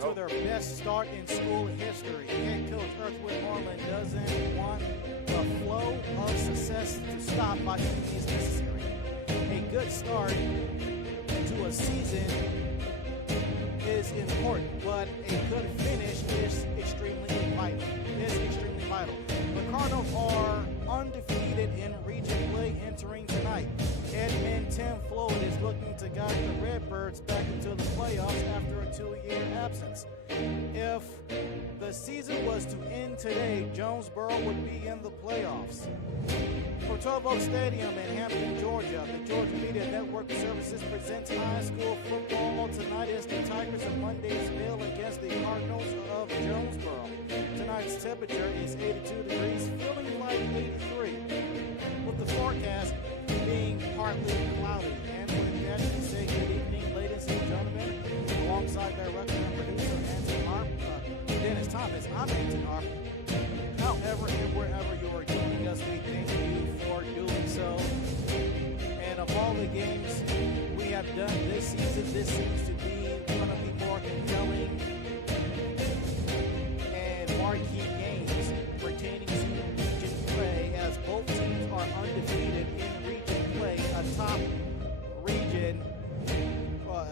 to their best start in school history. Head coach Earthwood Moreland doesn't want the flow of success to stop by any means necessary. A good start to a season is important, but a good finish is extremely vital. The Cardinals are undefeated in region play entering tonight. Edmonton, Floyd is looking to guide the Redbirds back into the playoffs after a 2-year absence. If the season was to end today, Jonesboro would be in the playoffs. For 12 Oak Stadium in Hampton, Georgia, the Georgia Media Network Services presents high school football tonight as the Tigers of Mundyville against the Cardinals of Jonesboro. Tonight's temperature is 82 degrees, feeling like 83, with the forecast being partly cloudy. And with that, we say good evening, ladies and gentlemen, alongside director and producer Dennis Thomas. I'm Anton Arp. However and wherever you are joining us, we thank you for doing so. And of all the games we have done this season, this seems to be one of the more compelling and marquee games pertaining to region play, as both teams are undefeated in region play, atop region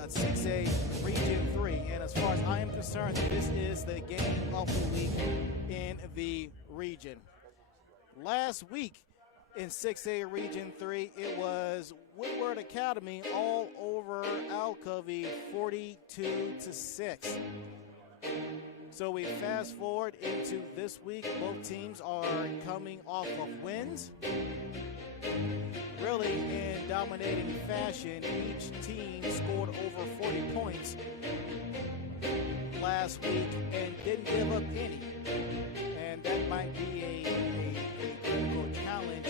6A, Region 3. And as far as I am concerned, this is the game of the week in the region. Last week in 6A Region 3, it was Woodward Academy all over Alcovey, 42-6. So we fast forward into this week. Both teams are coming off of wins. Really in dominating fashion. Each team scored over 40 points last week and didn't give up any. And that might be a critical challenge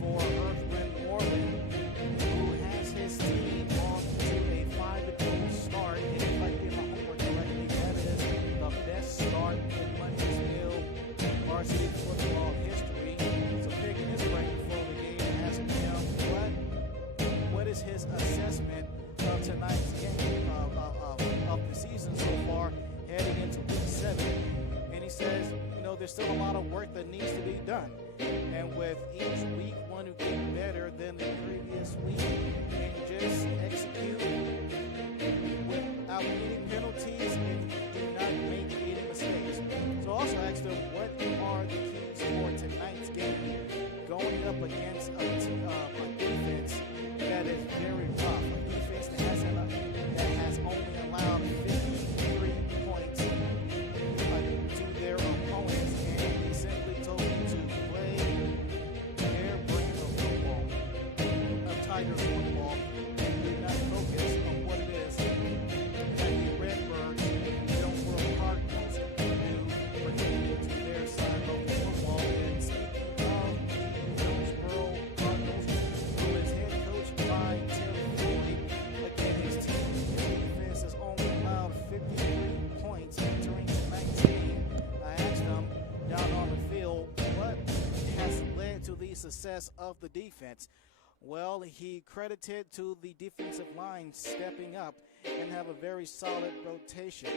for Earthwind Moreland, who has his team off to a 5-0 start. And if I did my homework correctly, that is the best start in Mundyville varsity football history. So picking his brain before the game, asking him what is his assessment of tonight's game of the season so far, heading into week 7. And he says, there's still a lot of work that needs to be done. And with each week, one who gets better than the previous week and just execute without any penalties and do not make any mistakes. So I also asked him, what are the keys for tonight's game going up against a defense that is very rough, a defense that has only allowed 53 points to their opponents, and he simply told them to play their brand of football, of Tiger football, and do not focus on what it is that the Redbirds and Jonesboro Cardinals do pertaining to their side of the football. And speaking of Jonesboro Cardinals, who is head coached by Tim Mundy, again, his team's defense has only allowed 53 points entering tonight's game. I asked him down on the field what has led to the success of the defense. Well, he credited to the defensive line stepping up and have a very solid rotation.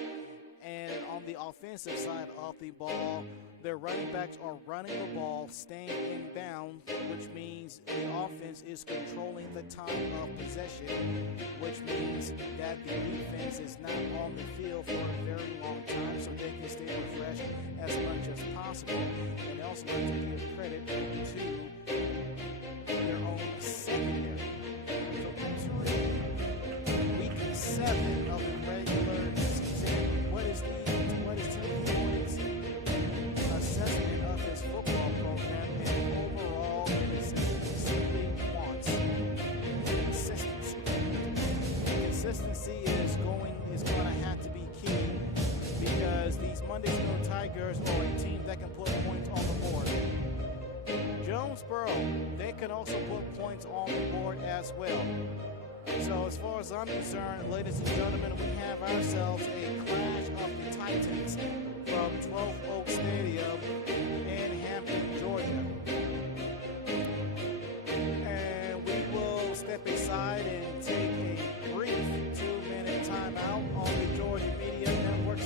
And on the offensive side of the ball, their running backs are running the ball, staying in bounds, which means the offense is controlling the time of possession, which means that the defense is not on the field for a very long time, so they can stay refreshed as much as possible. And also like to give credit to their own secondary. So entering week 7 of the regular season, what is Tim Floyd's assessment of his football program, and overall is simply wants consistency. Consistency is going to have to be key, because these Mundyville Tigers are a team that can put points on the board. Jonesboro, they can also put points on the board as well. So as far as I'm concerned, ladies and gentlemen, we have ourselves a clash of the Titans from 12 Oak Stadium in Hampton, Georgia. And we will step aside and take a brief 2-minute timeout on the Georgia Media Network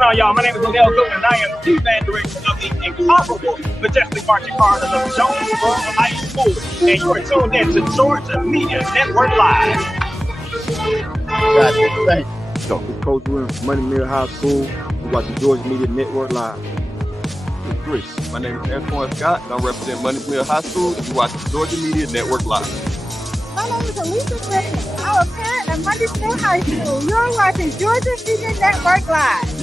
going on, y'all? My name is Odell Cook, and I am the band director of the incomparable Majestic Marching Cars of Jonesboro High School. And you are tuned in to Georgia Media Network Live. Gotcha. Thank you. So, it's Coach Williams from Money Mill High School. We watch the Georgia Media Network Live. Great. My name is Antoine Scott, and I represent Money Mill High School. You watch the Georgia Media Network Live. My name is Alicia Griffin. I'm a parent at Mundy High School. You're watching Georgia Media Network Live.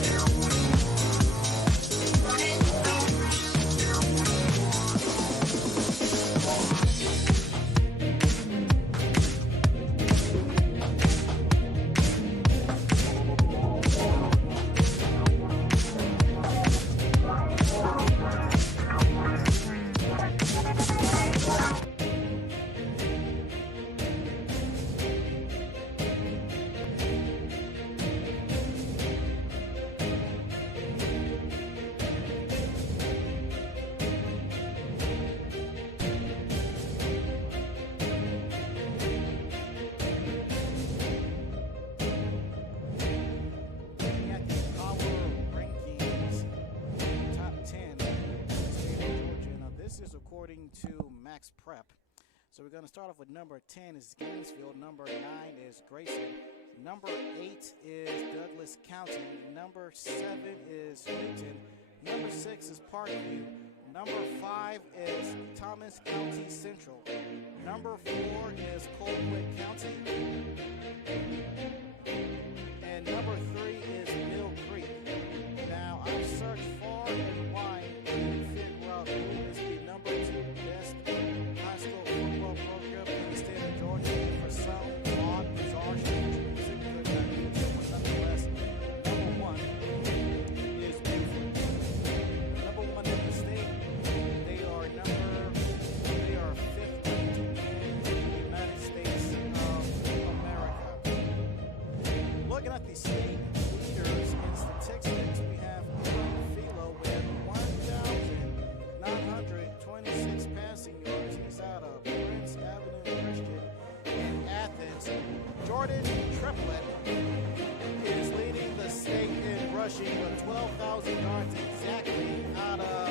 According to Max Prep. So we're going to start off with number 10 is Gainesville, number 9 is Grayson, number 8 is Douglas County, number 7 is Clayton, number 6 is Parkview, number 5 is Thomas County Central, number 4 is Colquitt County, and number 3 is Mill Creek. Now I've searched far and wide to figure out who is the number 2 best high school football program in the state of Georgia. For some odd, bizarre reason, could not do so, but nonetheless, number 1 is Buford. Number 1 in the state, they are 5th in the United States of America. Looking at the state leaders in statistics, we have Philo with 1,926 passing yards. He's out of Prince Avenue Christian in Athens. Jordan Triplett is leading the state in rushing with 12,000 yards exactly out of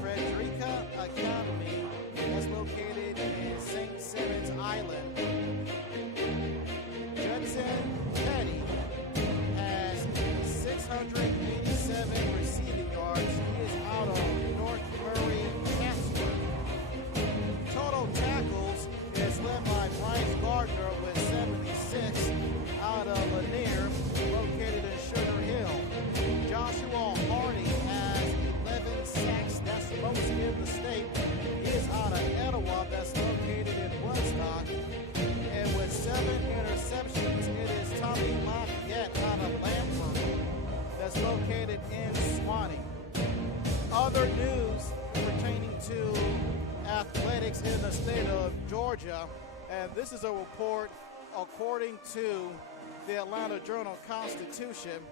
Frederica Academy. That's located in St. Simons Island. Judson Petty has 687 receiving yards. He is out of North Murray, Casper. Total tackles is led by Bryce Gardner with 76 out of Lanier, located in Sugar Hill. Joshua Hardy has 11 sacks. That's the most in the state. He is out of Etowah. That's located in Woodstock. And with 7 interceptions, it is Tommy Lafayette out of Lampford. That's located in Swanee. Other news pertaining to athletics in the state of Georgia, and this is a report according to the Atlanta Journal-Constitution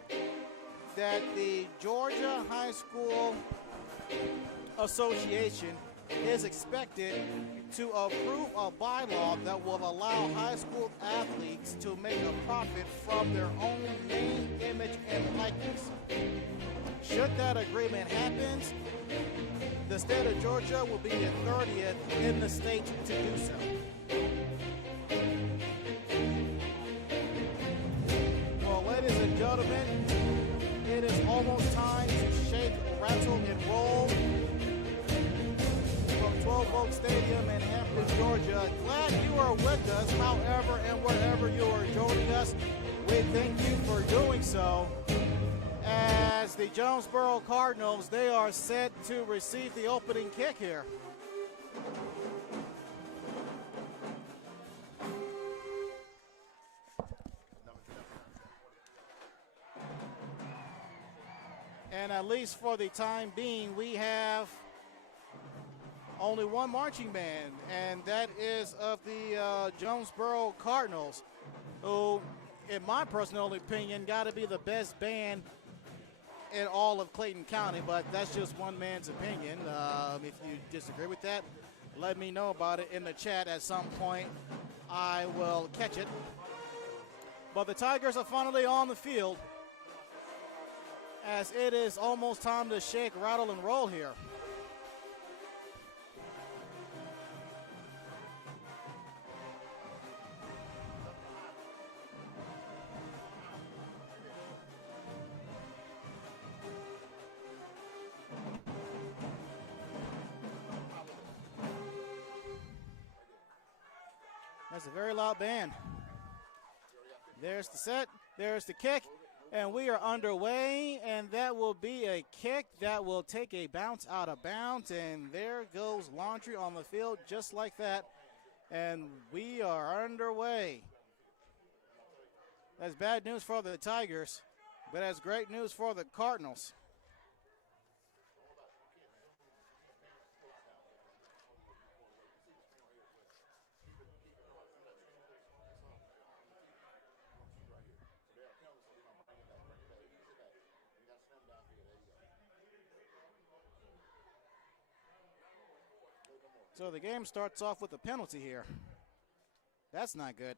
that the Georgia High School Association is expected to approve a bylaw that will allow high school athletes to make a profit from their own name, image, and likeness. Should that agreement happen, the state of Georgia will be the 30th in the state to do so. Well, ladies and gentlemen, it is almost time to shake, rattle, and roll from 12 Oak Stadium in Hampton, Georgia. Glad you are with us, however and wherever you are joining us. We thank you for doing so. As the Jonesboro Cardinals, they are set to receive the opening kick here. And at least for the time being, we have only one marching band, and that is of the Jonesboro Cardinals, who, in my personal opinion, got to be the best band in all of Clayton County, but that's just one man's opinion. If you disagree with that, let me know about it in the chat at some point. I will catch it. But the Tigers are finally on the field. as it is almost time to shake, rattle, and roll here. That's a very loud band. There's the set, there's the kick, and we are underway, and that will be a kick that will take a bounce out of bounds, and there goes Laundry on the field just like that, and we are underway. That's bad news for the Tigers, but that's great news for the Cardinals. So the game starts off with a penalty here. That's not good.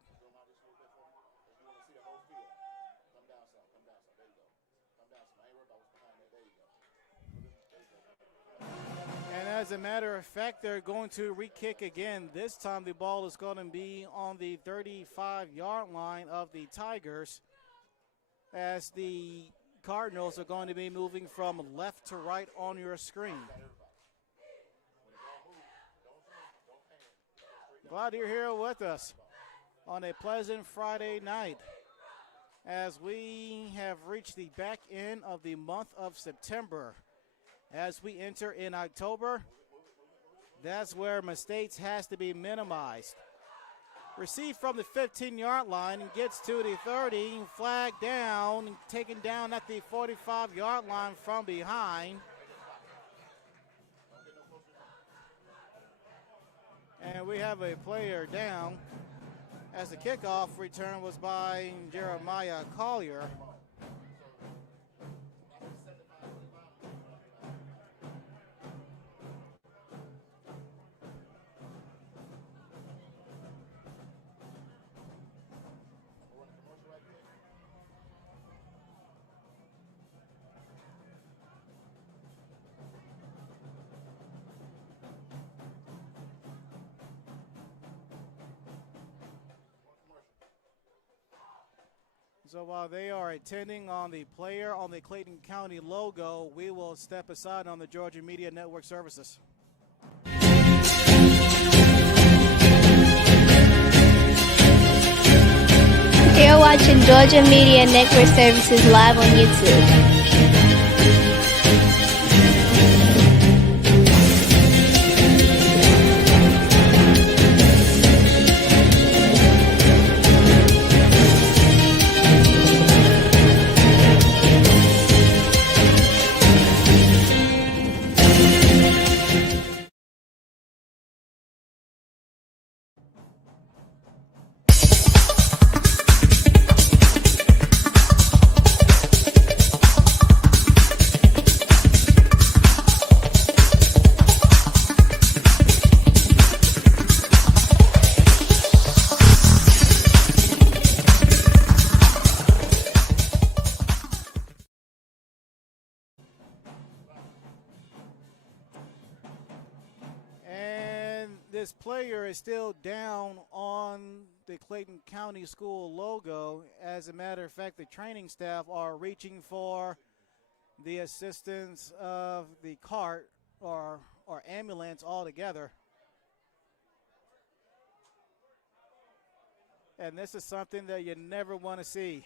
And as a matter of fact, they're going to re-kick again. This time the ball is going to be on the 35-yard line of the Tigers, as the Cardinals are going to be moving from left to right on your screen. Glad you're here with us on a pleasant Friday night as we have reached the back end of the month of September. As we enter in October, that's where mistakes has to be minimized. Received from the 15-yard line and gets to the 30, flagged down, taken down at the 45-yard line from behind. And we have a player down as the kickoff return was by Jeremiah Collier. So while they are attending on the player on the Clayton County logo, we will step aside on the Georgia Media Network services. You're watching Georgia Media Network Services live on YouTube. This player is still down on the Clayton County School logo. As a matter of fact, the training staff are reaching for the assistance of the cart or ambulance altogether. And this is something that you never want to see.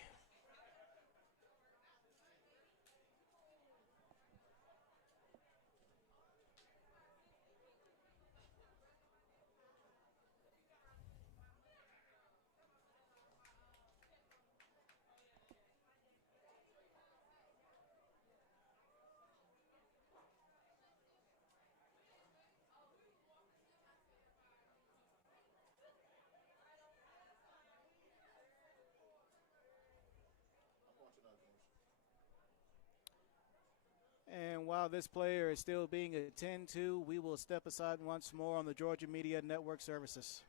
And while this player is still being attended to, we will step aside once more on the Georgia Media Network services.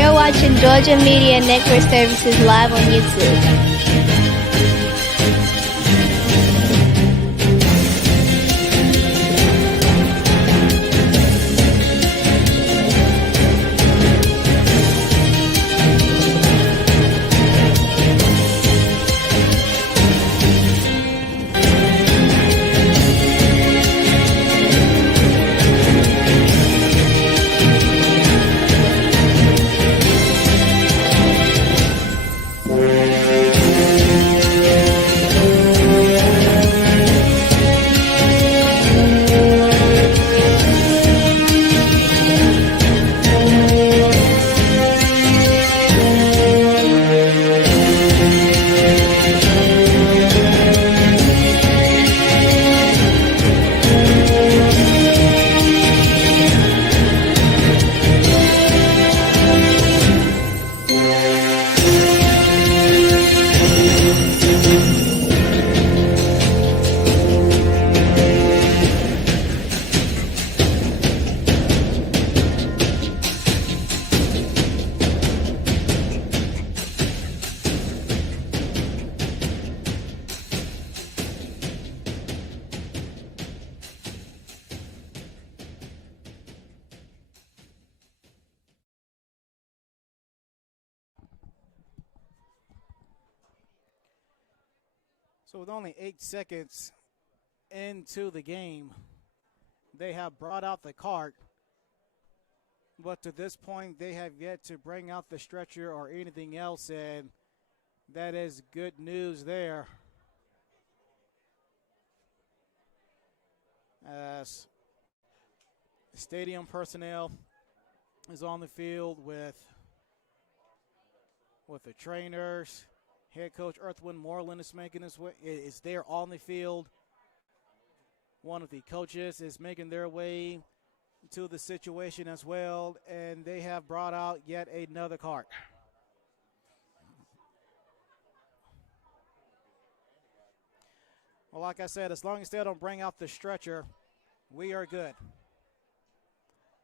You're watching Georgia Media Network Services live on YouTube. So with only 8 seconds into the game, they have brought out the cart. But to this point, they have yet to bring out the stretcher or anything else, and that is good news there. As stadium personnel is on the field with the trainers. Head coach Earthwind Moreland is making his way, is there on the field. One of the coaches is making their way to the situation as well, and they have brought out yet another cart. Well, like I said, as long as they don't bring out the stretcher, we are good.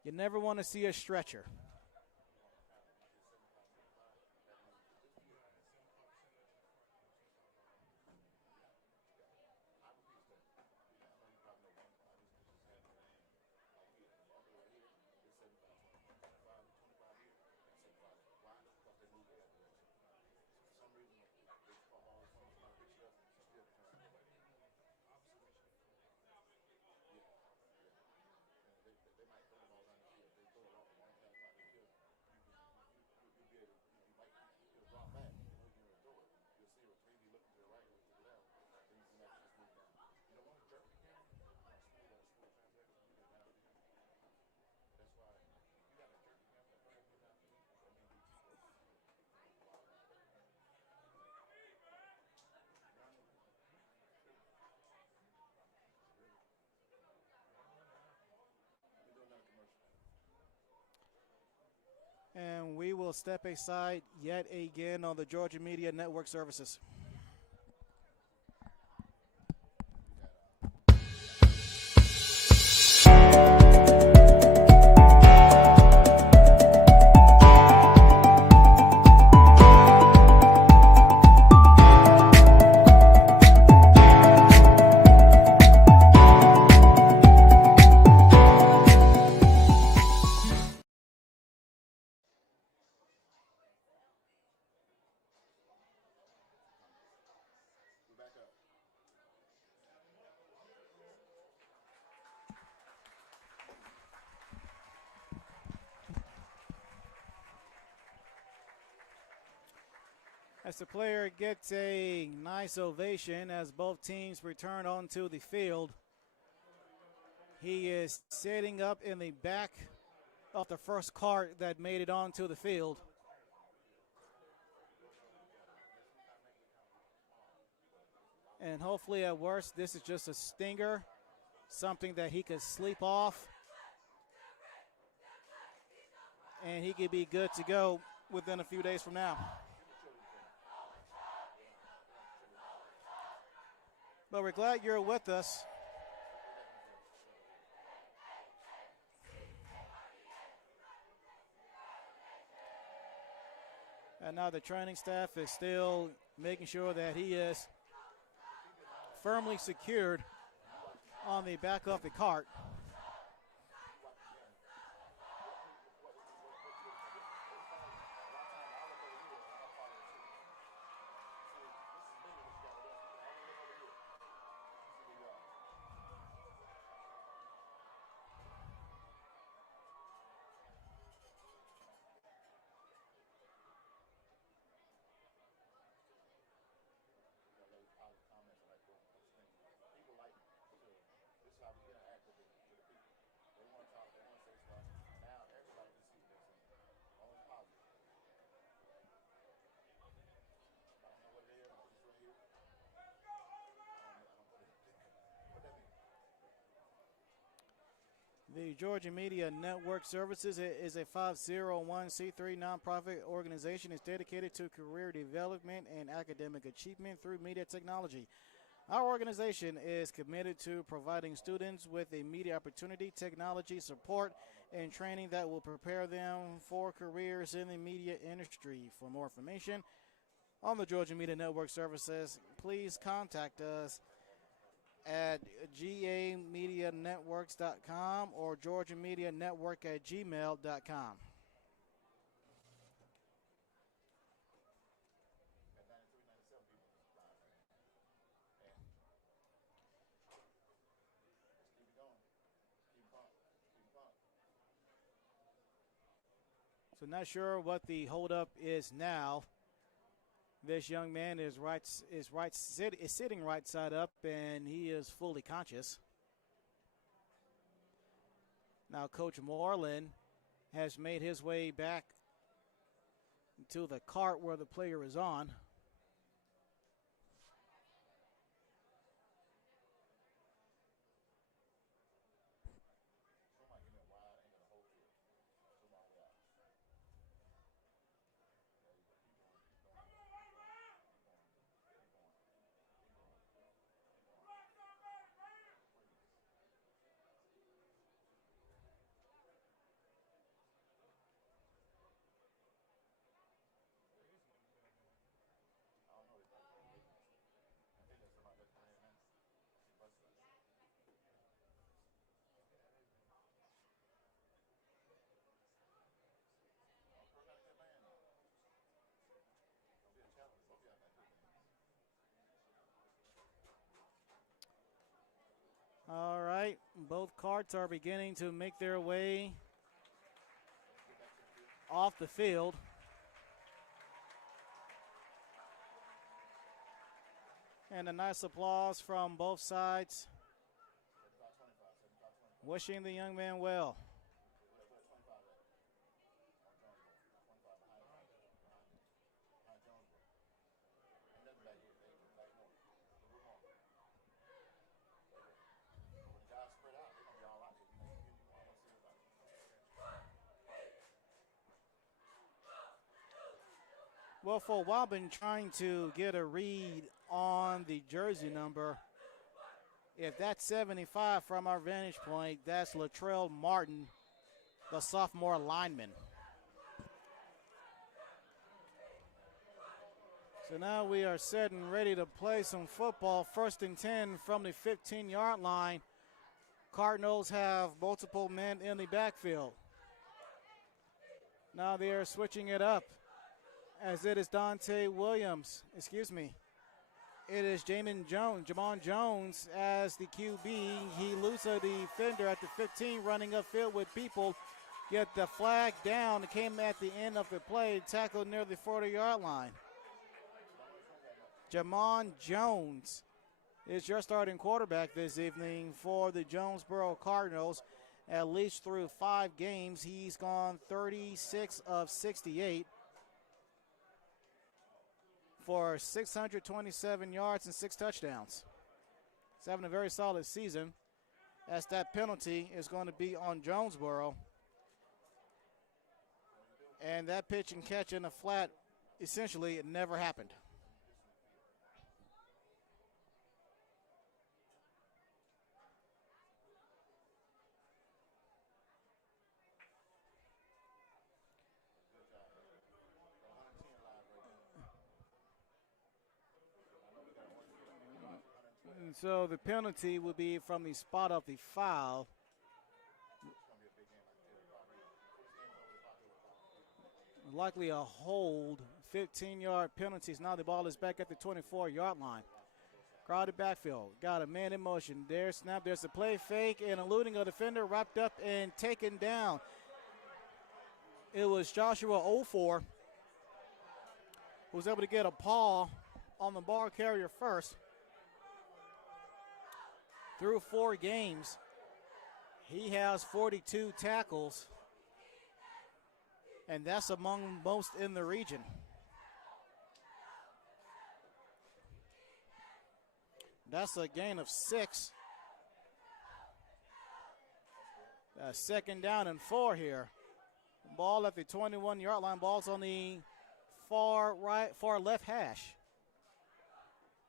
You never want to see a stretcher. And we will step aside yet again on the Georgia Media Network Services. As the player gets a nice ovation as both teams return onto the field. He is sitting up in the back of the first cart that made it onto the field. And hopefully at worst, this is just a stinger, something that he could sleep off. And he could be good to go within a few days from now. But we're glad you're with us. And now the training staff is still making sure that he is firmly secured on the back of the cart. The Georgia Media Network Services is a 501c3 nonprofit organization. It's dedicated to career development and academic achievement through media technology. Our organization is committed to providing students with a media opportunity, technology support, and training that will prepare them for careers in the media industry. For more information on the Georgia Media Network Services, please contact us at gamedianetworks.com or georgiamedianetwork@gmail.com. So not sure what the holdup is now. This young man is sitting right side up, and he is fully conscious. Now Coach Moreland has made his way back to the cart where the player is on. All right, both carts are beginning to make their way off the field. And a nice applause from both sides, wishing the young man well. Well, for a while, I've been trying to get a read on the jersey number. If that's 75 from our vantage point, that's Latrell Martin, the sophomore lineman. So now we are set and ready to play some football. 1st and 10 from the 15-yard line. Cardinals have multiple men in the backfield. Now they are switching it up, as it is It is Jamon Jones as the QB. He loses a defender at the 15, running upfield with people. Get the flag down. It came at the end of the play, tackled near the 40-yard line. Jamon Jones is your starting quarterback this evening for the Jonesboro Cardinals. At least through 5 games, he's gone 36 of 68. For 627 yards and 6 touchdowns. He's having a very solid season, as that penalty is going to be on Jonesboro. And that pitch and catch in the flat, essentially, it never happened. And so the penalty would be from the spot of the foul. Likely a hold, 15-yard penalties. Now the ball is back at the 24-yard line. Crowded backfield, got a man in motion. There's snap, there's a play fake, and eluding a defender, wrapped up and taken down. It was Joshua Ofor who was able to get a paw on the ball carrier first. Through 4 games, he has 42 tackles, and that's among most in the region. That's a gain of 6. Second down and 4 here. Ball at the 21-yard line. Ball's on the far left hash.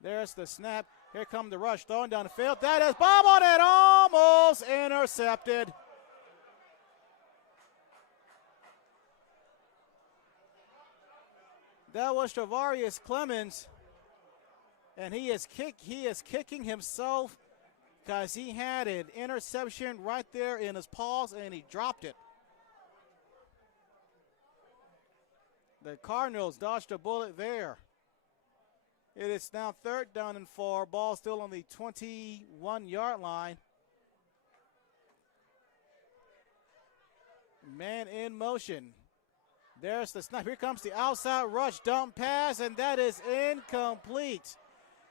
There's the snap. Here come the rush, throwing down the field. That is bobbled and almost intercepted. That was Travarius Clemens, and he is kicking himself because he had an interception right there in his paws, and he dropped it. The Cardinals dodged a bullet there. It is now 3rd down and 4. Ball still on the 21-yard line. Man in motion. There's the snap. Here comes the outside rush, dump pass, and that is incomplete.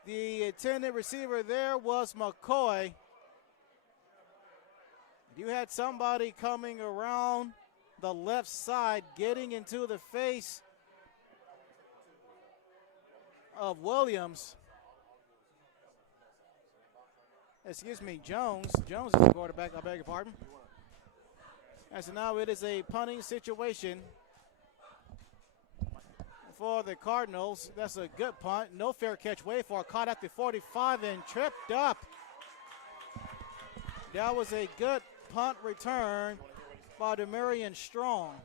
The intended receiver there was McCoy. You had somebody coming around the left side, getting into the face of Williams. Excuse me, Jones. Jones is the quarterback, I beg your pardon. And so now it is a punting situation for the Cardinals. That's a good punt. No fair catch. Way for caught at the 45 and tripped up. That was a good punt return by Demarion Strong.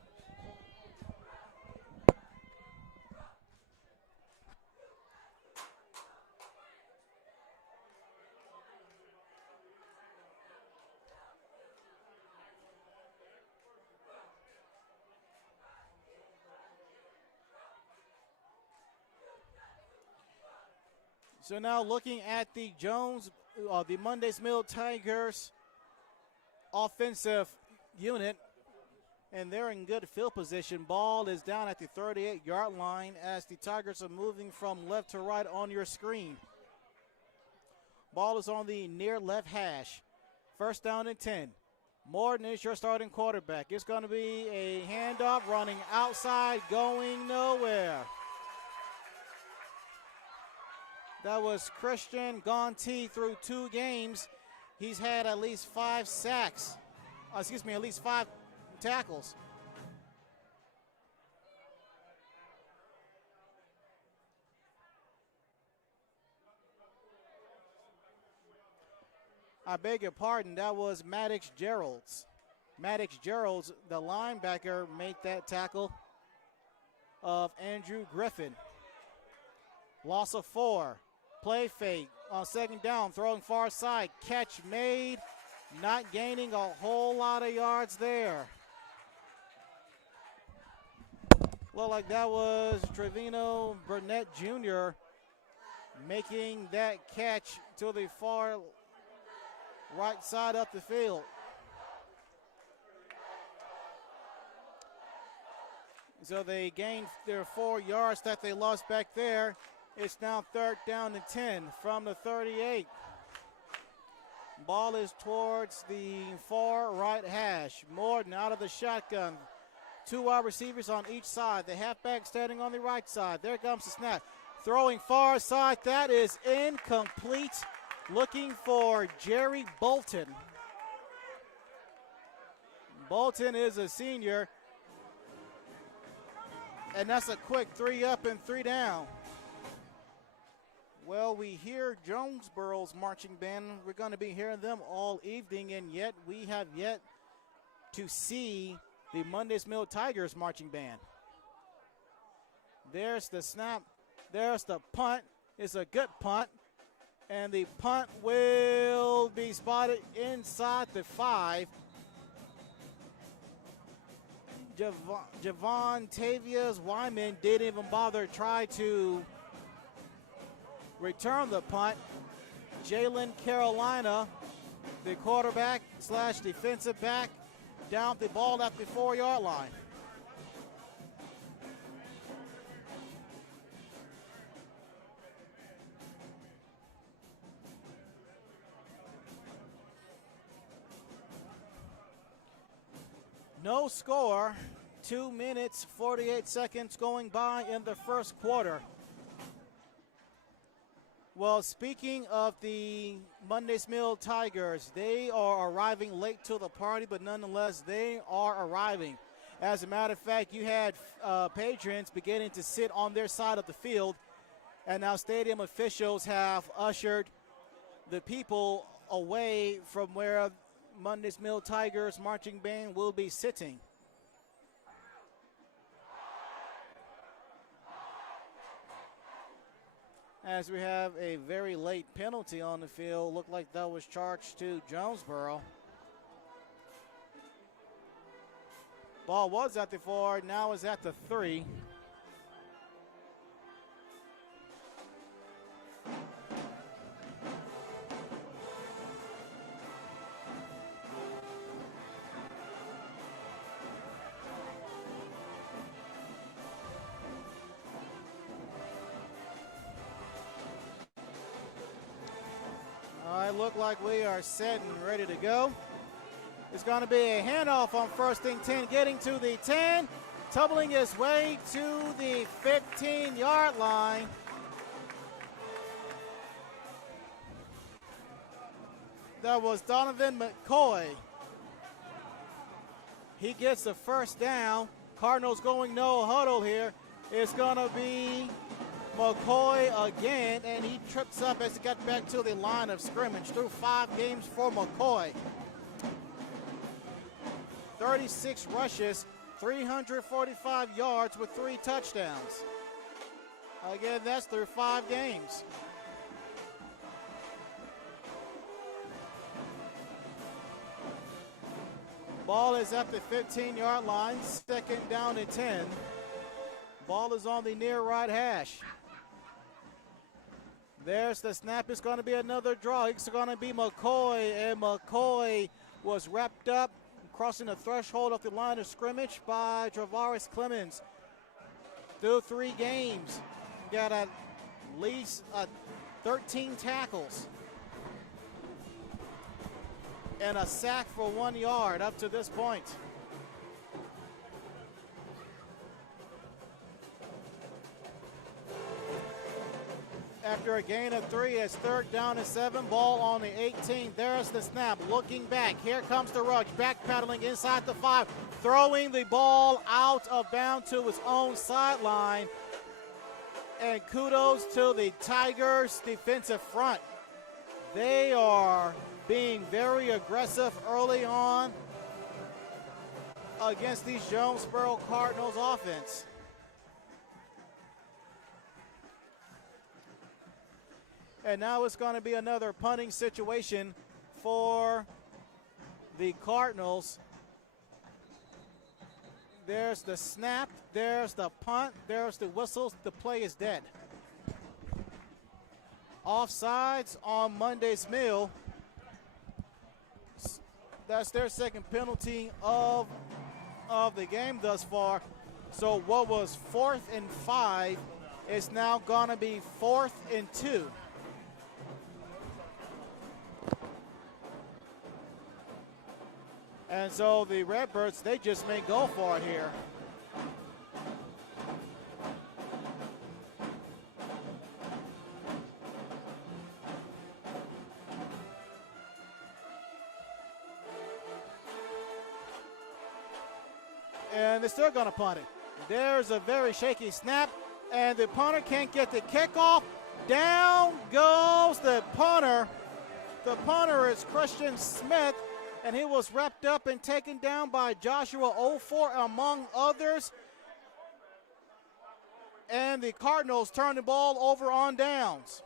So now looking at the the Monday's Mill Tigers offensive unit, and they're in good field position. Ball is down at the 38-yard line as the Tigers are moving from left to right on your screen. Ball is on the near left hash. 1st down and 10. Morton is your starting quarterback. It's going to be a handoff running outside, going nowhere. That was Christian Gonti through 2 games. He's had at least 5 sacks. At least 5 tackles. I beg your pardon, that was Maddox Geralds. Maddox Geralds, the linebacker, made that tackle of Andrew Griffin. Loss of 4. Play fake on 2nd down, throwing far side. Catch made, not gaining a whole lot of yards there. Looked like that was Trevino Burnett Jr. making that catch to the far right side up the field. So they gained their 4 yards that they lost back there. It's now 3rd down and 10 from the 38. Ball is towards the far right hash. Morton out of the shotgun. 2 wide receivers on each side. The halfback standing on the right side. There comes the snap. Throwing far side. That is incomplete. Looking for Jerry Bolton. Bolton is a senior. And that's a quick 3 up and 3 down. Well, we hear Jonesboro's marching band. We're going to be hearing them all evening, and yet we have yet to see the Monday's Mill Tigers marching band. There's the snap. There's the punt. It's a good punt. And the punt will be spotted inside the 5. Javon Tavius Wyman didn't even bother to try to return the punt. Jalen Carolina, the quarterback / defensive back, down the ball at the 4-yard line. No score, 2 minutes, 48 seconds going by in the first quarter. Well, speaking of the Monday's Mill Tigers, they are arriving late to the party, but nonetheless, they are arriving. As a matter of fact, you had patrons beginning to sit on their side of the field, and now stadium officials have ushered the people away from where Monday's Mill Tigers marching band will be sitting. As we have a very late penalty on the field, looked like that was charged to Jonesboro. Ball was at the 4, now is at the 3. Look like we are set and ready to go. It's going to be a handoff on 1st and 10, getting to the 10, tumbling his way to the 15-yard line. That was Donovan McCoy. He gets the first down. Cardinals going no huddle here. It's going to be McCoy again, and he trips up as he got back to the line of scrimmage. Through 5 games for McCoy. 36 rushes, 345 yards with 3 touchdowns. Again, that's through 5 games. Ball is at the 15-yard line, 2nd down and 10. Ball is on the near right hash. There's the snap. It's going to be another draw. It's going to be McCoy, and McCoy was wrapped up, crossing the threshold of the line of scrimmage by Travaris Clemens. Through 3 games, got at least 13 tackles and a sack for 1 yard up to this point. After a gain of 3, it's 3rd down and 7. Ball on the 18. There's the snap. Looking back. Here comes the rush. Backpedaling inside the 5. Throwing the ball out of bounds to his own sideline. And kudos to the Tigers defensive front. They are being very aggressive early on against these Jonesboro Cardinals offense. And now it's going to be another punting situation for the Cardinals. There's the snap, there's the punt, there's the whistles. The play is dead. Offsides on Monday's Mill. That's their 2nd penalty of the game thus far. So what was 4th and 5 is now going to be 4th and 2. And so the Redbirds, they just may go for it here. And they're still going to punt it. There's a very shaky snap, and the punter can't get the kickoff. Down goes the punter. The punter is Christian Smith, and he was wrapped up and taken down by Joshua Ofor, among others. And the Cardinals turn the ball over on downs.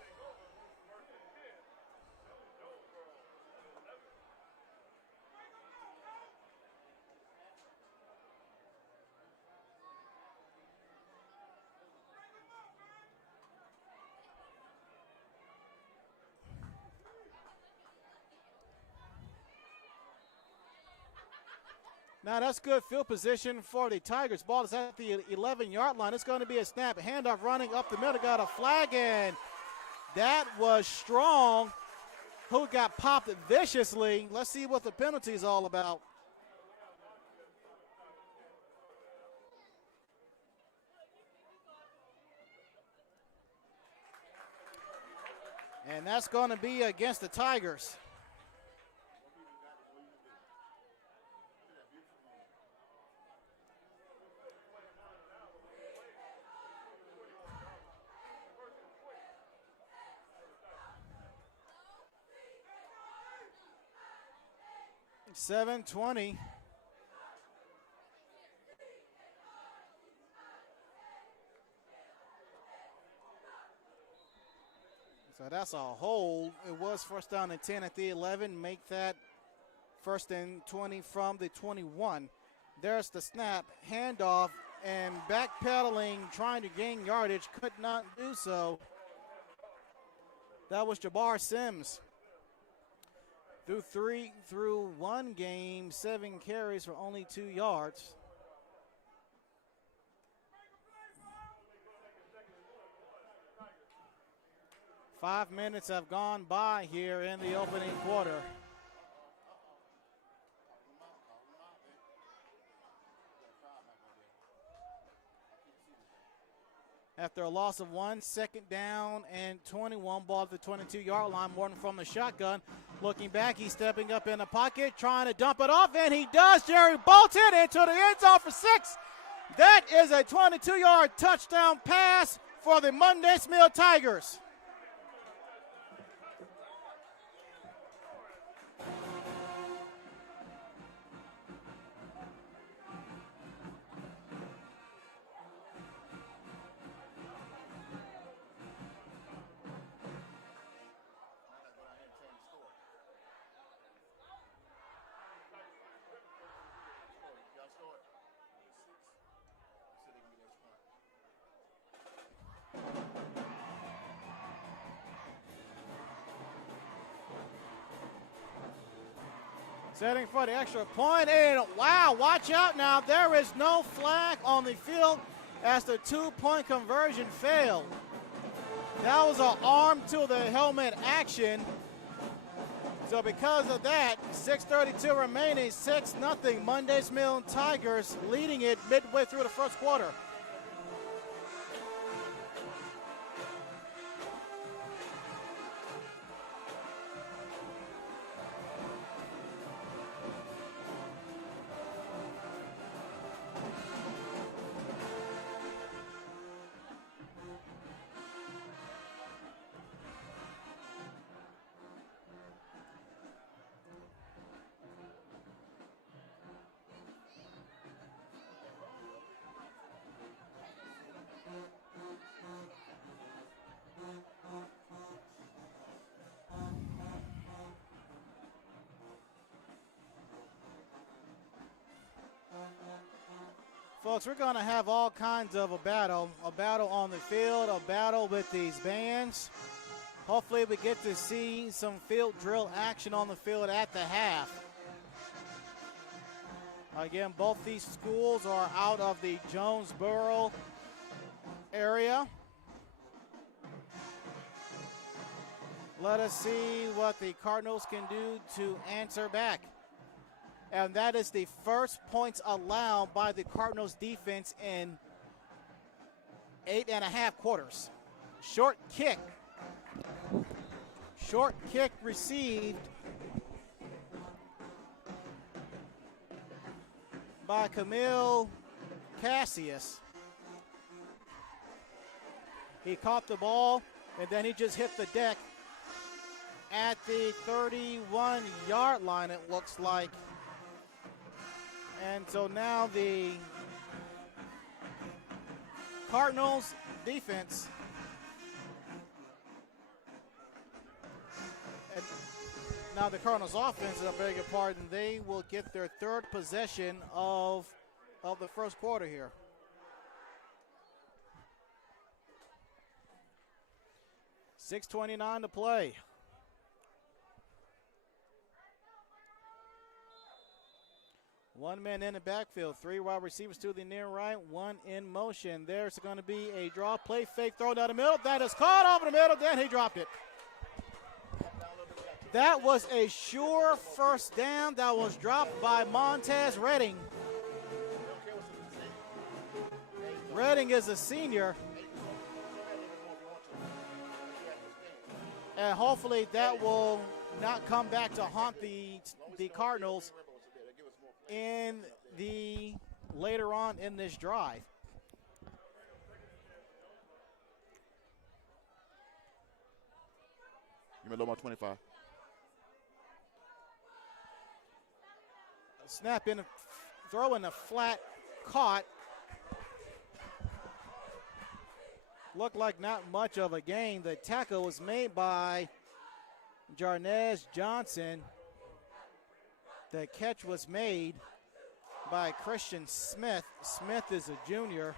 Now that's good field position for the Tigers. Ball is at the 11-yard line. It's going to be a snap. Handoff running up the middle. Got a flag, and that was Strong, who got popped viciously. Let's see what the penalty is all about. And that's going to be against the Tigers. .720. So that's a hold. It was first down and 10 at the 11. Make that first and 20 from the 21. There's the snap, handoff, and backpedaling, trying to gain yardage, could not do so. That was Jabbar Sims. Through one game, 7 carries for only 2 yards. Five minutes have gone by here in the opening quarter. After a loss of 1, second down and 21, ball at the 22-yard line. Morton from the shotgun. Looking back, he's stepping up in the pocket, trying to dump it off, and he does. Jerry Bolton into the end zone for 6. That is a 22-yard touchdown pass for the Mundy's Mill Tigers. Setting for the extra point, and wow, watch out now. There is no flag on the field as the 2-point conversion failed. That was an arm to the helmet action. So because of that, 6:32 remaining, 6-0, Mundy's Mill Tigers leading it midway through the first quarter. Folks, we're going to have all kinds of a battle on the field, a battle with these bands. Hopefully we get to see some field drill action on the field at the half. Again, both these schools are out of the Jonesboro area. Let us see what the Cardinals can do to answer back. And that is the first points allowed by the Cardinals defense in 8.5 quarters. Short kick received by Camille Cassius. He caught the ball, and then he just hit the deck at the 31-yard line, it looks like. And so now the Cardinals defense, and now the Cardinals offense, I beg your pardon, they will get their third possession of the first quarter here. .629 to play. One man in the backfield, 3 wide receivers to the near right, 1 in motion. There's going to be a draw play, fake throw down the middle. That is caught over the middle, then he dropped it. That was a sure first down that was dropped by Montez Redding. Redding is a senior. And hopefully that will not come back to haunt the Cardinals in the later on in this drive. Give me a little more 25. Snap in, throw in the flat, caught. Looked like not much of a gain. The tackle was made by Jarnez Johnson. The catch was made by Christian Smith. Smith is a junior.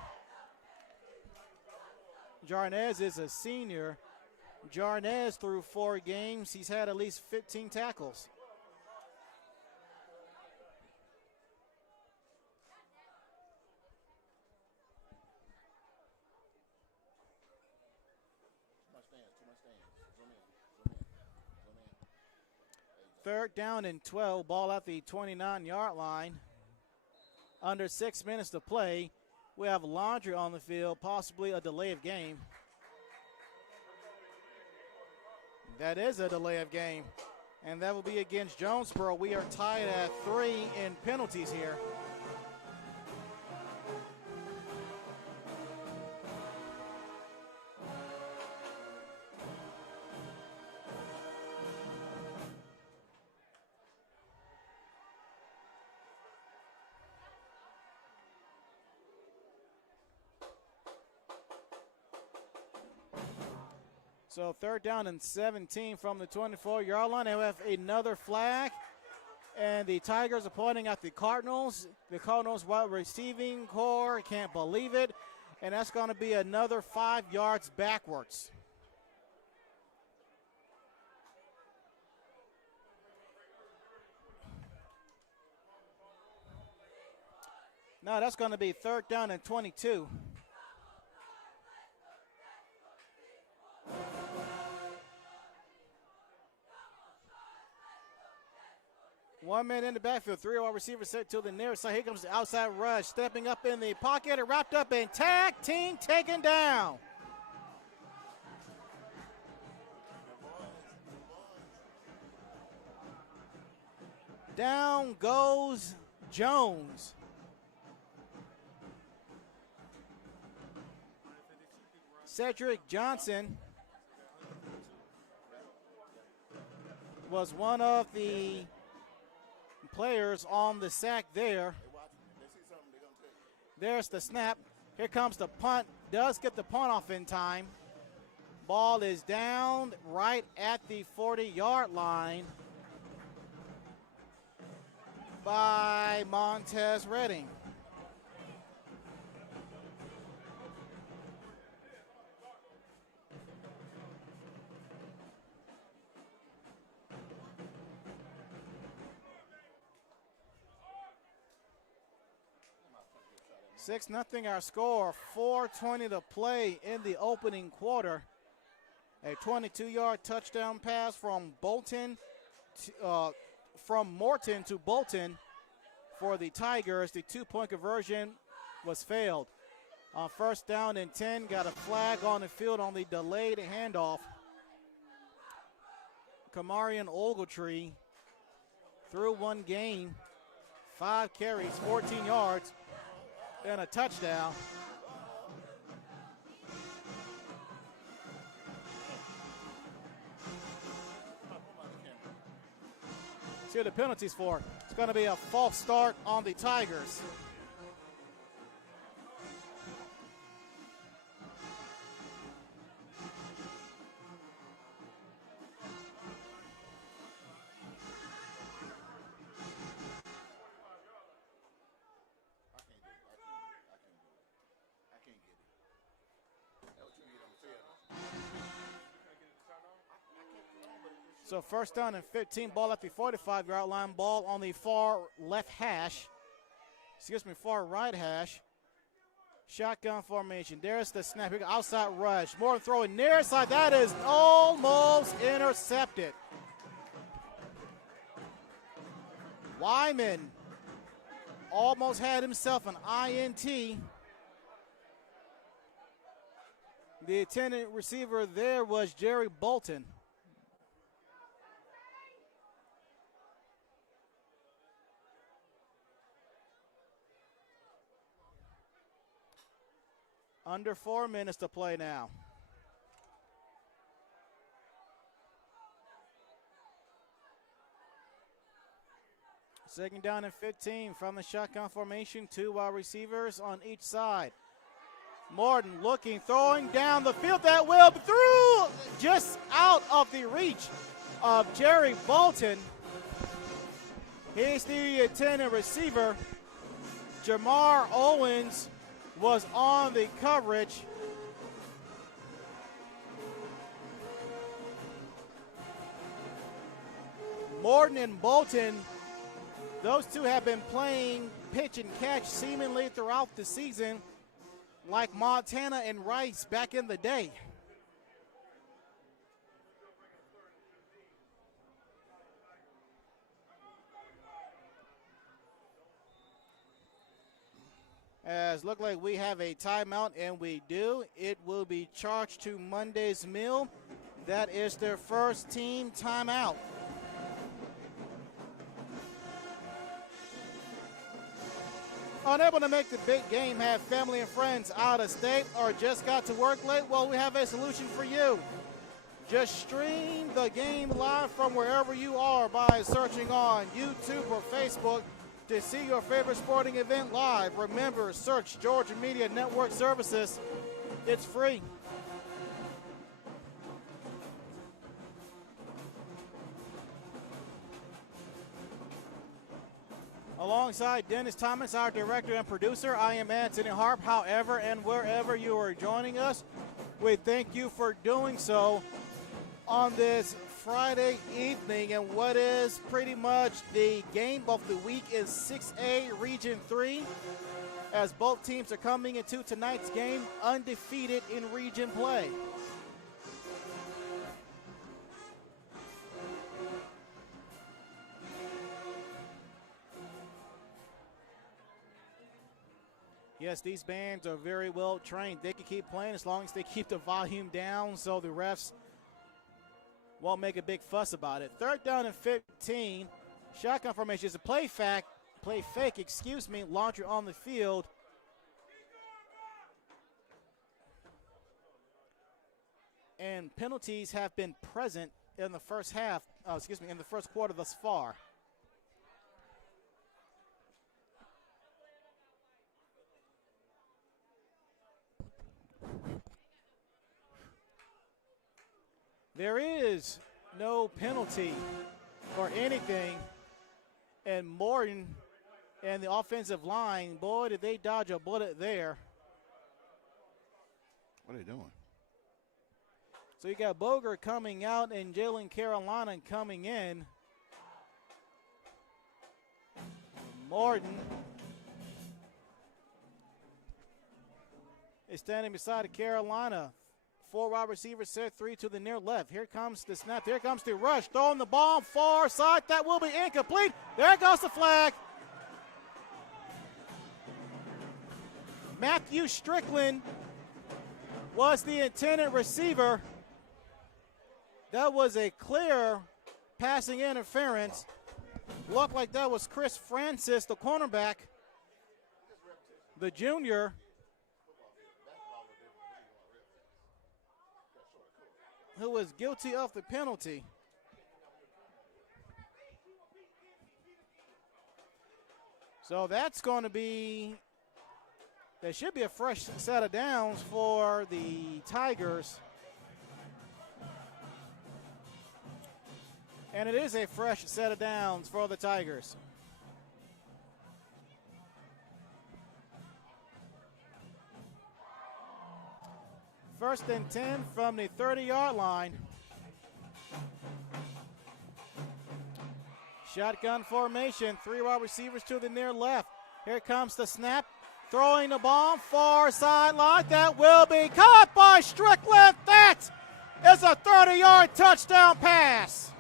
Jarnez is a senior. Jarnez, through 4 games, he's had at least 15 tackles. Third down and 12, ball at the 29-yard line. Under 6 minutes to play. We have Laundry on the field, possibly a delay of game. That is a delay of game, and that will be against Jonesboro. We are tied at 3 in penalties here. So third down and 17 from the 24-yard line. They have another flag, and the Tigers are pointing at the Cardinals. The Cardinals wide receiving core can't believe it, and that's going to be another 5 yards backwards. No, that's going to be third down and 22. One man in the backfield, 3 wide receivers set to the near side. Here comes the outside rush, stepping up in the pocket and wrapped up in tag team, taken down. Down goes Jones. Cedric Johnson was one of the players on the sack there. There's the snap. Here comes the punt. Does get the punt off in time. Ball is down right at the 40-yard line by Montez Redding. Six-0 our score, 4:20 to play in the opening quarter. A 22-yard touchdown pass from Morton to Bolton for the Tigers. The 2-point conversion was failed. On first down and 10, got a flag on the field on the delayed handoff. Kamarian Ogletree through one game, 5 carries, 14 yards. And a touchdown. See what the penalties for. It's going to be a false start on the Tigers. So first down and 15, ball at the 45-yard line, ball on the far left hash. far right hash. Shotgun formation. There's the snap. Here, outside rush. Morton throwing near side. That is almost intercepted. Wyman almost had himself an INT. The intended receiver there was Jerry Bolton. Under 4 minutes to play now. Second down and 15 from the shotgun formation. 2 wide receivers on each side. Morton looking, throwing down the field. That will through, just out of the reach of Jerry Bolton. He's the intended receiver. Jamar Owens was on the coverage. Morton and Bolton, those two have been playing pitch and catch seemingly throughout the season, like Montana and Rice back in the day. As look like we have a timeout, and we do. It will be charged to Monday's Mill. That is their first team timeout. Unable to make the big game, have family and friends out of state, or just got to work late? Well, we have a solution for you. Just stream the game live from wherever you are by searching on YouTube or Facebook to see your favorite sporting event live. Remember, search Georgia Media Network Services. It's free. Alongside Dennis Thomas, our director and producer, I am Anthony Harp. However and wherever you are joining us, we thank you for doing so on this Friday evening. And what is pretty much the game of the week is 6A Region 3, as both teams are coming into tonight's game undefeated in region play. Yes, these bands are very well trained. They can keep playing as long as they keep the volume down so the refs won't make a big fuss about it. Third down and 15. Shotgun formation is a play fake, launcher on the field. And penalties have been present in the first half, in the first quarter thus far. There is no penalty or anything, and Morton and the offensive line, boy, did they dodge a bullet there. What are they doing? So you got Boger coming out and Jalen Carolina coming in. Morton is standing beside Carolina. 4 wide receivers set, 3 to the near left. Here comes the snap. Here comes the rush. Throwing the ball far side. That will be incomplete. There goes the flag. Matthew Strickland was the intended receiver. That was a clear passing interference. Looked like that was Chris Francis, the cornerback, the junior. Who was guilty of the penalty. So that's going to be, there should be a fresh set of downs for the Tigers. And it is a fresh set of downs for the Tigers. First and 10 from the 30-yard line. Shotgun formation, 3 wide receivers to the near left. Here comes the snap. Throwing the ball far sideline. That will be caught by Strickland. That is a 30-yard touchdown pass.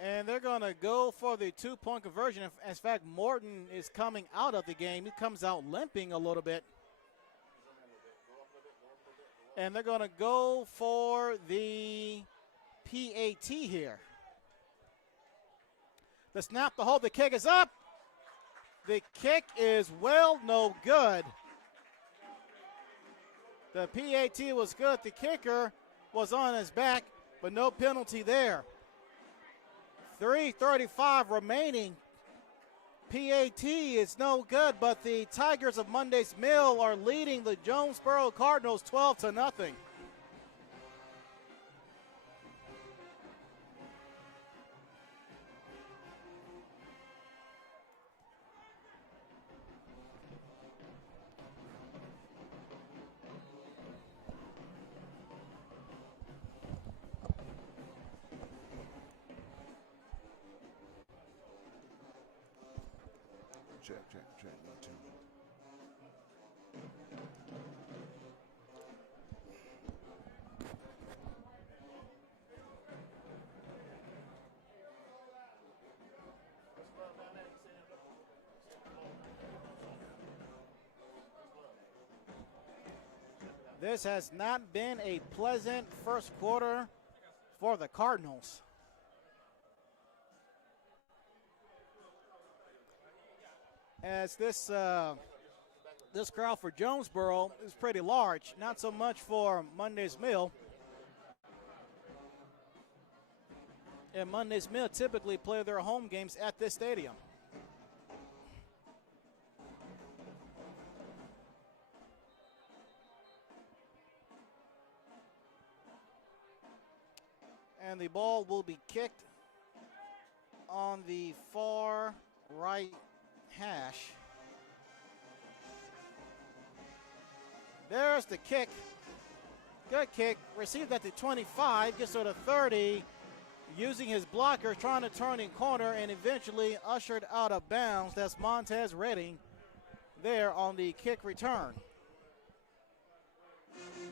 And they're going to go for the two-point conversion. In fact, Morton is coming out of the game. He comes out limping a little bit. And they're going to go for the PAT here. The snap, the hold, the kick is up. The kick is no good. The PAT was good. The kicker was on his back, but no penalty there. 3:35 remaining. PAT is no good, but the Tigers of Monday's Mill are leading the Jonesboro Cardinals 12-0. Check, 1, 2. This has not been a pleasant first quarter for the Cardinals. As this crowd for Jonesboro is pretty large, not so much for Monday's Mill. And Monday's Mill typically play their home games at this stadium. And the ball will be kicked on the far right hash. There's the kick. Good kick. Received at the 25. Gets to the 30. Using his blocker, trying to turn in corner, and eventually ushered out of bounds. That's Montez Redding there on the kick return.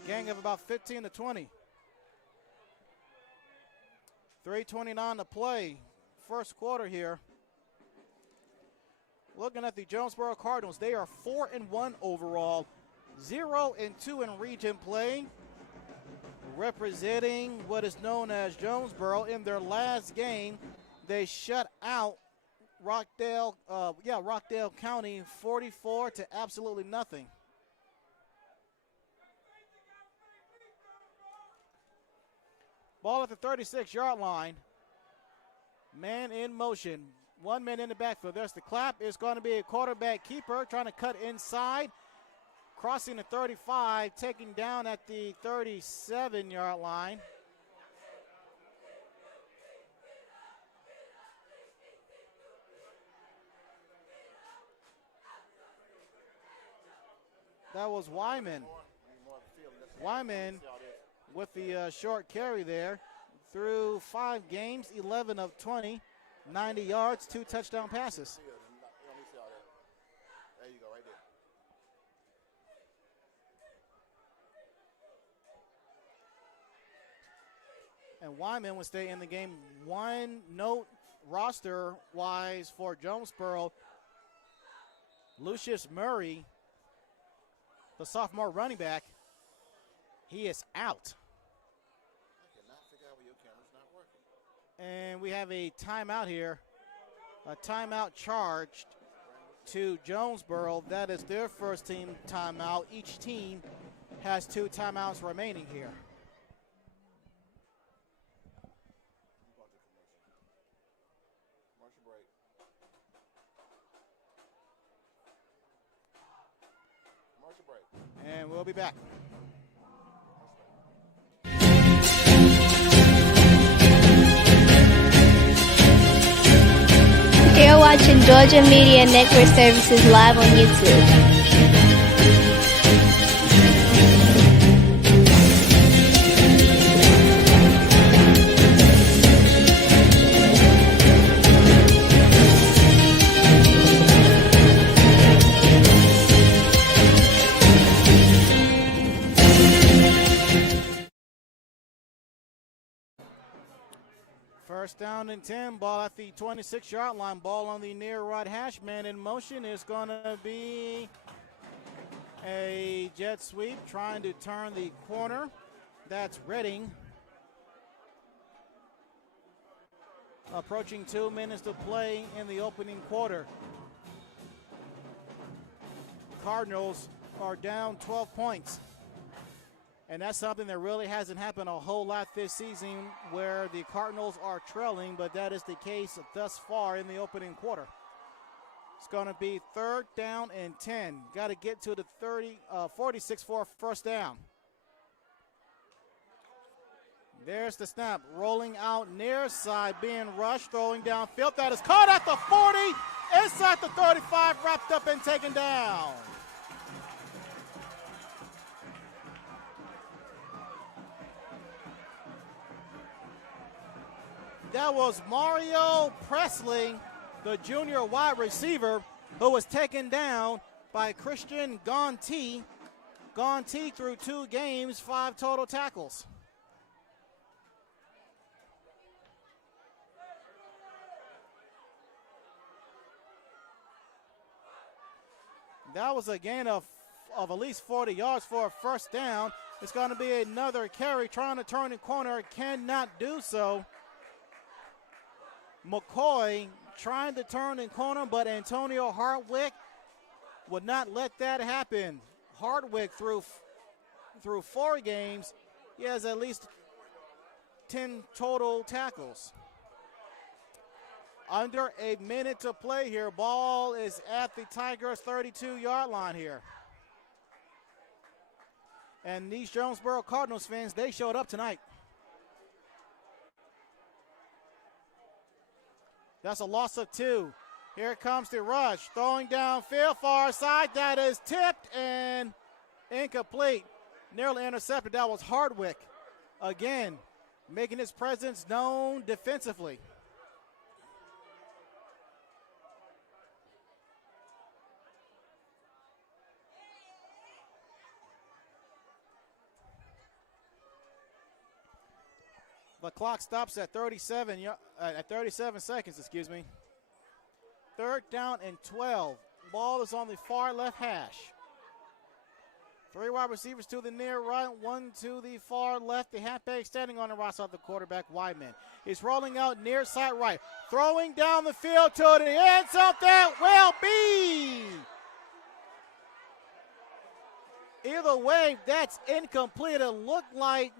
Gang of about 15 to 20. 3:29 to play. First quarter here. Looking at the Jonesboro Cardinals, they are 4-1 overall, 0-2 in region play, representing what is known as Jonesboro. In their last game, they shut out Rockdale County 44 to absolutely nothing. Ball at the 36-yard line. Man in motion. 1 man in the backfield. There's the clap. It's going to be a quarterback keeper trying to cut inside. Crossing the 35, taking down at the 37-yard line. That was Wyman. Wyman with the short carry there. Through 5 games, 11 of 20. 90 yards, 2 touchdown passes. There you go, right there. And Wyman will stay in the game. One note roster-wise for Jonesboro, Lucius Murray, the sophomore running back, he is out. I cannot figure out where your camera's not working. And we have a timeout here. A timeout charged to Jonesboro. That is their first team timeout. Each team has 2 timeouts remaining here. and we'll be back. You're watching Georgia Media Network Services live on YouTube. First down and 10, ball at the 26-yard line, ball on the near right hash. Man in motion is going to be a jet sweep trying to turn the corner. That's Redding. Approaching 2 minutes to play in the opening quarter. Cardinals are down 12 points. And that's something that really hasn't happened a whole lot this season, where the Cardinals are trailing, but that is the case thus far in the opening quarter. It's going to be third down and 10. Got to get to the 46 for a first down. There's the snap, rolling out near side, being rushed, throwing downfield. That is caught at the 40, inside the 35, wrapped up and taken down. That was Mario Presley, the junior wide receiver, who was taken down by Christian Gonti. Gonti through 2 games, 5 total tackles. That was a gain of at least 40 yards for a first down. It's going to be another carry, trying to turn the corner, cannot do so. McCoy trying to turn the corner, but Antonio Hardwick would not let that happen. Hardwick through 4 games, he has at least 10 total tackles. Under a minute to play here. Ball is at the Tigers' 32-yard line here. And these Jonesboro Cardinals fans, they showed up tonight. That's a loss of 2. Here comes the rush. Throwing downfield, far side. That is tipped and incomplete. Nearly intercepted. That was Hardwick. Again, making his presence known defensively. The clock stops at 37 seconds, excuse me. Third down and 12. Ball is on the far left hash. 3 wide receivers to the near right, 1 to the far left. The halfback standing on the right side of the quarterback, Wyman. He's rolling out near side right. Throwing down the field to the end zone. That will be. Either way, that's incomplete. It looked like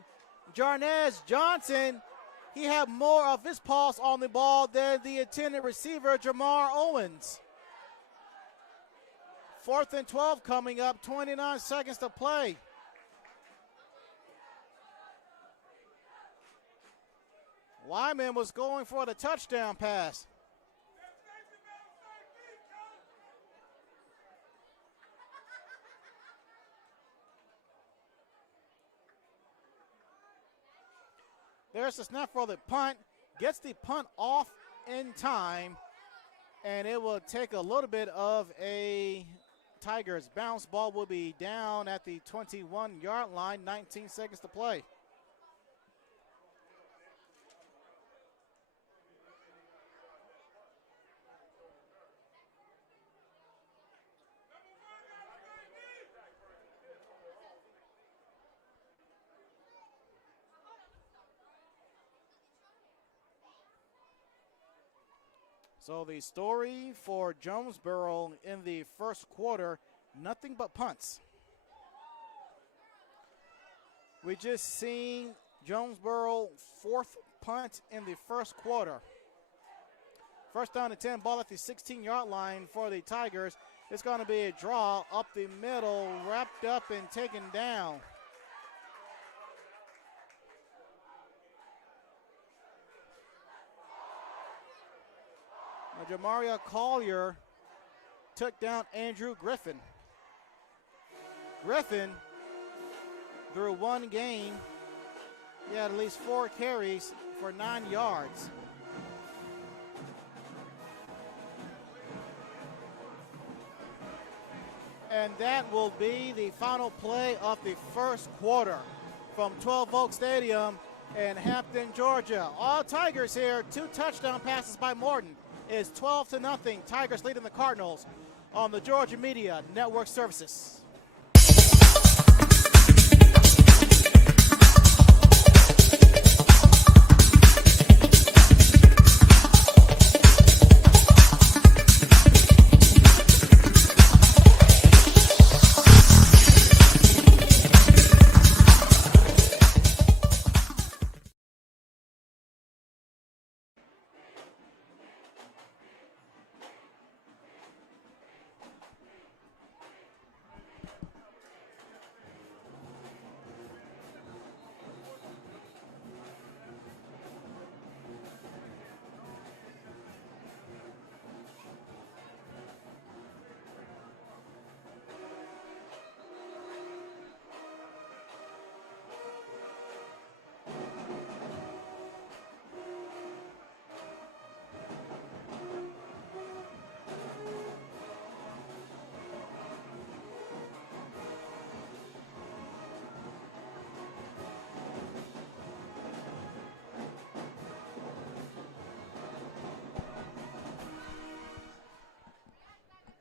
Jarnez Johnson, he had more of his paws on the ball than the intended receiver, Jamar Owens. 4th and 12 coming up, 29 seconds to play. Wyman was going for the touchdown pass. There's the snap for the punt. Gets the punt off in time, and it will take a little bit of a Tigers bounce. Ball will be down at the 21-yard line, 19 seconds to play. So the story for Jonesboro in the first quarter, nothing but punts. We just seen Jonesboro 4th punt in the first quarter. First down and 10, ball at the 16-yard line for the Tigers. It's going to be a draw up the middle, wrapped up and taken down. Now, Jamaria Collier took down Andrew Griffin. Griffin, through one game, he had at least 4 carries for 9 yards. And that will be the final play of the first quarter from 12 Oak Stadium in Hampton, Georgia. All Tigers here, 2 touchdown passes by Morton. Is 12-0. Tigers leading the Cardinals on the Georgia Media Network Services.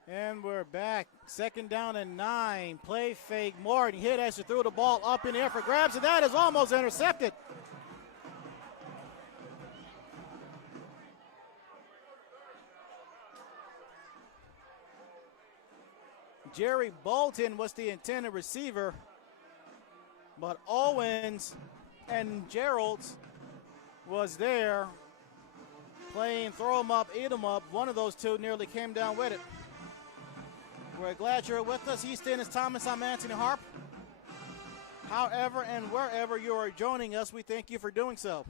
And we're back. 2nd down and 9. Play fake. Morton hit as he threw the ball up in the air for grabs, and that is almost intercepted. Jerry Bolton was the intended receiver, but Owens and Gerald's was there playing throw 'em up, eat 'em up. One of those two nearly came down with it. We're glad you're with us. He's Dennis Thomas. I'm Anthony Harp. However and wherever you are joining us, we thank you for doing so.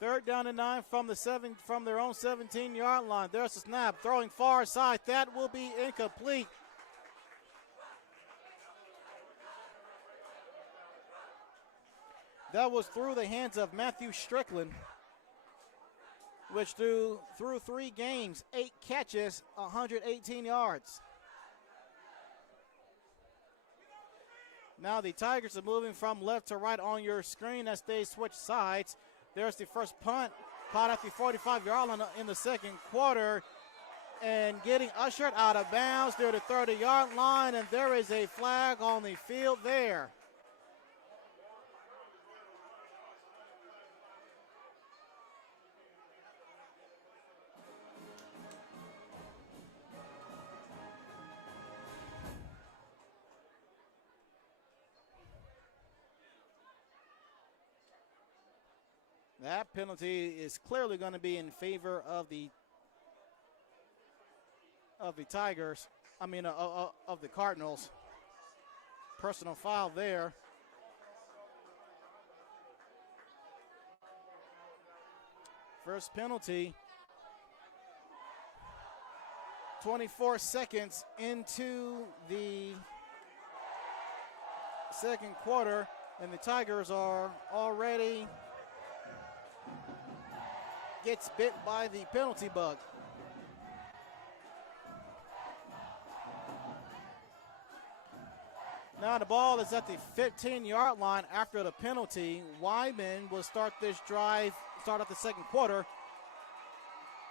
Third down and 9 from their own 17-yard line. There's the snap, throwing far side. That will be incomplete. That was through the hands of Matthew Strickland, which through 3 games, 8 catches, 118 yards. Now the Tigers are moving from left to right on your screen as they switch sides. There's the first punt, caught at the 45-yard line in the second quarter, and getting ushered out of bounds near the 30-yard line, and there is a flag on the field there. That penalty is clearly going to be in favor of the Tigers. I mean, of the Cardinals. Personal foul there. First penalty. 24 seconds into the second quarter, and the Tigers are already gets bit by the penalty bug. Now the ball is at the 15-yard line after the penalty. Wyman will start this drive, start out the second quarter.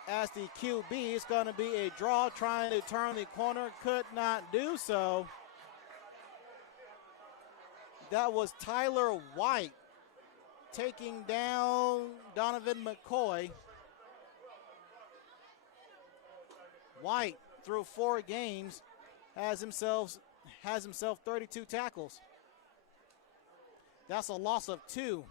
As the QB is going to be a draw, trying to turn the corner, could not do so. That was Tyler White taking down Donovan McCoy. White, through 4 games, has himself 32 tackles. That's a loss of 2.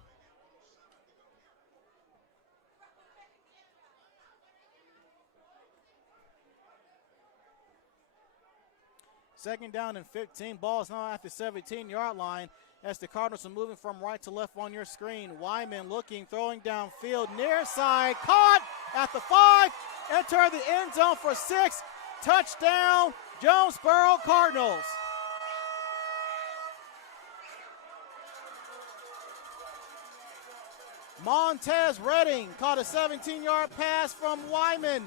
Second down and 15. Ball is now at the 17-yard line as the Cardinals are moving from right to left on your screen. Wyman looking, throwing downfield, near side, caught at the 5, enter the end zone for 6. Touchdown, Jonesboro Cardinals. Montez Redding caught a 17-yard pass from Wyman.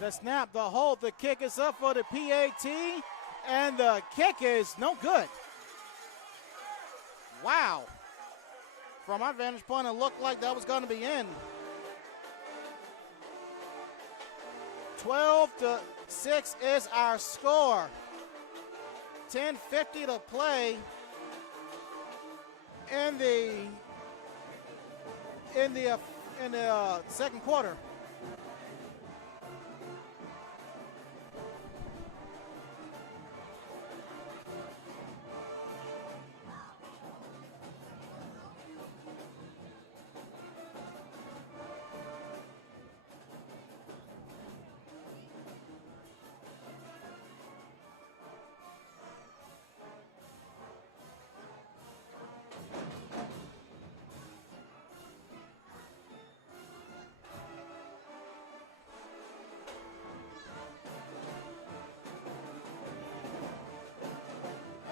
The snap, the hold, the kick is up for the PAT, and the kick is no good. Wow. From my vantage point, it looked like that was going to be in. 12-6 is our score. 10:50 to play in the second quarter.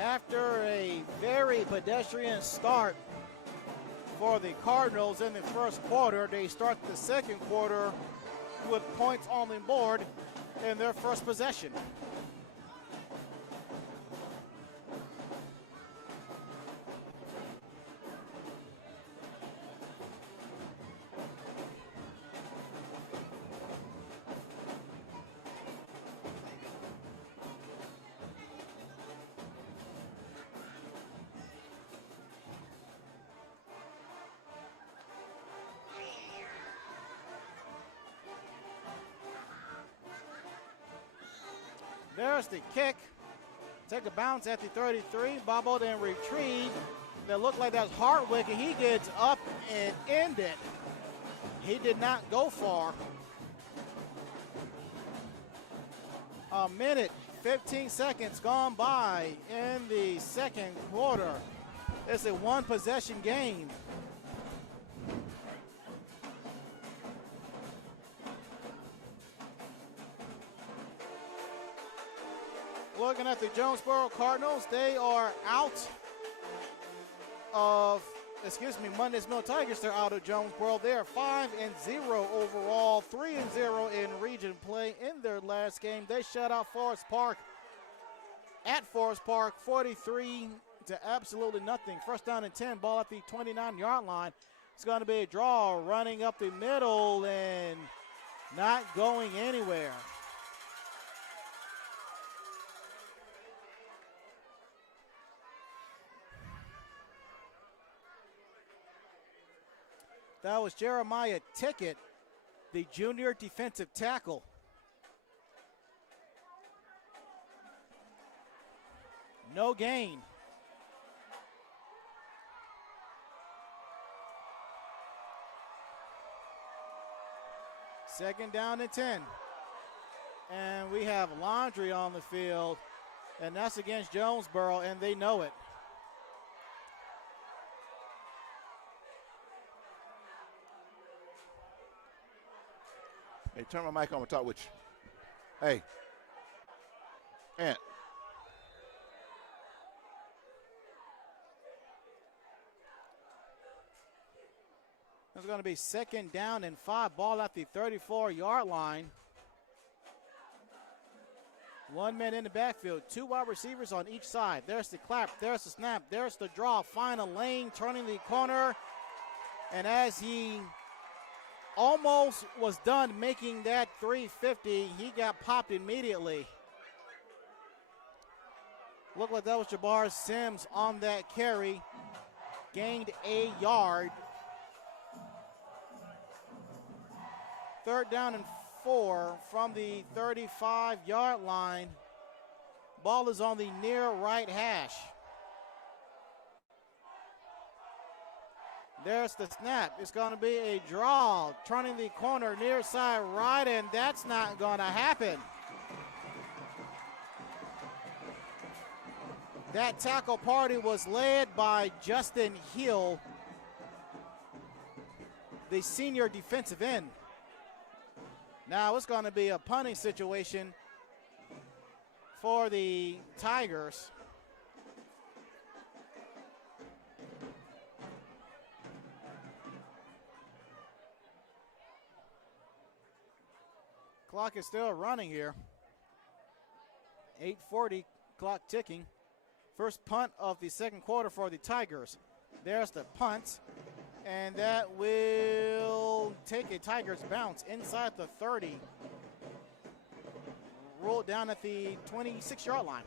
After a very pedestrian start for the Cardinals in the first quarter, they start the second quarter with points on the board in their first possession. There's the kick. Take a bounce at the 33. Bobbled and retrieved. That looked like that's Hardwick, and he gets up and ended. He did not go far. A minute, 15 seconds gone by in the second quarter. It's a one-possession game. Looking at the Jonesboro Cardinals, they are out of, Mundy's Mill Tigers, they're out of Jonesboro. They are 5-0 overall, 3-0 in region play in their last game. They shut out Forest Park at Forest Park, 43 to absolutely nothing. First down and 10, ball at the 29-yard line. It's going to be a draw running up the middle and not going anywhere. That was Jeremiah Tickett, the junior defensive tackle. No gain. Second down and 10. And we have Laundry on the field, and that's against Jonesboro, and they know it. Hey, turn my mic on and talk with you. Hey. Ant. It's going to be second down and 5. Ball at the 34-yard line. 1 man in the backfield. 2 wide receivers on each side. There's the clap. There's the snap. There's the draw. Final lane, turning the corner. And as he almost was done making that 350, he got popped immediately. Looked like that was Jabbar Sims on that carry. gained a yard. 3rd down and 4 from the 35-yard line. Ball is on the near right hash. There's the snap. It's going to be a draw, turning the corner near side right, and that's not going to happen. That tackle party was led by Justin Hill, the senior defensive end. Now it's going to be a punting situation for the Tigers. Clock is still running here. 8:40, clock ticking. First punt of the second quarter for the Tigers. There's the punt, and that will take a Tigers bounce inside the 30. Rolled down at the 26-yard line.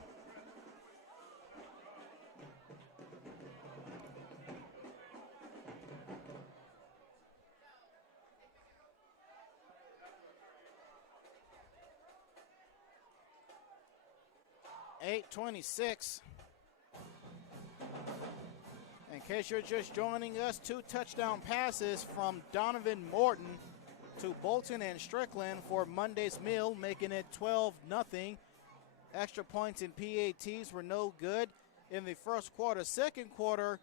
.26. In case you're just joining us, 2 touchdown passes from Donovan Morton to Bolton and Strickland for Monday's meal, making it 12-0. Extra points and PATs were no good in the first quarter. Second quarter,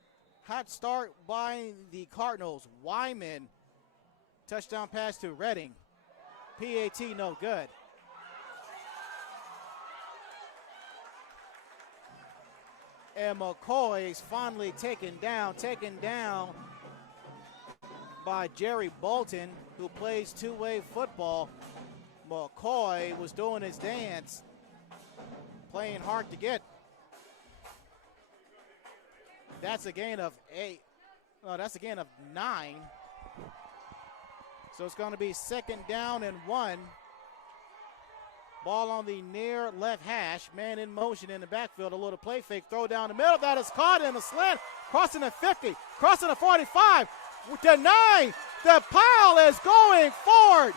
hot start by the Cardinals. Wyman, touchdown pass to Redding. PAT no good. And McCoy is finally taken down by Jerry Bolton, who plays two-way football. McCoy was doing his dance, playing hard to get. That's a gain of 8. No, that's a gain of 9. So it's going to be 2nd down and 1. Ball on the near left hash. Man in motion in the backfield. A little play fake. Throw down the middle. That is caught in a slant. Crossing the 50. Crossing the 45. Denied. The pile is going forward.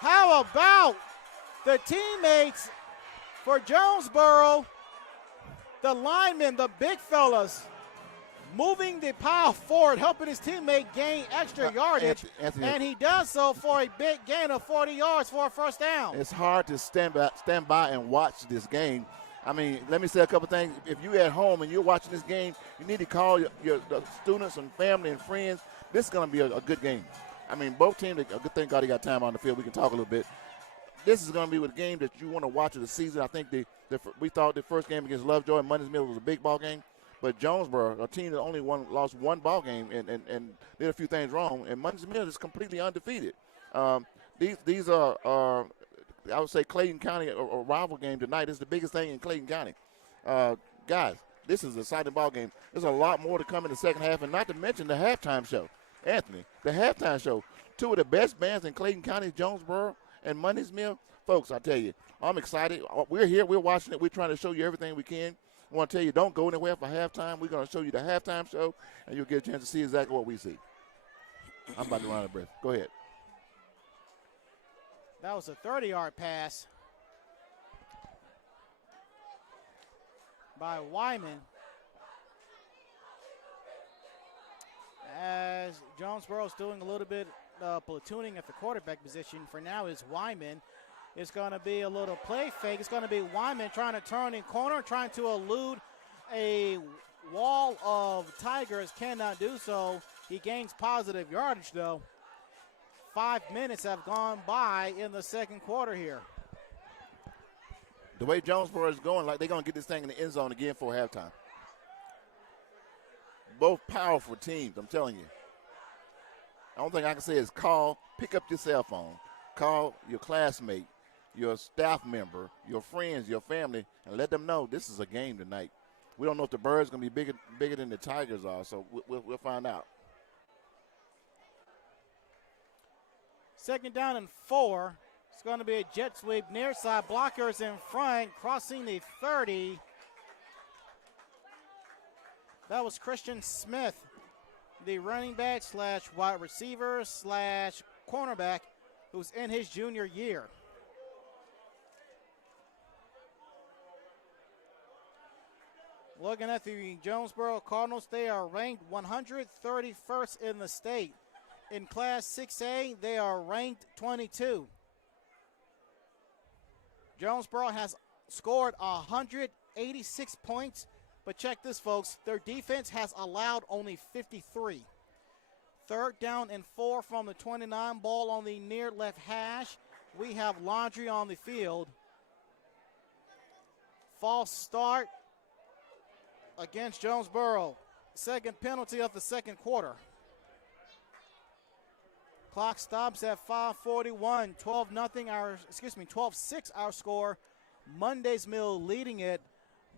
How about the teammates for Jonesboro? The linemen, the big fellas, moving the pile forward, helping his teammate gain extra yardage, Anthony, and he does so for a big gain of 40 yards for a first down. It's hard to stand by and watch this game. I mean, let me say a couple things. If you're at home and you're watching this game, you need to call your students and family and friends. This is going to be a good game. I mean, both teams, a good thing God, he got time on the field. We can talk a little bit. This is going to be a game that you want to watch of the season. I think we thought the first game against Lovejoy and Monday's Mill was a big ball game. But Jonesboro, a team that only lost one ball game and did a few things wrong, and Monday's Mill is completely undefeated. These are I would say Clayton County, a rival game tonight. Is the biggest thing in Clayton County. Guys, this is an exciting ball game. There's a lot more to come in the second half, and not to mention the halftime show. Anthony, the halftime show. 2 of the best bands in Clayton County, Jonesboro and Monday's Mill. Folks, I tell you, I'm excited. We're here. We're watching it. We're trying to show you everything we can. I want to tell you, don't go anywhere for halftime. We're going to show you the halftime show, and you'll get a chance to see exactly what we see. I'm about to run out of breath. Go ahead. That was a 30-yard pass by Wyman. As Jonesboro's doing a little bit platooning at the quarterback position for now is Wyman. It's going to be a little play fake. It's going to be Wyman trying to turn in corner, trying to elude a wall of Tigers. Cannot do so. He gains positive yardage, though. 5 minutes have gone by in the second quarter here. The way Jonesboro is going, like they're going to get this thing in the end zone again for halftime. Both powerful teams, I'm telling you. The only thing I can say is pick up your cell phone, call your classmate, your staff member, your friends, your family, and let them know this is a game tonight. We don't know if the Birds are going to be bigger than the Tigers are, so we'll find out. 2nd down and 4. It's going to be a jet sweep near side. Blockers in front, crossing the 30. That was Christian Smith, the running back slash wide receiver slash cornerback who's in his junior year. Looking at the Jonesboro Cardinals, they are ranked 131st in the state. In Class 6A, they are ranked 22. Jonesboro has scored 186 points, but check this, folks. Their defense has allowed only 53. 3rd down and 4 from the 29, ball on the near left hash. We have Laundry on the field. False start against Jonesboro. Second penalty of the second quarter. Clock stops at 5:41. 12-6 our score. Monday's Mill leading it,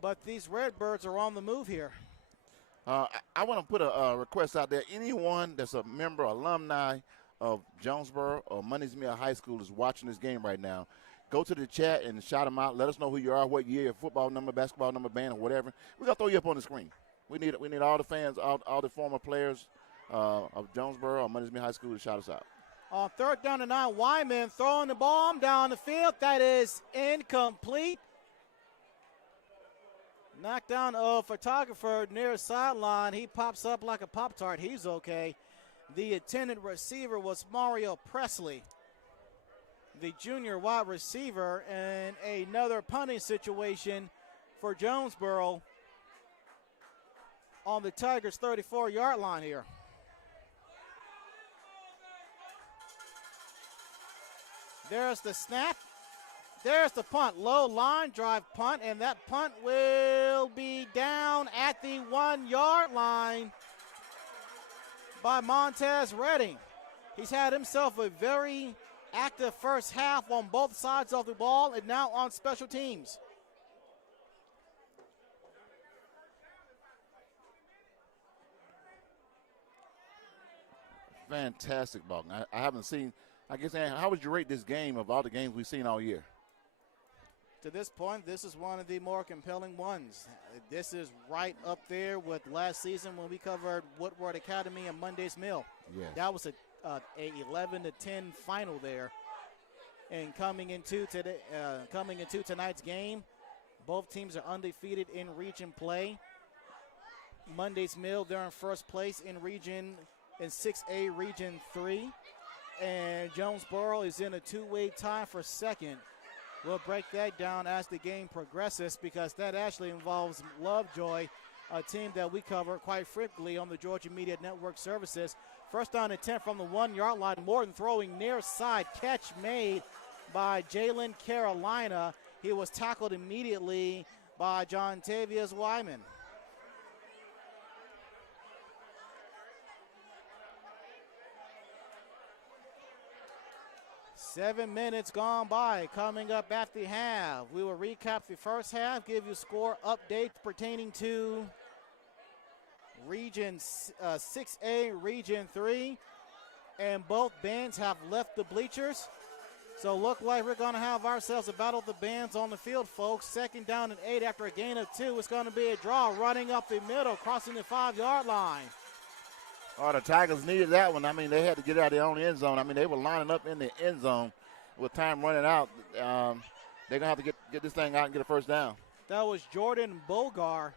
but these Redbirds are on the move here. I want to put a request out there. Anyone that's a member, alumni of Jonesboro or Monday's Mill High School is watching this game right now. Go to the chat and shout them out. Let us know who you are, what year, your football number, basketball number, band, or whatever. We're going to throw you up on the screen. We need all the fans, all the former players of Jonesboro or Monday's Mill High School to shout us out. On 3rd down and 9, Wyman throwing the ball down the field. That is incomplete. Knockdown of photographer near the sideline. He pops up like a Pop-Tart. He's okay. The intended receiver was Mario Presley, the junior wide receiver, and another punting situation for Jonesboro on the Tigers' 34-yard line here. There's the snap. There's the punt. Low line drive punt, and that punt will be down at the 1-yard line by Montez Redding. He's had himself a very active first half on both sides of the ball and now on special teams. Fantastic ball. I haven't seen, I guess, how would you rate this game of all the games we've seen all year? To this point, this is one of the more compelling ones. This is right up there with last season when we covered Woodward Academy and Monday's Mill. Yes. That was a 11-10 final there. And coming into tonight's game, both teams are undefeated in region play. Monday's Mill, they're in first place in 6A Region 3. And Jonesboro is in a two-way tie for second. We'll break that down as the game progresses because that actually involves Lovejoy, a team that we cover quite frequently on the Georgia Media Network services. 1st down and 10 from the 1-yard line. Morton throwing near side. Catch made by Jalen Carolina. He was tackled immediately by John Tavius Wyman. Seven minutes gone by. Coming up at the half, we will recap the first half, give you score updates pertaining to Region 6A, Region 3, and both bands have left the bleachers. So look like we're going to have ourselves a battle of the bands on the field, folks. 2nd down and 8 after a gain of 2. It's going to be a draw running up the middle, crossing the 5-yard line. Oh, the Tigers needed that one. I mean, they had to get out of their own end zone. I mean, they were lining up in the end zone with time running out. They're going to have to get this thing out and get a first down. That was Jordan Bogar,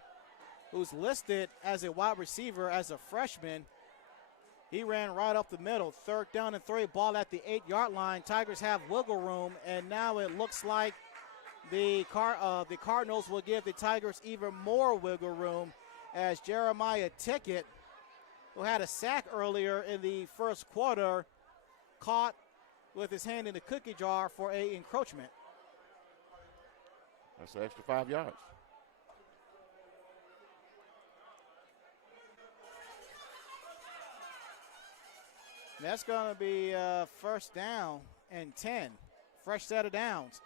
who's listed as a wide receiver as a freshman. He ran right up the middle. 3rd down and 3, ball at the 8-yard line. Tigers have wiggle room, and now it looks like the Cardinals will give the Tigers even more wiggle room as Jeremiah Tickett, who had a sack earlier in the first quarter, caught with his hand in the cookie jar for a encroachment. That's an extra 5 yards. That's going to be 1st down and 10. Fresh set of downs.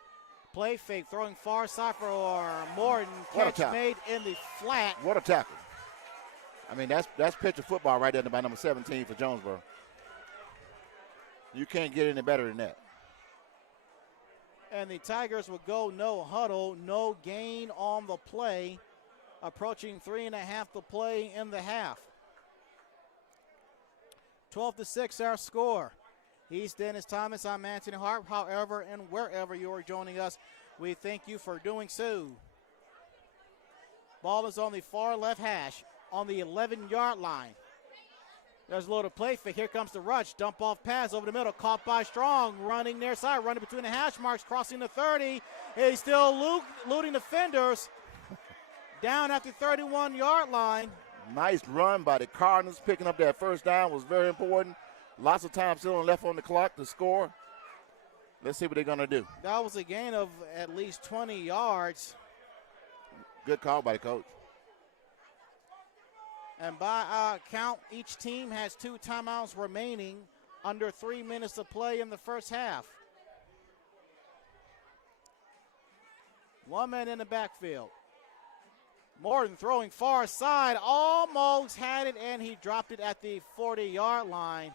Play fake, throwing far side for Morton. Catch made in the flat. What a tackle. I mean, that's picture football right there by number 17 for Jonesboro. You can't get any better than that. And the Tigers will go no huddle, no gain on the play. Approaching 3.5 to play in the half. 12-6 our score. He's Dennis Thomas. I'm Anthony Hart. However and wherever you are joining us, we thank you for doing so. Ball is on the far left hash on the 11-yard line. There's a little play fake. Here comes the rush. Dump off pass over the middle. Caught by Strong. Running near side. Running between the hash marks. Crossing the 30. He's still looting defenders. Down at the 31-yard line. Nice run by the Cardinals. Picking up that first down was very important. Lots of time still left on the clock to score. Let's see what they're going to do. That was a gain of at least 20 yards. Good call by the coach. And by our count, each team has 2 timeouts remaining. Under 3 minutes to play in the first half. 1 man in the backfield. Morton throwing far side, almost had it, and he dropped it at the 40-yard line.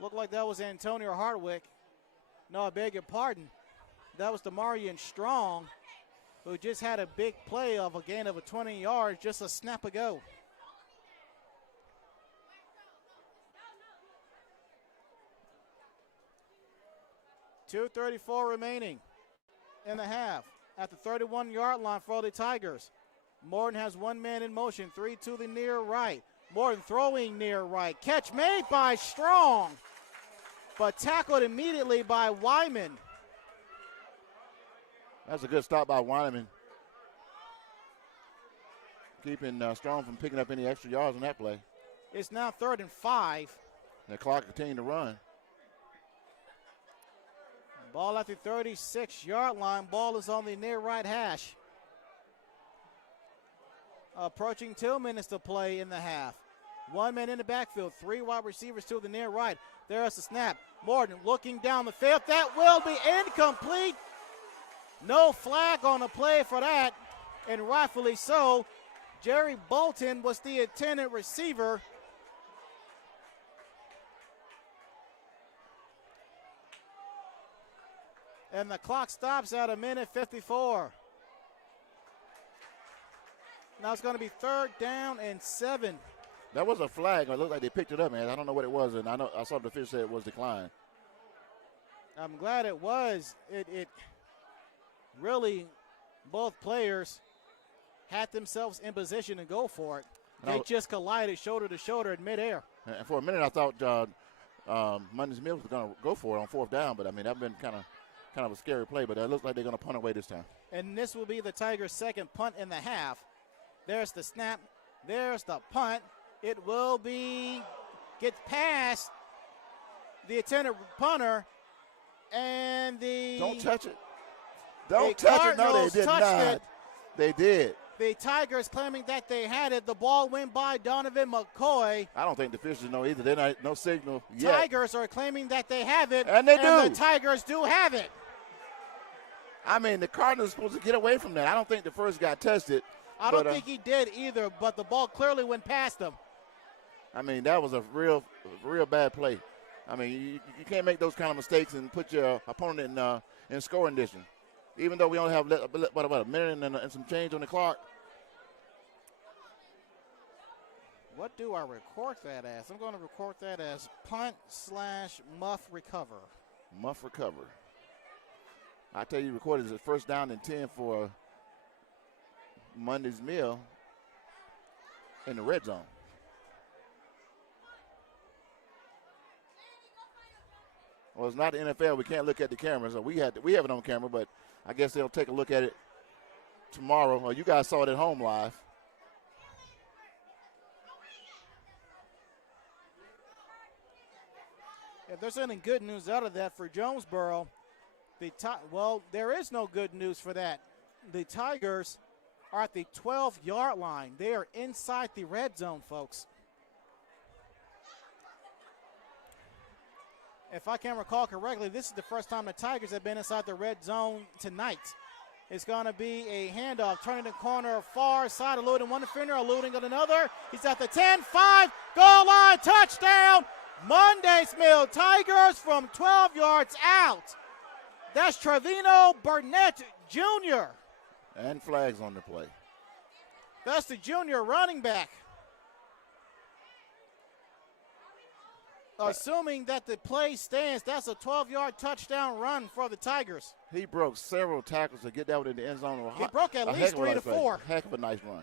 Looked like that was Antonio Hardwick. No, I beg your pardon. That was Demarion Strong, who just had a big play of a gain of 20 yards just a snap ago. .234 remaining in the half. At the 31-yard line for the Tigers. Morton has 1 man in motion, 3 to the near right. Morton throwing near right. Catch made by Strong, but tackled immediately by Wyman. That's a good stop by Wyman. Keeping Strong from picking up any extra yards on that play. It's now 3rd and 5. The clock continuing to run. Ball at the 36-yard line. Ball is on the near right hash. Approaching 2 minutes to play in the half. 1 man in the backfield. 3 wide receivers to the near right. There's the snap. Morton looking down the field. That will be incomplete. No flag on the play for that, and rightfully so. Jerry Bolton was the intended receiver. And the clock stops at 1:54. Now it's going to be 3rd down and 7. That was a flag. It looked like they picked it up, man. I don't know what it was, and I saw the official say it was declined. I'm glad it was. It really, both players had themselves in position to go for it. They just collided shoulder to shoulder in midair. And for a minute, I thought Mundy's Mills was going to go for it on 4th down, but I mean that been kind of a scary play. But it looks like they're going to punt away this time. And this will be the Tigers' 2nd punt in the half. There's the snap. There's the punt. It will get past the intended punter and the. Don't touch it. Don't touch it. No, they did not. They did. The Tigers claiming that they had it. The ball went by Donovan McCoy. I don't think the officials know either. They're not, no signal yet. Tigers are claiming that they have it. And they do. The Tigers do have it. I mean, the Cardinals are supposed to get away from that. I don't think the first guy touched it. I don't think he did either, but the ball clearly went past him. I mean, that was a real bad play. I mean, you can't make those kind of mistakes and put your opponent in scoring distance. Even though we only have a minute and some change on the clock. What do I record that as? I'm going to record that as punt/muff recover. Muff recover. I tell you, recorded as a 1st down and 10 for Mundy's Mill in the red zone. Well, it's not the NFL. We can't look at the camera, so we have it on camera, but I guess they'll take a look at it tomorrow. Well, you guys saw it at home live. If there's any good news out of that for Jonesboro, there is no good news for that. The Tigers are at the 12-yard line. They are inside the red zone, folks. If I can recall correctly, this is the first time the Tigers have been inside the red zone tonight. It's going to be a handoff, turning the corner far side, eluding one defender, eluding another. He's at the 10, 5, goal line, touchdown. Mundy's Mill Tigers from 12 yards out. That's Trevino Burnett Jr. And flags on the play. That's the junior running back. Assuming that the play stands, that's a 12-yard touchdown run for the Tigers. He broke several tackles to get that one in the end zone. He broke at least 3 to 4. Heck of a nice run.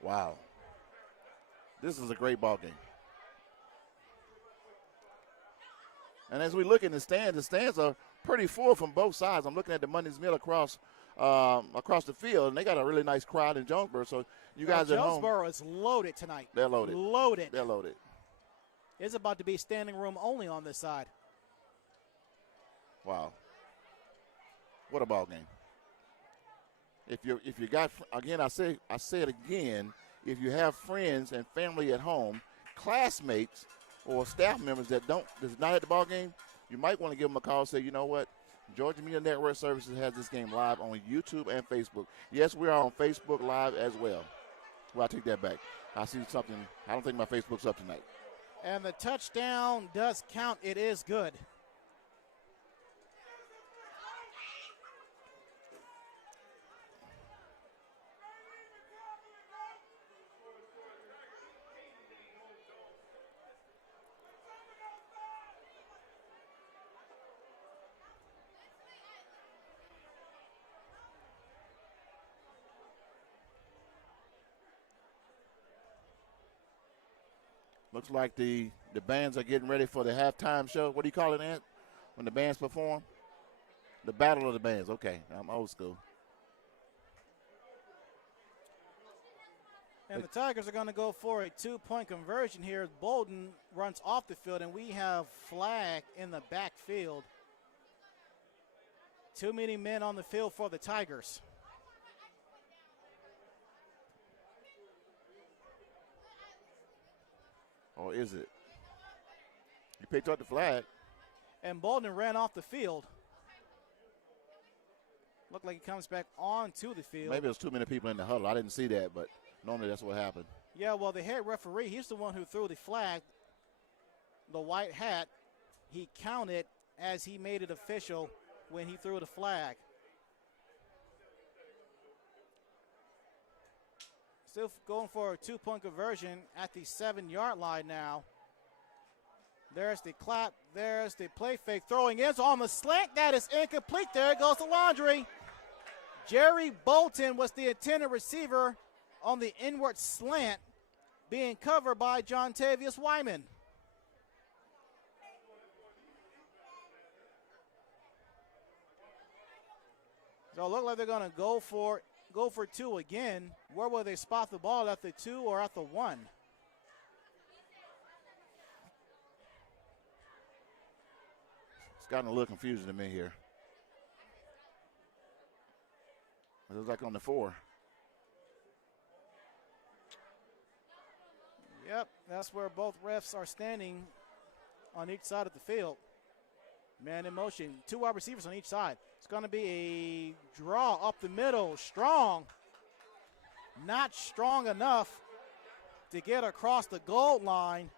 Wow. This is a great ball game. And as we look in the stands are pretty full from both sides. I'm looking at the Mundy's Mill across the field, and they got a really nice crowd in Jonesboro. So you guys at home. Jonesboro is loaded tonight. They're loaded. They're loaded. It's about to be standing room only on this side. Wow. What a ball game. If you got, again, I say it again, if you have friends and family at home, classmates or staff members that's not at the ball game, you might want to give them a call and say, you know what, Georgia Media Network Services has this game live on YouTube and Facebook. Yes, we are on Facebook Live as well. Well, I take that back. I see something. I don't think my Facebook's up tonight. And the touchdown does count. It is good. Looks like the bands are getting ready for the halftime show. What do you call it, Ant? When the bands perform? The Battle of the Bands. Okay, I'm old school. And the Tigers are going to go for a 2-point conversion here. Bolden runs off the field, and we have flag in the backfield. Too many men on the field for the Tigers. Or is it? You picked up the flag. And Bolden ran off the field. Looked like he comes back onto the field. Maybe there's too many people in the huddle. I didn't see that, but normally that's what happened. Yeah, well, the head referee, he's the one who threw the flag, the white hat. He counted as he made it official when he threw the flag. Still going for a 2-point conversion at the 7-yard line now. There's the clap. There's the play fake. Throwing in on the slant. That is incomplete. There goes the laundry. Jerry Bolton was the intended receiver on the inward slant, being covered by John Tavius Wyman. So it looks like they're going to go for 2 again. Where will they spot the ball, at the 2 or at the 1? It's gotten a little confusing to me here. It looks like on the 4. Yep, that's where both refs are standing on each side of the field. Man in motion, 2 wide receivers on each side. It's going to be a draw up the middle. Strong. Not strong enough to get across the goal line.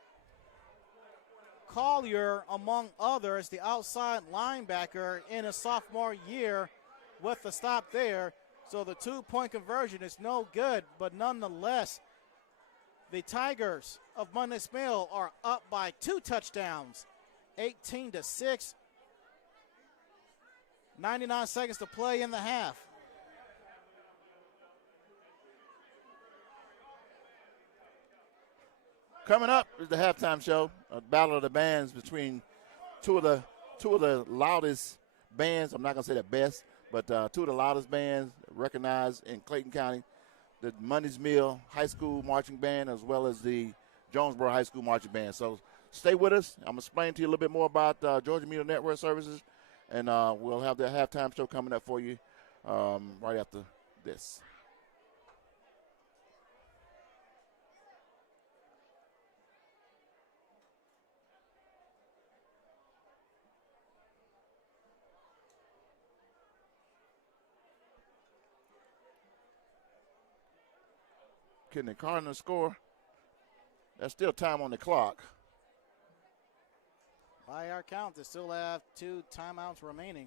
Collier, among others, the outside linebacker in his sophomore year with the stop there. So the 2-point conversion is no good, but nonetheless, the Tigers of Mundy's Mill are up by 2 touchdowns, 18-6. 99 seconds to play in the half. Coming up is the halftime show, a battle of the bands between two of the loudest bands. I'm not going to say the best, but 2 of the loudest bands recognized in Clayton County, the Mundy's Mill High School Marching Band as well as the Jonesboro High School Marching Band. So stay with us. I'm going to explain to you a little bit more about Georgia Media Network Services, and we'll have the halftime show coming up for you right after this. Can the Cardinals score? There's still time on the clock. By our count, they still have 2 timeouts remaining.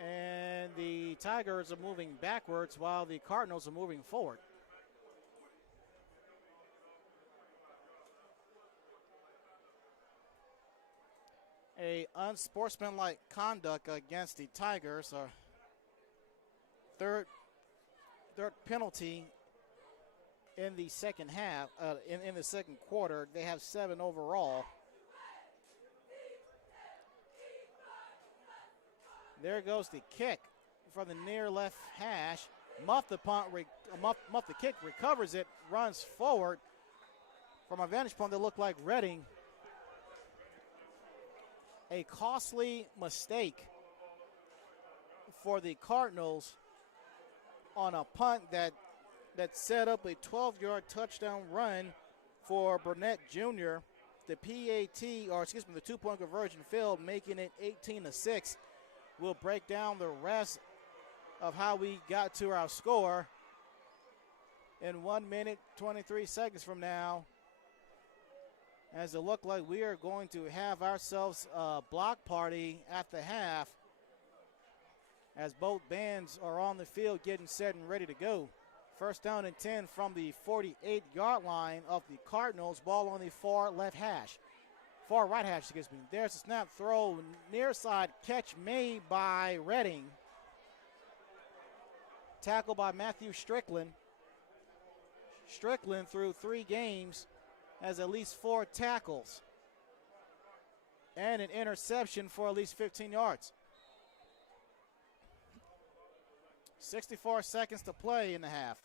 And the Tigers are moving backwards while the Cardinals are moving forward. A unsportsmanlike conduct against the Tigers. Third penalty in the second half, in the second quarter. They have 7 overall. There goes the kick from the near left hash. Muff the kick, recovers it, runs forward. From a vantage point that looked like Redding. A costly mistake for the Cardinals on a punt that set up a 12-yard touchdown run for Burnett Jr. The the 2-point conversion failed, making it 18-6. We'll break down the rest of how we got to our score in 1 minute, 23 seconds from now, as it looked like we are going to have ourselves a block party at the half as both bands are on the field getting set and ready to go. First down and 10 from the 48-yard line of the Cardinals. Ball on the far right hash, There's a snap, throw, near side catch made by Redding. Tackle by Matthew Strickland. Strickland through 3 games has at least 4 tackles and an interception for at least 15 yards. 64 seconds to play in the half.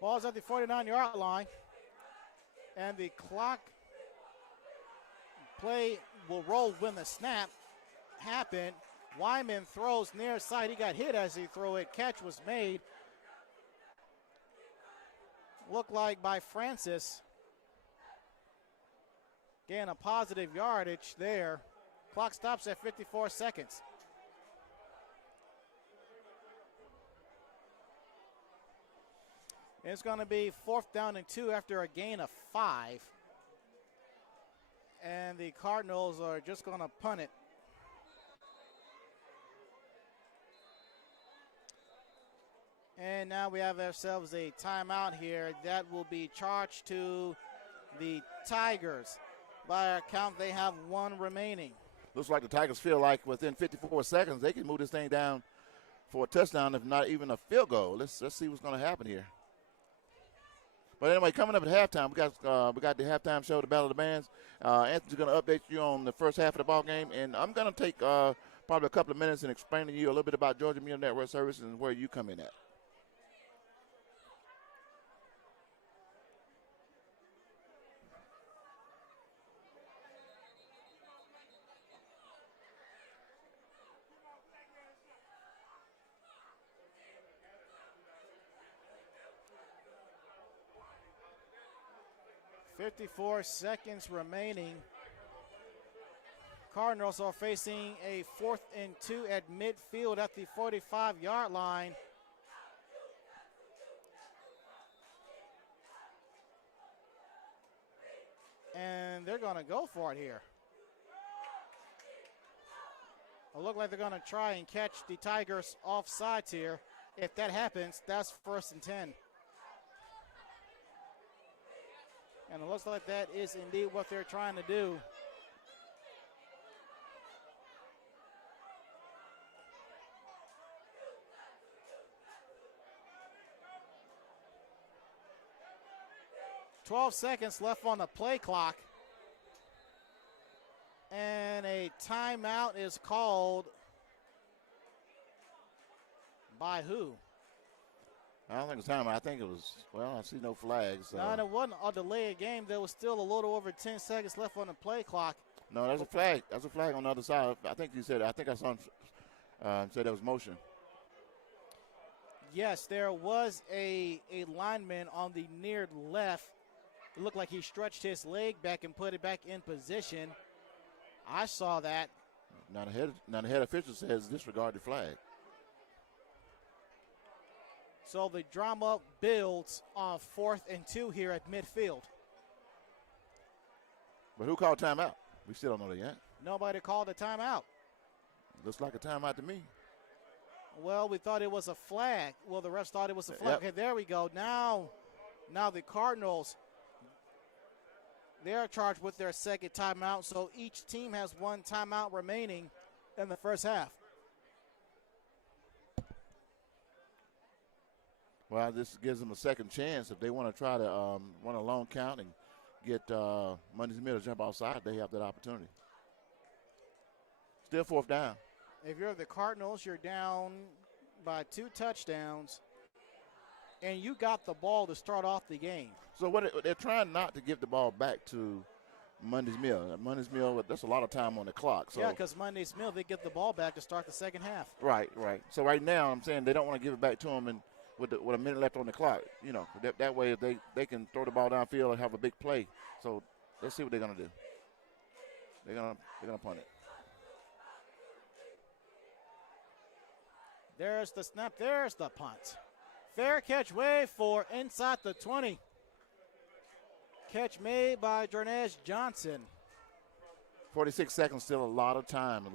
Ball's at the 49-yard line, and the clock play will roll when the snap happened. Wyman throws near side. He got hit as he threw it. Catch was made. Looked like by Francis. Again, a positive yardage there. Clock stops at 54 seconds. It's going to be 4th down and 2 after a gain of 5. And the Cardinals are just going to punt it. And now we have ourselves a timeout here. That will be charged to the Tigers. By our count, they have 1 remaining. Looks like the Tigers feel like within 54 seconds they can move this thing down for a touchdown, if not even a field goal. Let's see what's going to happen here. But anyway, coming up at halftime, we got the halftime show, the Battle of the Bands. Anthony's going to update you on the first half of the ball game, and I'm going to take probably a couple of minutes and explain to you a little bit about Georgia Media Network Services and where you come in at. .54 seconds remaining. Cardinals are facing a 4th and 2 at midfield at the 45-yard line. And they're going to go for it here. It looks like they're going to try and catch the Tigers offsides here. If that happens, that's 1st and 10. And it looks like that is indeed what they're trying to do. .12 seconds left on the play clock. And a timeout is called by who? I don't think it's time. I think it was, well, I see no flags. So. No, it wasn't a delay of game. There was still a little over 10 seconds left on the play clock. No, there's a flag. There's a flag on the other side. I think you said, I think I saw him said there was motion. Yes, there was a lineman on the near left. It looked like he stretched his leg back and put it back in position. I saw that. Now the head official says disregard the flag. So the drama builds on 4th and 2 here at midfield. But who called timeout? We still don't know that yet. Nobody called a timeout. Looks like a timeout to me. Well, we thought it was a flag. Well, the refs thought it was a flag. Yep. Okay, there we go. Now the Cardinals, they're charged with their second timeout. So each team has one timeout remaining in the first half. Well, this gives them a second chance. If they want to try to run a long count and get Mundy's Mill to jump outside, they have that opportunity. Still 4th down. If you're the Cardinals, you're down by 2 touchdowns, and you got the ball to start off the game. So they're trying not to give the ball back to Mundy's Mill. Mundy's Mill, that's a lot of time on the clock. So. Yeah, because Mundy's Mill, they get the ball back to start the second half. Right. So right now, I'm saying they don't want to give it back to them and with a minute left on the clock. You know, that way they can throw the ball downfield and have a big play. So let's see what they're going to do. They're gonna punt it. There's the snap. There's the punt. Fair catch way for inside the 20. Catch made by Jornez Johnson. 46 seconds, still a lot of time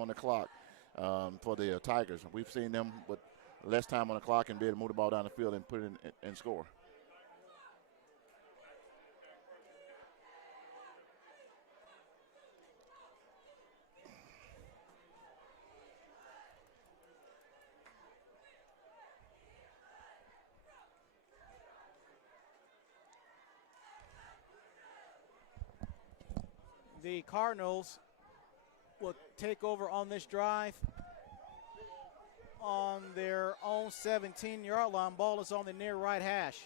on the clock for the Tigers. We've seen them with less time on the clock and be able to move the ball down the field and put it in and score. The Cardinals will take over on this drive on their own 17-yard line. Ball is on the near right hash.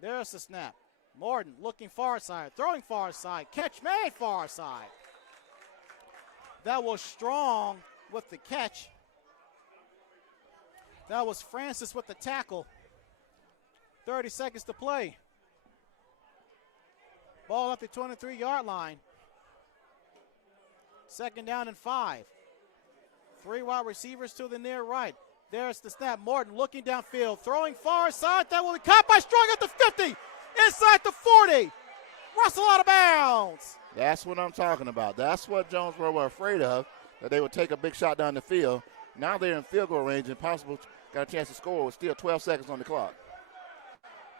There's the snap. Morton looking far side, throwing far side. Catch made far side. That was Strong with the catch. That was Francis with the tackle. 30 seconds to play. Ball at the 23-yard line. Second down and 5. 3 wide receivers to the near right. There's the snap. Morton looking downfield, throwing far side. That will be caught by Strong at the 50. Inside the 40. Russell out of bounds. That's what I'm talking about. That's what Jonesboro were afraid of, that they would take a big shot down the field. Now they're in field goal range and possible got a chance to score with still 12 seconds on the clock.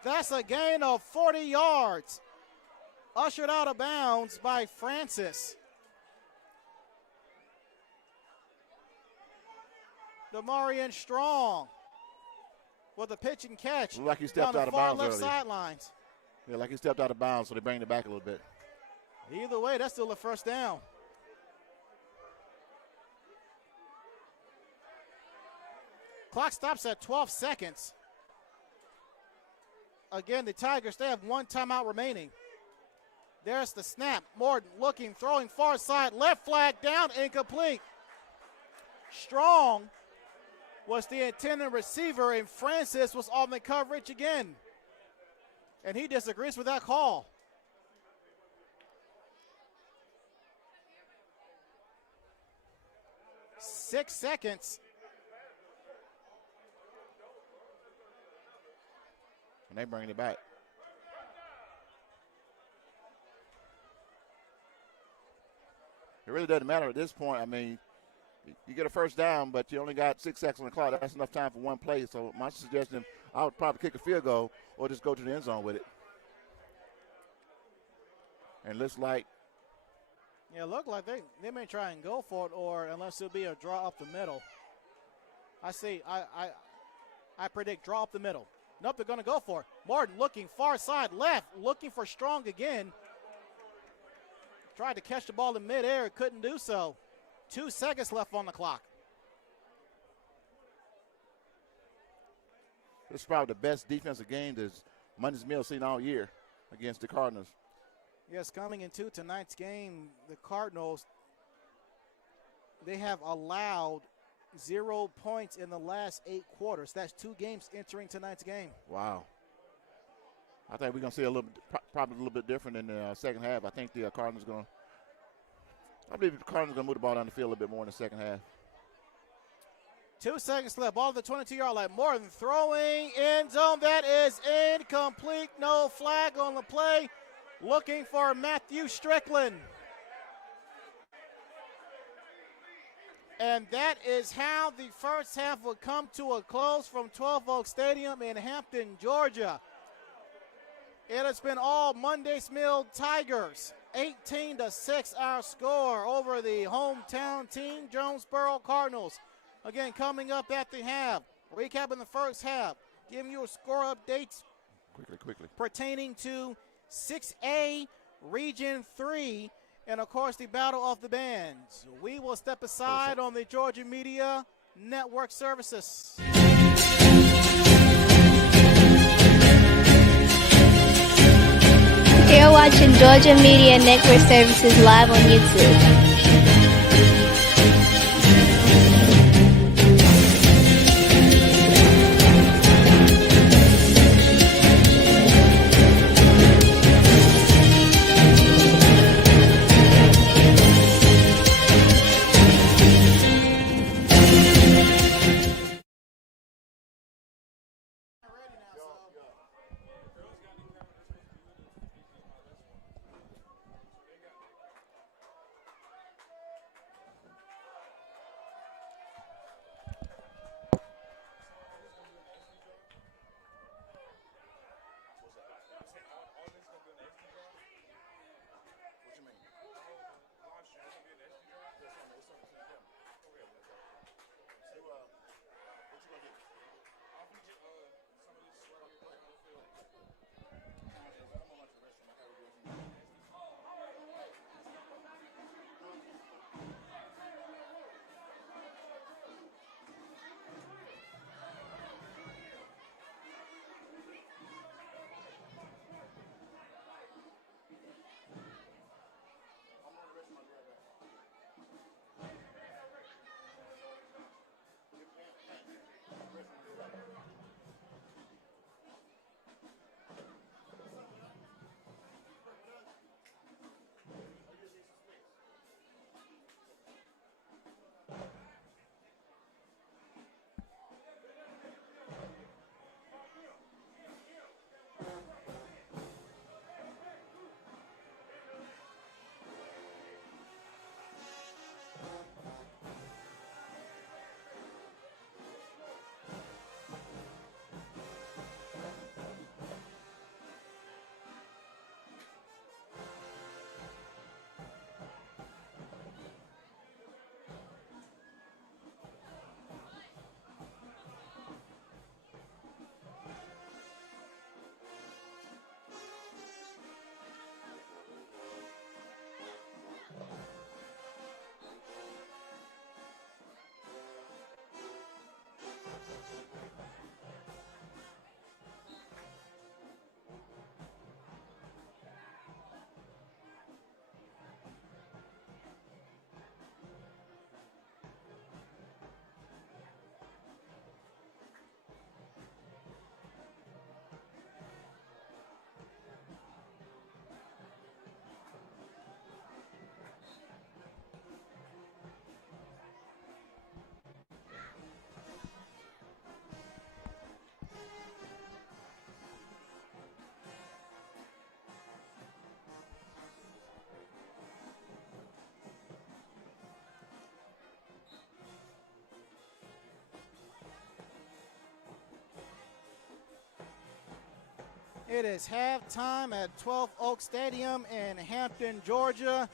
That's a gain of 40 yards. Ushered out of bounds by Francis. Demarion Strong with a pitch and catch. Like he stepped down out of the far bounds left earlier. sidelines. Yeah, like he stepped out of bounds, so they bring it back a little bit. Either way, that's still a first down. Clock stops at 12 seconds. Again, the Tigers, they have one timeout remaining. There's the snap. Morton looking, throwing far side, left flag down, incomplete. Strong was the intended receiver, and Francis was on the coverage again. And he disagrees with that call. Six seconds. And they bring it back. It really doesn't matter at this point. I mean, you get a first down, but you only got 6 seconds on the clock. That's enough time for one play. So my suggestion, I would probably kick a field goal or just go to the end zone with it. And it looks like. Yeah, it looked like they may try and go for it, or unless it'll be a draw up the middle. I predict draw up the middle. Nope, they're going to go for it. Martin looking far side left, looking for Strong again. Tried to catch the ball in midair, couldn't do so. 2 seconds left on the clock. This is probably the best defensive game that Mundy's Mill seen all year against the Cardinals. Yes, coming into tonight's game, the Cardinals, they have allowed 0 points in the last 8 quarters. That's 2 games entering tonight's game. Wow. I think we're going to see probably a little bit different in the second half. I think the Cardinals I believe the Cardinals going to move the ball down the field a little bit more in the second half. 2 seconds left. Ball at the 22-yard line. Morton throwing end zone. That is incomplete. No flag on the play. Looking for Matthew Strickland. And that is how the first half would come to a close from 12 Oak Stadium in Hampton, Georgia. It has been all Mundy's Mill Tigers. 18-6 our score over the hometown team, Jonesboro Cardinals. Again, coming up at the half, recapping the first half, giving you a score updates Quickly. pertaining to 6A Region 3, and of course the Battle of the Bands. We will step aside on the Georgia Media Network services. You're watching Georgia Media Network Services live on YouTube. It is halftime at 12 Oak Stadium in Hampton, Georgia.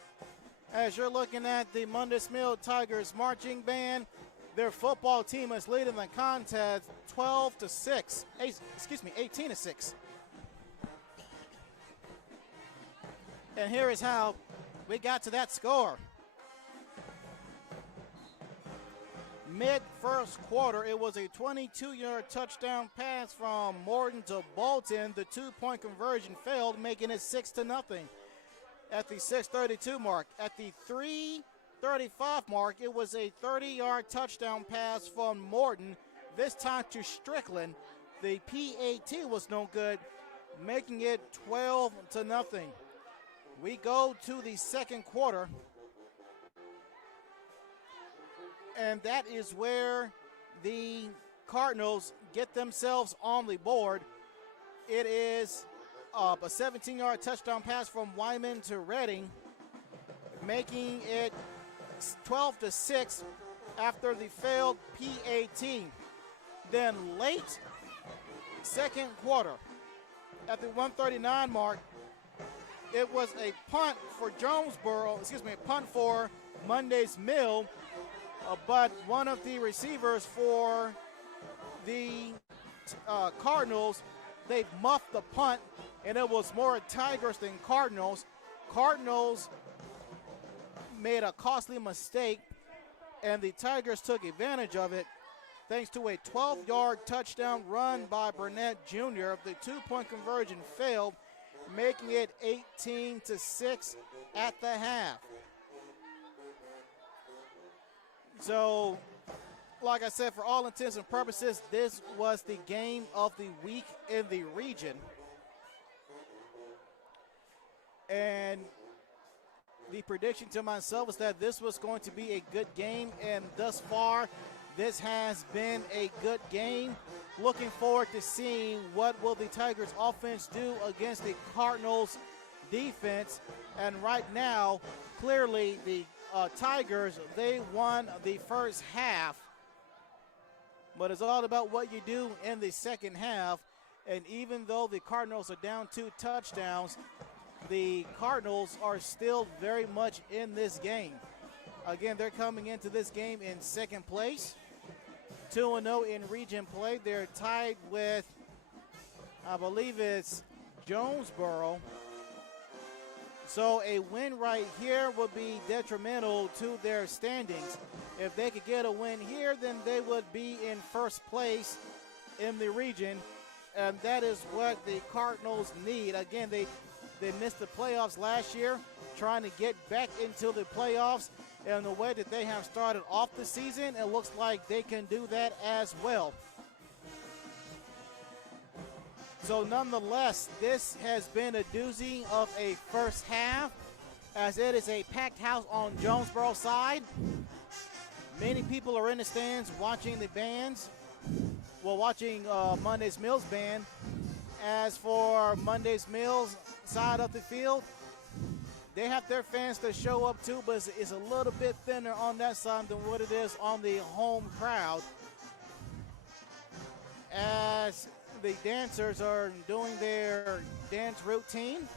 As you're looking at the Mundy's Mill Tigers marching band, their football team is leading the contest 18-6. And here is how we got to that score. Mid-first quarter, it was a 22-yard touchdown pass from Morton to Bolton. The two-point conversion failed, making it 6-0 at the 6:32 mark. At the 3:35 mark, it was a 30-yard touchdown pass from Morton, this time to Strickland. The PAT was no good, making it 12-0. We go to the second quarter, and that is where the Cardinals get themselves on the board. It is a 17-yard touchdown pass from Wyman to Redding, making it 12-6 after the failed PAT. Then late second quarter, at the 139 mark, it was a punt for a punt for Monday's Mill, but one of the receivers for the Cardinals, they muffed the punt, and it was more Tigers than Cardinals. Cardinals made a costly mistake, and the Tigers took advantage of it thanks to a 12-yard touchdown run by Burnett Jr. The two-point conversion failed, making it 18-6 at the half. So, like I said, for all intents and purposes, this was the game of the week in the region. And the prediction to myself was that this was going to be a good game, and thus far, this has been a good game. Looking forward to seeing what will the Tigers offense do against the Cardinals defense. And right now, clearly the Tigers, they won the first half, but it's all about what you do in the second half. And even though the Cardinals are down 2 touchdowns, the Cardinals are still very much in this game. Again, they're coming into this game in second place, 2-0 in region play. They're tied with, I believe it's Jonesboro. So a win right here would be detrimental to their standings. If they could get a win here, then they would be in first place in the region, and that is what the Cardinals need. Again, they missed the playoffs last year, trying to get back into the playoffs. And the way that they have started off the season, it looks like they can do that as well. So nonetheless, this has been a doozy of a first half, as it is a packed house on Jonesboro side. Many people are in the stands watching the bands, watching Monday's Mills band. As for Monday's Mills side of the field, they have their fans to show up too, but it's a little bit thinner on that side than what it is on the home crowd, as the dancers are doing their dance routine.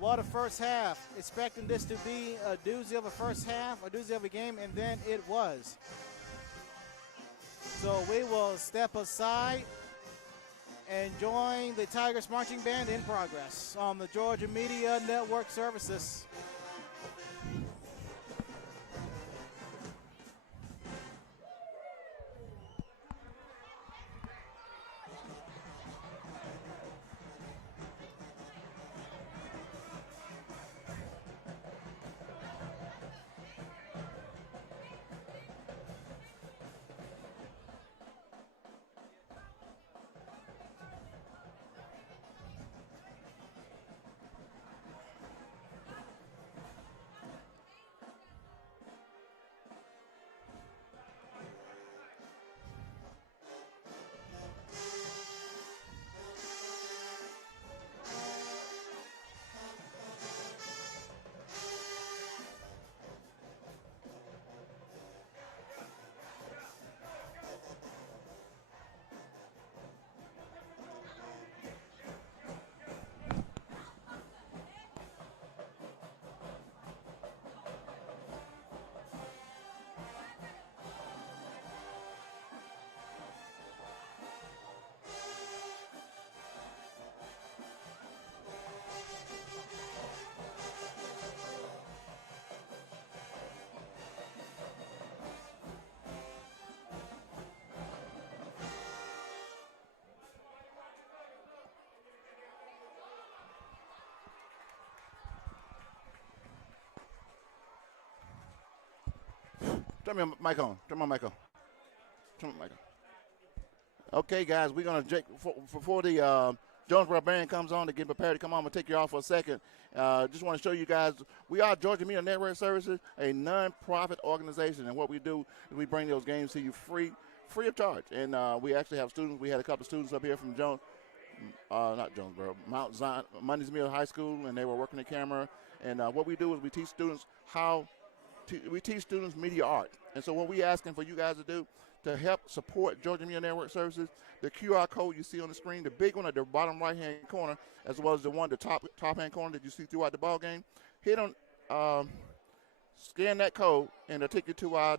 What a first half. Expecting this to be a doozy of a first half, a doozy of a game, and then it was. So we will step aside and join the Tigers marching band in progress on the Georgia Media Network services. Turn my mic on. Turn my mic on. Turn my mic on. Okay, guys, we're going to, before the Jonesboro band comes on to get prepared to come on, I'm going to take you off for a second. Just want to show you guys, we are Georgia Media Network Services, a non-profit organization, and what we do is we bring those games to you free of charge. And we actually have students. We had a couple of students up here from not Jonesboro, Mount Zion, Mundy's Mill High School, and they were working the camera. And what we do is we teach students media art. And so what we asking for you guys to do to help support Georgia Media Network Services, the QR code you see on the screen, the big one at the bottom right-hand corner, as well as the one at the top-hand corner that you see throughout the ball game, hit on, scan that code, and it'll take you to our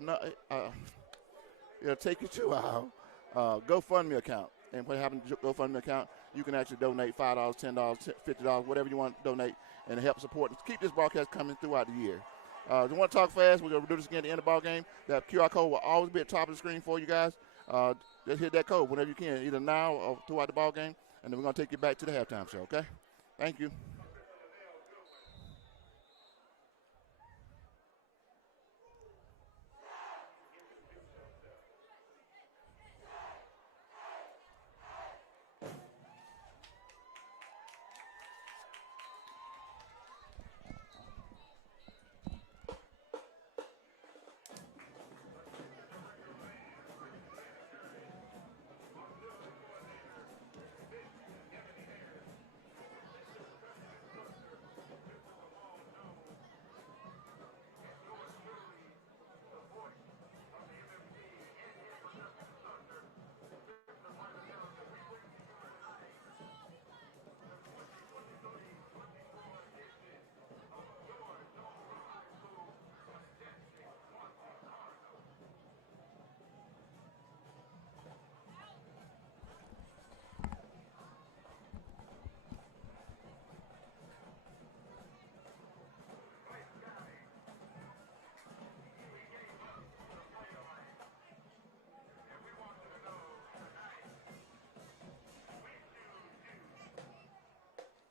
GoFundMe account. And what happens to your GoFundMe account, you can actually donate $5, $10, $50, whatever you want to donate, and help support and keep this broadcast coming throughout the year. If you want to talk fast, we're going to do this again at the end of the ball game. That QR code will always be at the top of the screen for you guys. Just hit that code whenever you can, either now or throughout the ball game, and then we're going to take you back to the halftime show, okay? Thank you.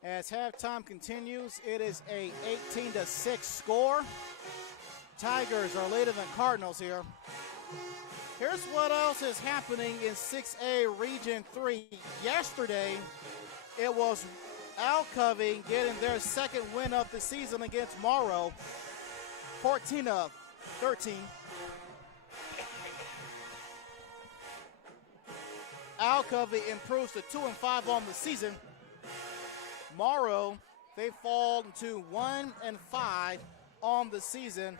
As halftime continues, it is a 18-6 score. Tigers are later than Cardinals here. Here's what else is happening in 6A Region 3. Yesterday, it was Alcovey getting their second win of the season against Morrow, 14-13. Alcovey improves to 2-5 on the season. Morrow, they fall to 1-5 on the season.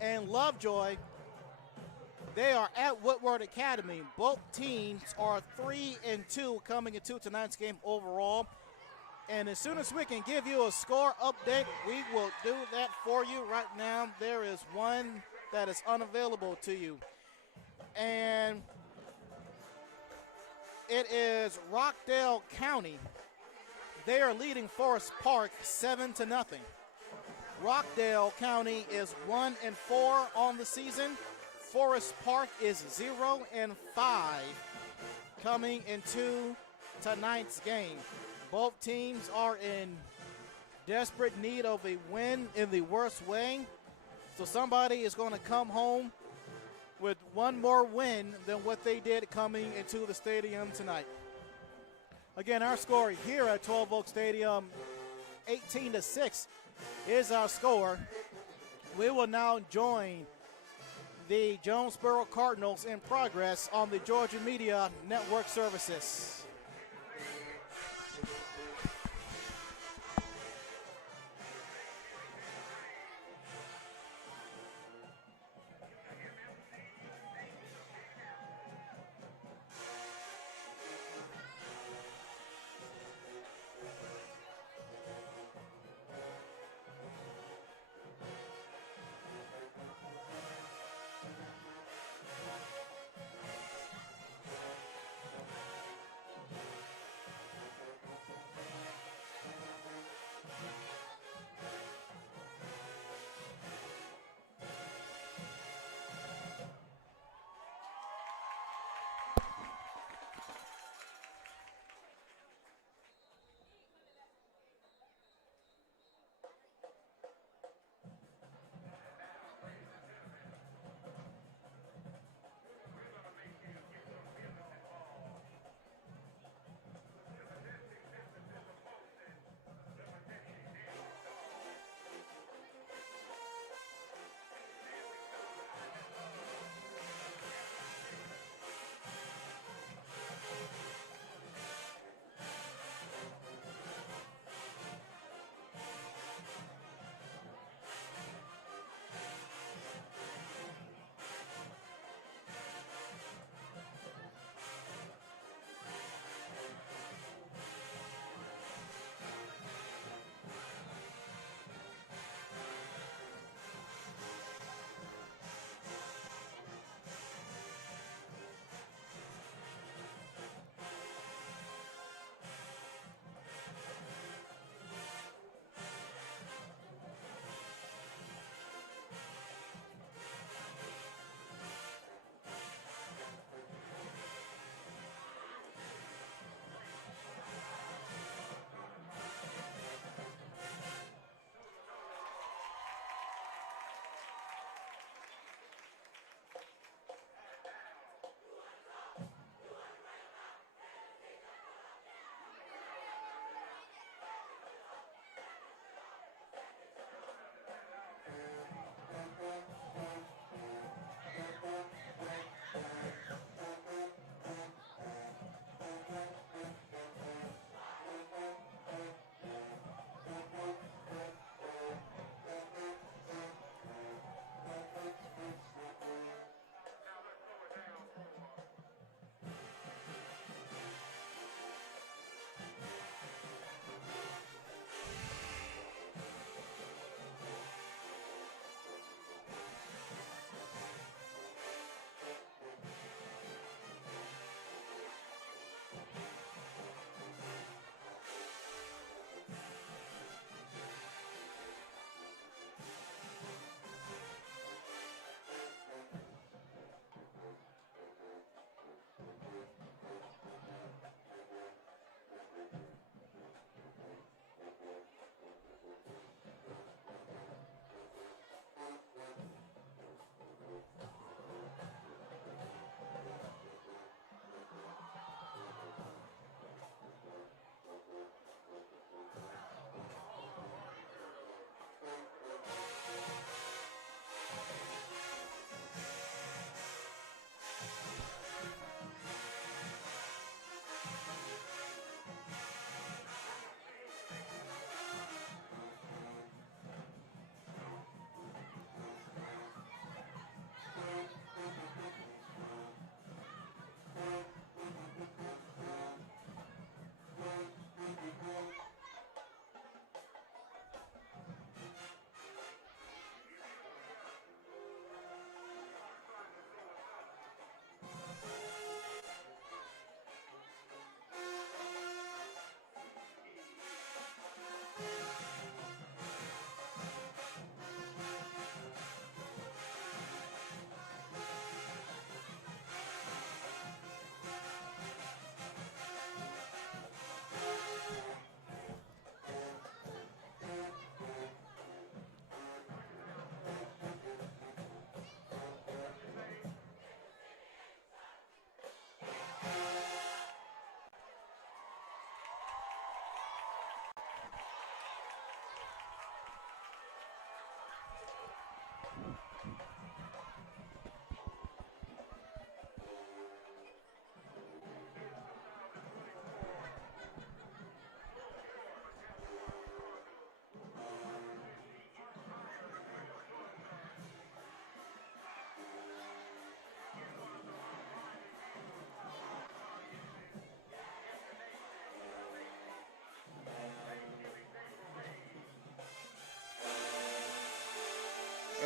And Lovejoy, they are at Woodward Academy. Both teams are 3-2 coming into tonight's game overall. And as soon as we can give you a score update, we will do that for you. Right now, there is one that is unavailable to you. And it is Rockdale County. They are leading Forest Park 7-0. Rockdale County is 1-4 on the season. Forest Park is 0-5 coming into tonight's game. Both teams are in desperate need of a win in the worst way. So somebody is going to come home with one more win than what they did coming into the stadium tonight. Again, our score here at 12 Oak Stadium, 18-6 is our score. We will now join the Jonesboro Cardinals in progress on the Georgia Media Network Services.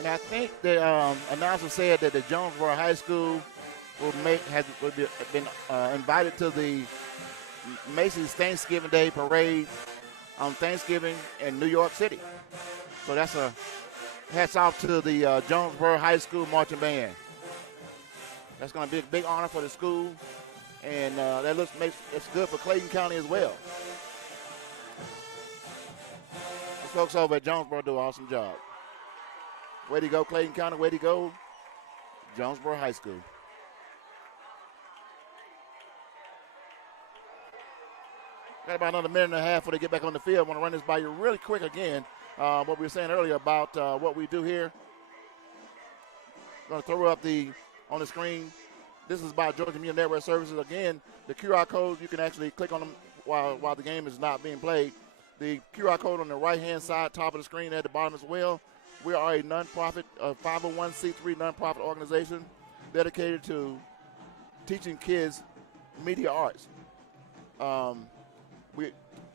And I think the announcer said that the Jonesboro High School has been invited to the Macy's Thanksgiving Day Parade on Thanksgiving in New York City. So that's a hats off to the Jonesboro High School Marching Band. That's going to be a big honor for the school, and it's good for Clayton County as well. The folks over at Jonesboro do an awesome job. Way to go, Clayton County. Way to go, Jonesboro High School. Got about another minute and a half before they get back on the field. I want to run this by you really quick again. What we were saying earlier about what we do here. Going to throw up on the screen. This is by Georgia Media Network Services. Again, the QR code, you can actually click on them while the game is not being played. The QR code on the right-hand side, top of the screen at the bottom as well. We are a nonprofit, 501c3 nonprofit organization dedicated to teaching kids media arts.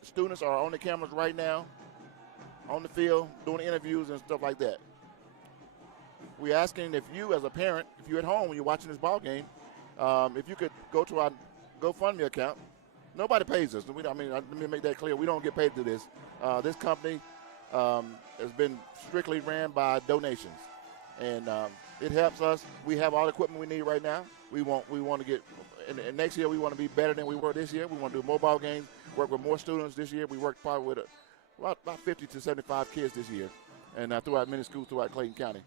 Students are on the cameras right now, on the field, doing interviews and stuff like that. We're asking if you, as a parent, if you're at home when you're watching this ball game, if you could go to our GoFundMe account. Nobody pays us. Let me make that clear. We don't get paid to this. This company has been strictly ran by donations, and it helps us. We have all the equipment we need right now. We want to get, and next year we want to be better than we were this year. We want to do mobile games, work with more students this year. We worked probably with about 50 to 75 kids this year, and throughout many schools throughout Clayton County.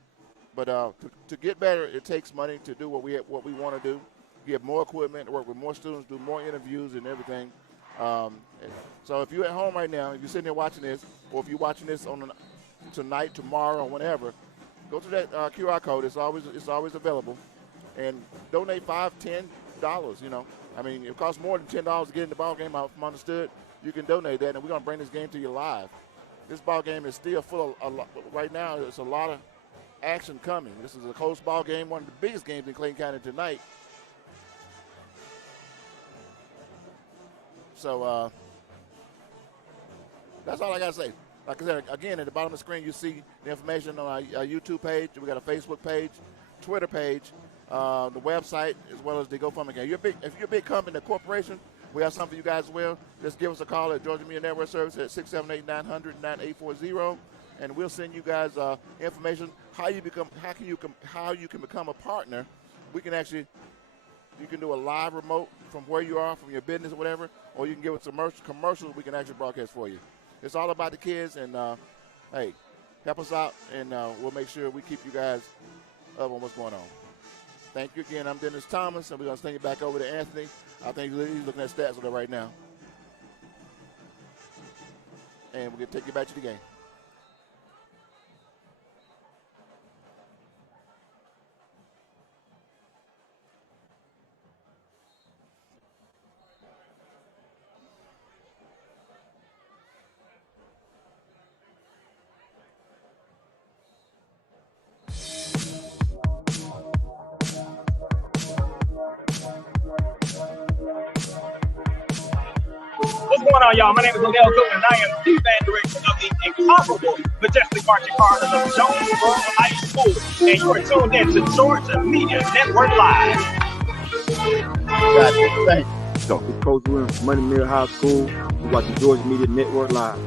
But to get better, it takes money to do what we want to do. Get more equipment, work with more students, do more interviews and everything. So if you're at home right now, if you're sitting there watching this, or if you're watching this tonight, tomorrow, or whenever, go to that QR code. It's always available, and donate $5, $10. It costs more than $10 to get in the ball game. I'm understood. You can donate that, and we're gonna bring this game to you live. This ball game is still full of right now. There's a lot of action coming. This is a close ball game, one of the biggest games in Clayton County tonight. So that's all I got to say. Like I said, again, at the bottom of the screen, you see the information on our YouTube page. We got a Facebook page, Twitter page, the website, as well as the GoFundMe account. If you're a big company, a corporation, we have something for you guys as well. Just give us a call at Georgia Media Network Service at 678-900-9840, and we'll send you guys information how you can become a partner. We can actually. You can do a live remote from where you are, from your business or whatever, or you can give us commercials we can actually broadcast for you. It's all about the kids, and, hey, help us out, and we'll make sure we keep you guys up on what's going on. Thank you again. I'm Dennis Thomas, and we're going to send you back over to Anthony. I think he's looking at stats with it right now. And we're going to take you back to the game. What's going on, y'all? My name is Miguel Cook, and I am the band director of the incomparable, majestic marching orders of Jonesboro High School. And you are tuned in to Georgia Media Network Live. Thanks. So, it's Coach Williams from Mundy Middle High School. We watch the Georgia Media Network Live.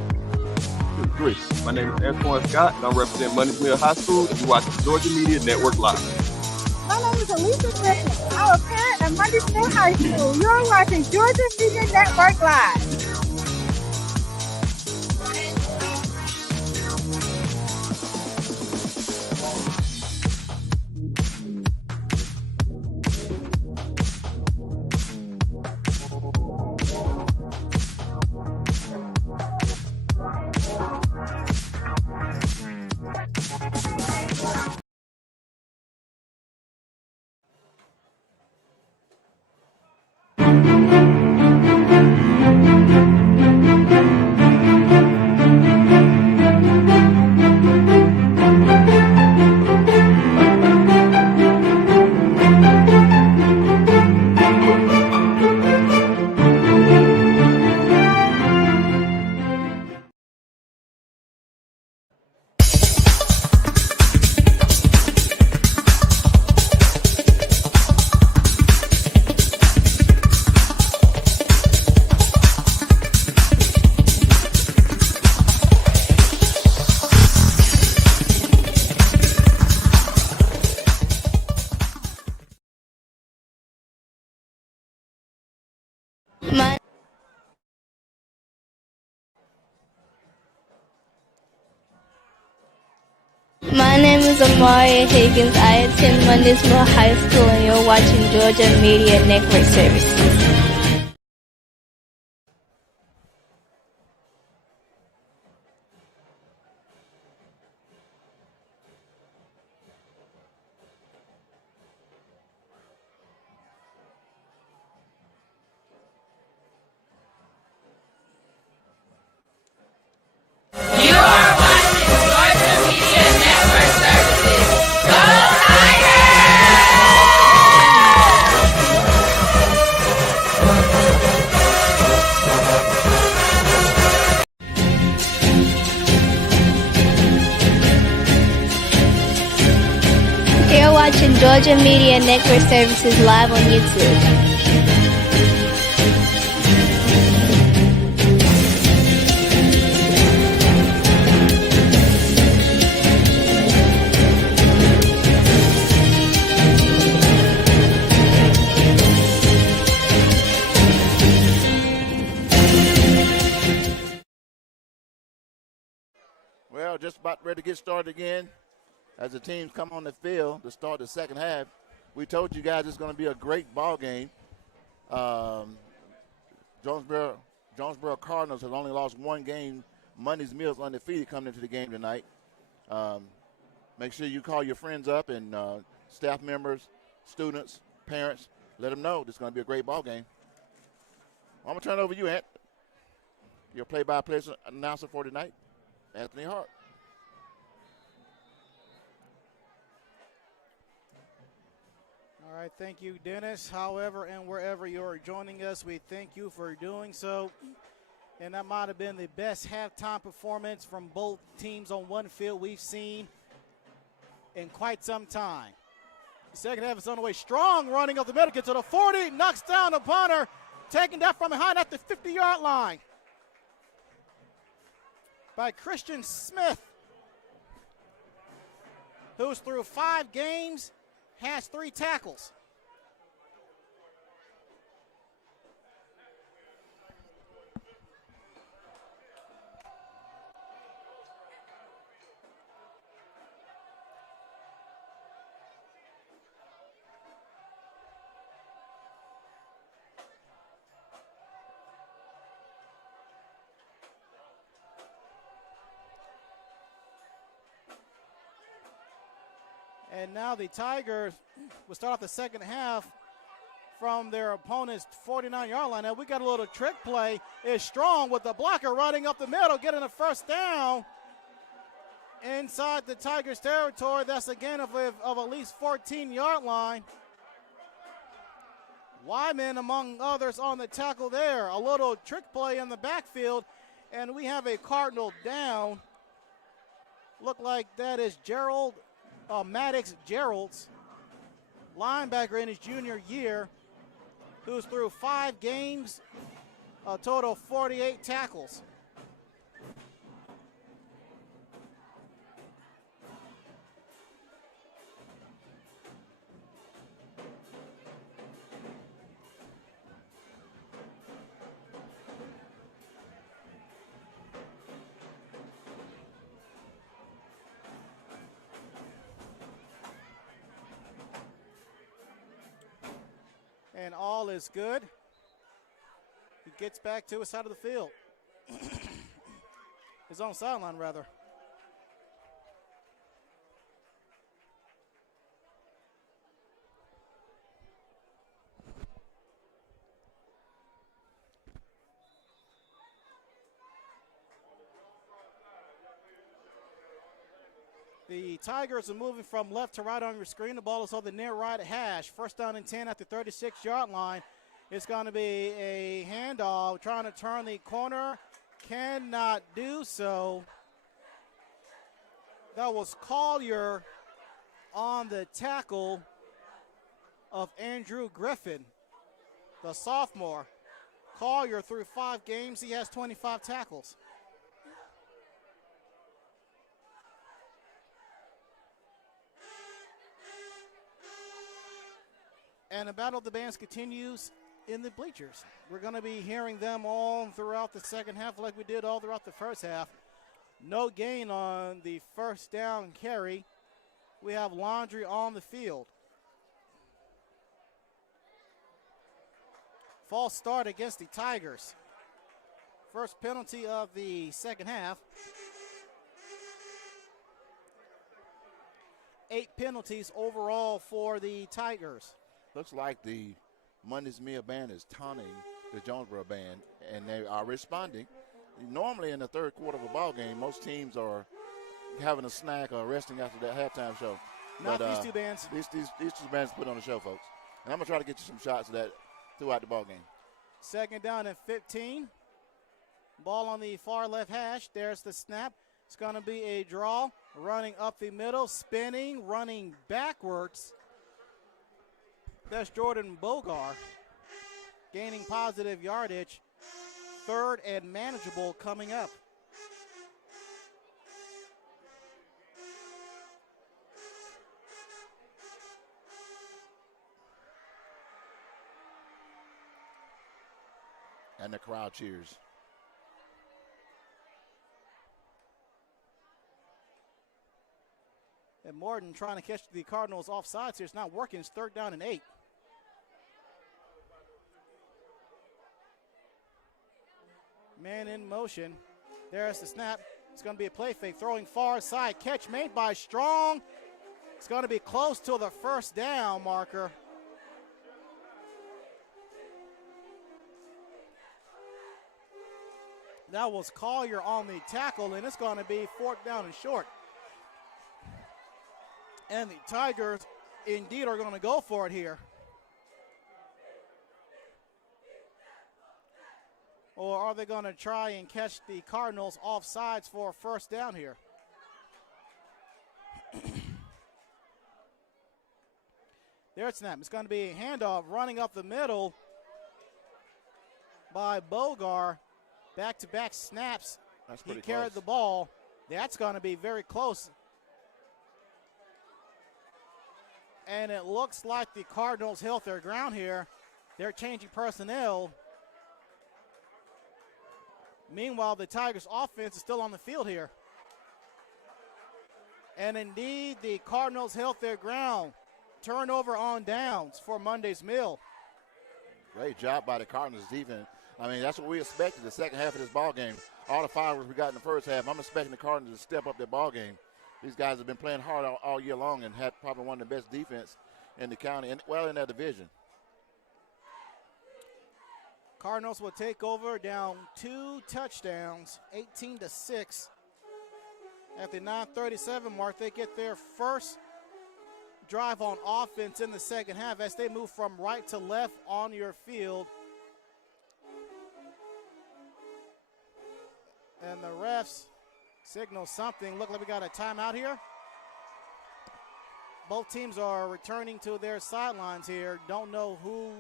Chris, my name is Antoine Scott, and I represent Mundy Middle High School, and you watch the Georgia Media Network Live. My name is Alicia Griffin. I'm a parent at Mundy Middle High School. You're watching Georgia Media Network Live. Amari Higgins. I attend Mundy'sville High School, and you're watching Georgia Media Network Services. You're watching Georgia Media Network Services live on YouTube. Well, just about ready to get started again. As the teams come on the field to start the second half, we told you guys it's going to be a great ball game. Jonesboro Cardinals has only lost one game. Mundy's Mills undefeated coming into the game tonight. Make sure you call your friends up and staff members, students, parents. Let them know this is going to be a great ball game. I'm going to turn it over to you, Ant. Your play-by-play announcer for tonight, Anthony Hart. All right, thank you, Dennis. However, and wherever you're joining us, we thank you for doing so. And that might have been the best halftime performance from both teams on one field we've seen in quite some time. The second half is on the way. Strong running of the middle, gets to the 40, knocks down the punter, taking that from behind at the 50-yard line by Christian Smith, who's through 5 games, has 3 tackles. And now the Tigers will start off the second half from their opponent's 49-yard line. Now we got a little trick play. It's Strong with the blocker running up the middle, getting a first down inside the Tigers territory. That's a gain of at least 14-yard line. Wyman, among others, on the tackle there. A little trick play in the backfield, and we have a Cardinal down. Look like that is Maddox Gerald's, linebacker in his junior year, who's through 5 games, a total of 48 tackles. And all is good. He gets back to his side of the field. His own sideline, rather. The Tigers are moving from left to right on your screen. The ball is on the near right hash. First down and 10 at the 36-yard line. It's going to be a handoff, trying to turn the corner. Cannot do so. That was Collier on the tackle of Andrew Griffin, the sophomore. Collier through 5 games, he has 25 tackles. And the Battle of the Bands continues in the bleachers. We're going to be hearing them all throughout the second half like we did all throughout the first half. No gain on the first down carry we have laundry on the field. False start against the Tigers. First penalty of the second half. 8 penalties overall for the Tigers. Looks like the Mundy's Meal Band is taunting the Jonesboro Band, and they are responding. Normally in the third quarter of a ball game, most teams are having a snack or resting after that halftime show. Not these two bands. These two bands put on the show, folks. And I'm going to try to get you some shots of that throughout the ball game. Second down and 15. Ball on the far left hash. There's the snap. It's going to be a draw. Running up the middle, spinning, running backwards. That's Jordan Bogar gaining positive yardage. Third and manageable coming up. And the crowd cheers. And Morton trying to catch the Cardinals offsides here. It's not working. It's third down and 8. Man in motion. There's the snap. It's going to be a play fake. Throwing far side. Catch made by Strong. It's going to be close to the first down marker. That was Collier on the tackle, and it's going to be fourth down and short. And the Tigers indeed are going to go for it here. Or are they going to try and catch the Cardinals offsides for a first down here? There's snap. It's going to be a handoff running up the middle by Bogar. Back-to-back snaps. He carried the ball. That's going to be very close. And it looks like the Cardinals held their ground here. They're changing personnel. Meanwhile, the Tigers' offense is still on the field here. And indeed, the Cardinals held their ground. Turnover on downs for Monday's Mill. Great job by the Cardinals defense. I mean, that's what we expected the second half of this ball game. All the fireworks we got in the first half, I'm expecting the Cardinals to step up their ball game. These guys have been playing hard all year long and had probably one of the best defense in the county, and well, in that division. Cardinals will take over down 2 touchdowns, 18-6. At the 9:37 mark, they get their first drive on offense in the second half as they move from right to left on your field. And the refs signal something. Look like we got a timeout here. Both teams are returning to their sidelines here. Don't know who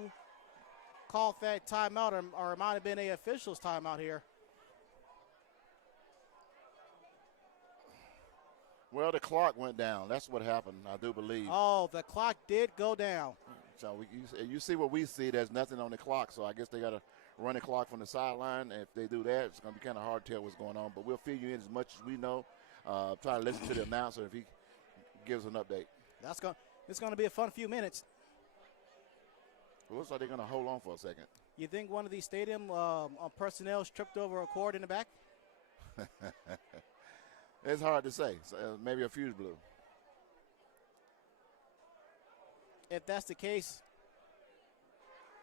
called that timeout, or it might have been a official's timeout here. Well, the clock went down. That's what happened, I do believe. Oh, the clock did go down. So you see what we see. There's nothing on the clock, so I guess they got to run the clock from the sideline. And if they do that, it's going to be kind of hard to tell what's going on. But we'll fill you in as much as we know. Try to listen to the announcer if he gives an update. It's going to be a fun few minutes. It looks like they're going to hold on for a second. You think one of these stadium personnel tripped over a cord in the back? It's hard to say. So, maybe a fuse blew. If that's the case,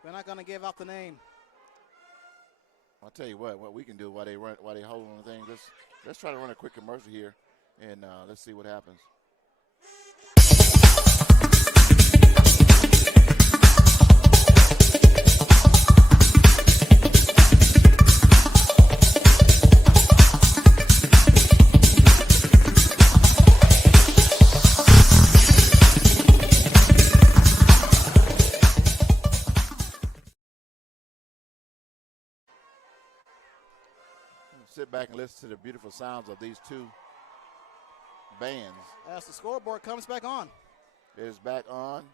they're not going to give out the name. I'll tell you what we can do while they hold on the thing. Let's try to run a quick commercial here, and let's see what happens. Sit back and listen to the beautiful sounds of these two bands. As the scoreboard comes back on. It is back on.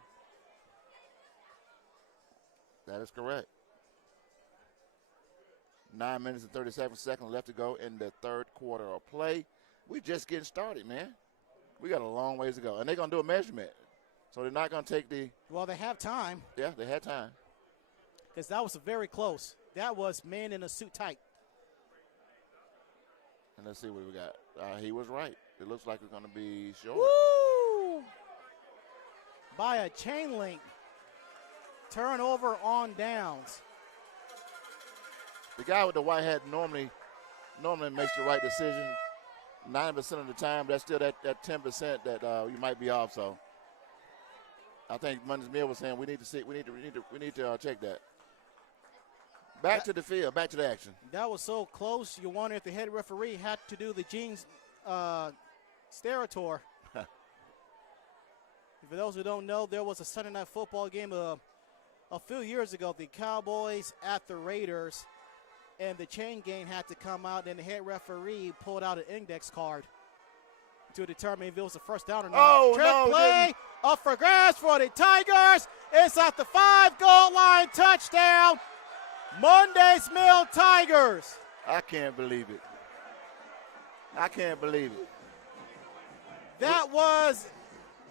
That is correct. 9 minutes and 37 seconds left to go in the third quarter of play. We're just getting started, man. We got a long ways to go. And they're going to do a measurement. So they're not going to take the. Well, they have time. Yeah, they had time. Because that was very close. That was man in a suit tight. And let's see what we got. He was right. It looks like it's going to be short. Woo! By a chain link. Turnover on downs. The guy with the white hat normally makes the right decision 90% of the time. But that's still that 10% that you might be off. So I think Mundy's Mill was saying we need to check that. Back to the field, back to the action. That was so close. You wonder if the head referee had to do the Gene's Sterator. For those who don't know, there was a Sunday night football game a few years ago. The Cowboys at the Raiders, and the chain gang had to come out, and the head referee pulled out an index card to determine if it was a first down or not. Oh, Trick no, play up for grabs for the Tigers. It's at the 5-goal line, touchdown. Mundy's Mill Tigers. I can't believe it. I can't believe it. That was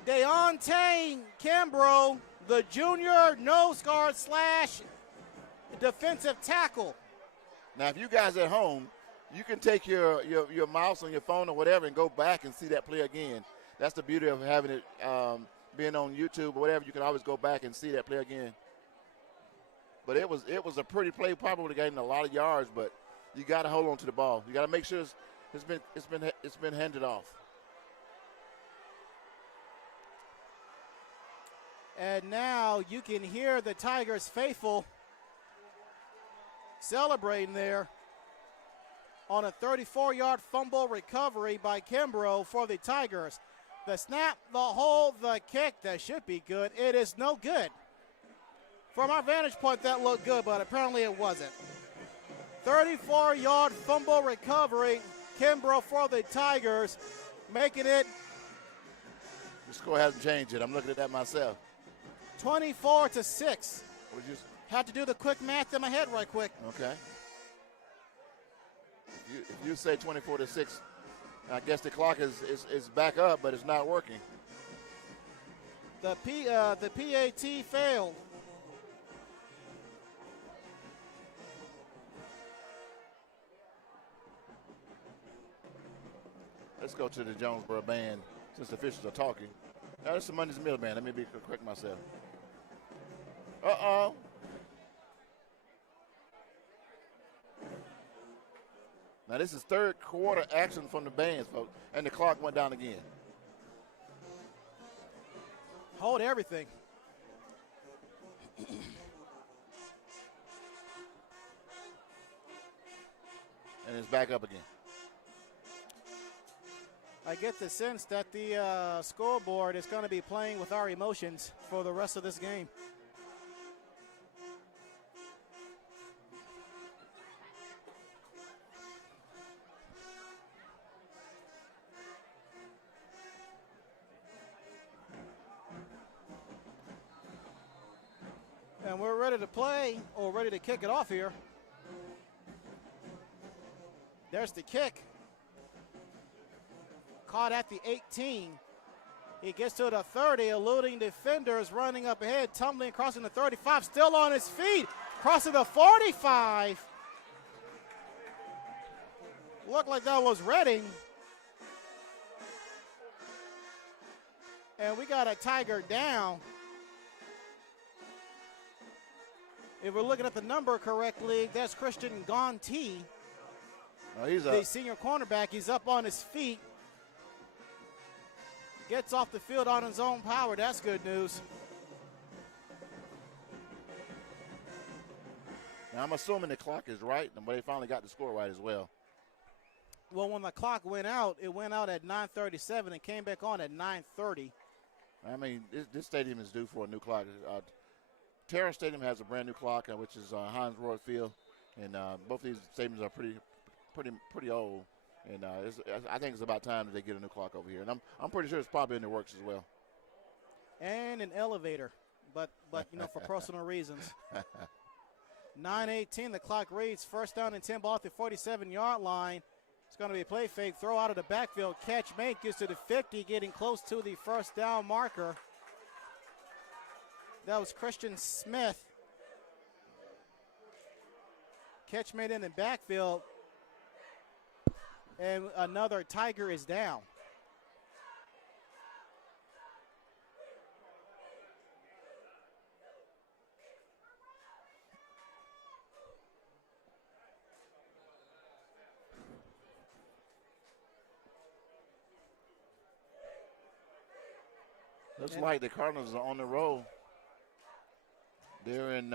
Deontay Kimbrough, the junior nose guard / defensive tackle. Now, if you guys at home, you can take your mouse on your phone or whatever and go back and see that play again. That's the beauty of having it being on YouTube or whatever. You can always go back and see that play again. But it was a pretty play. Probably would have gotten a lot of yards, but you got to hold on to the ball. You got to make sure it's been handed off. And now you can hear the Tigers faithful celebrating there on a 34-yard fumble recovery by Kimbrough for the Tigers. The snap, the hold, the kick, that should be good. It is no good. From our vantage point, that looked good, but apparently it wasn't. 34-yard fumble recovery, Kimbrough for the Tigers, making it. The score hasn't changed yet. I'm looking at that myself. 24-6. Had to do the quick math in my head right quick. Okay. If you say 24-6, I guess the clock is back up, but it's not working. The PAT failed. Let's go to the Jonesboro band since the officials are talking. Now, this is the Mundy's Mill band. Let me be correct myself. Uh-oh. Now, this is third quarter action from the bands, folks, and the clock went down again. Hold everything. And it's back up again. I get the sense that the scoreboard is going to be playing with our emotions for the rest of this game. And we're ready to play, or ready to kick it off here. There's the kick. Caught at the 18. He gets to the 30, eluding defenders, running up ahead, tumbling, crossing the 35, still on his feet, crossing the 45. Looked like that was Redding. And we got a Tiger down. If we're looking at the number correctly, that's Christian Gonti. Oh, he's the senior cornerback. He's up on his feet. Gets off the field on his own power. That's good news. Now, I'm assuming the clock is right, but they finally got the score right as well. Well, when the clock went out, it went out at 9:37 and came back on at 9:30. I mean, this stadium is due for a new clock. Terra Stadium has a brand new clock, which is Heinz Royal Field, and both these stadiums are pretty old. And I think it's about time that they get a new clock over here. And I'm pretty sure it's probably in the works as well. And an elevator, but for personal reasons. 9:18, the clock reads first down and 10 ball at the 47-yard line. It's going to be a play fake, throw out of the backfield, catch made, gets to the 50, getting close to the first down marker. That was Christian Smith. Catch made in the backfield, and another Tiger is down. Looks like the Cardinals are on the roll. They're in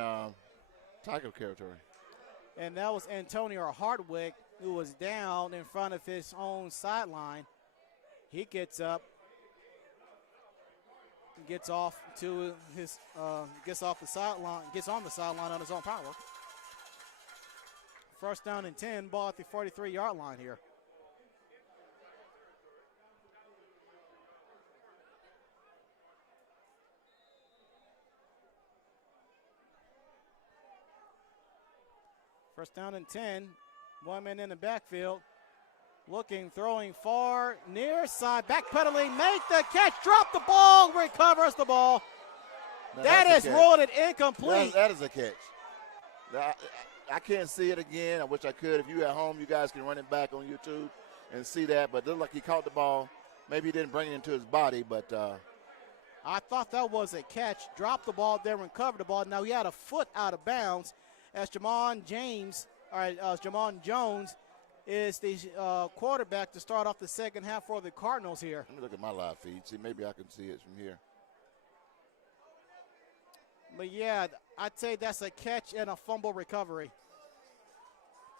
Tiger territory. And that was Antonio Hardwick, who was down in front of his own sideline. He gets up, gets off to his, gets off the sideline, gets on the sideline on his own power. First down and 10, ball at the 43-yard line here. First down and 10. One man in the backfield. Looking, throwing far, near side, backpedaling, make the catch, drop the ball, recovers the ball. Now that is ruled it incomplete. That is a catch. I can't see it again. I wish I could. If you're at home, you guys can run it back on YouTube and see that. But it looked like he caught the ball. Maybe he didn't bring it into his body, but I thought that was a catch. Dropped the ball there and recovered the ball. Now he had a foot out of bounds as Jamon Jones is the quarterback to start off the second half for the Cardinals here. Let me look at my live feed. See, maybe I can see it from here. But, yeah, I'd say that's a catch and a fumble recovery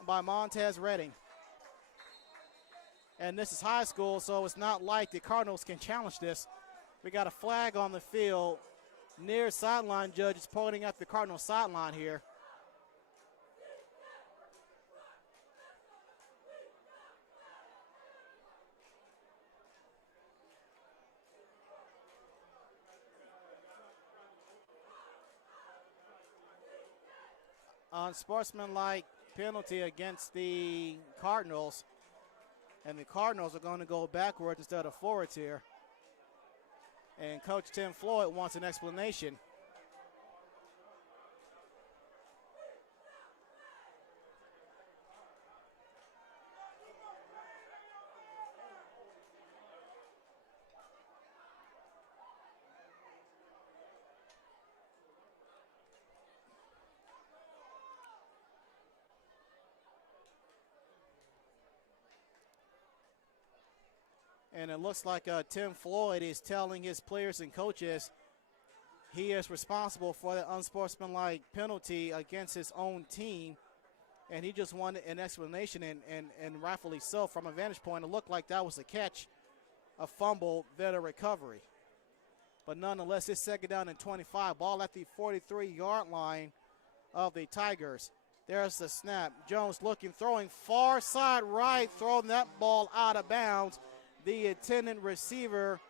by Montez Redding. And this is high school, so it's not like the Cardinals can challenge this. We got a flag on the field. Near sideline judge is pointing at the Cardinals sideline here. Unsportsmanlike penalty against the Cardinals, and the Cardinals are going to go backwards instead of forwards here. And Coach Tim Floyd wants an explanation. And it looks like Tim Floyd is telling his players and coaches he is responsible for the unsportsmanlike penalty against his own team. And he just wanted an explanation, and rightfully so. From a vantage point, it looked like that was a catch, a fumble, then a recovery. But nonetheless, it's second down and 25. Ball at the 43-yard line of the Tigers. There's the snap. Jones looking, throwing far side right, throwing that ball out of bounds. The intended receiver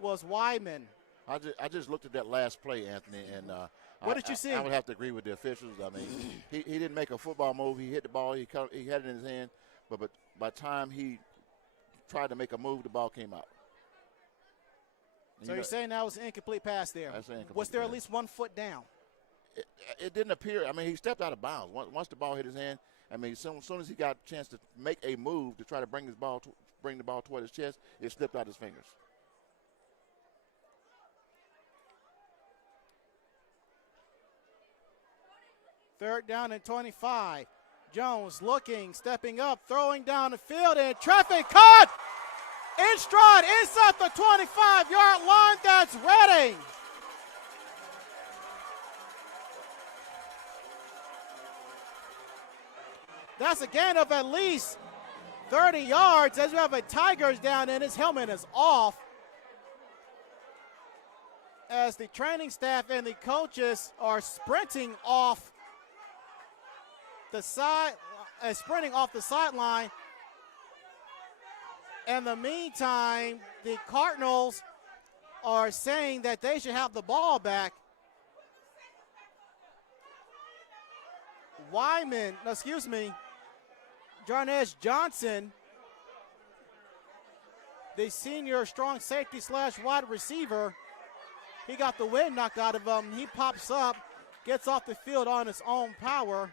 was Wyman. I just looked at that last play, Anthony, and what did you see? I would have to agree with the officials. I mean, he didn't make a football move. He hit the ball. He had it in his hand, but by the time he tried to make a move, the ball came out. So you're saying that was an incomplete pass there? That's an incomplete Was there pass. at least 1 foot down? It didn't appear. I mean, he stepped out of bounds. Once the ball hit his hand, I mean, as soon as he got a chance to make a move to try to bring the ball toward his chest, it slipped out his fingers. Third down and 25. Jones looking, stepping up, throwing down the field, and traffic caught in stride inside the 25-yard line. That's Redding. That's a gain of at least 30 yards as we have a Tigers down, and his helmet is off. As the training staff and the coaches are sprinting off the sideline. In the meantime, the Cardinals are saying that they should have the ball back. Jarnes Johnson, the senior strong safety / wide receiver, he got the wind knocked out of him. He pops up, gets off the field on his own power.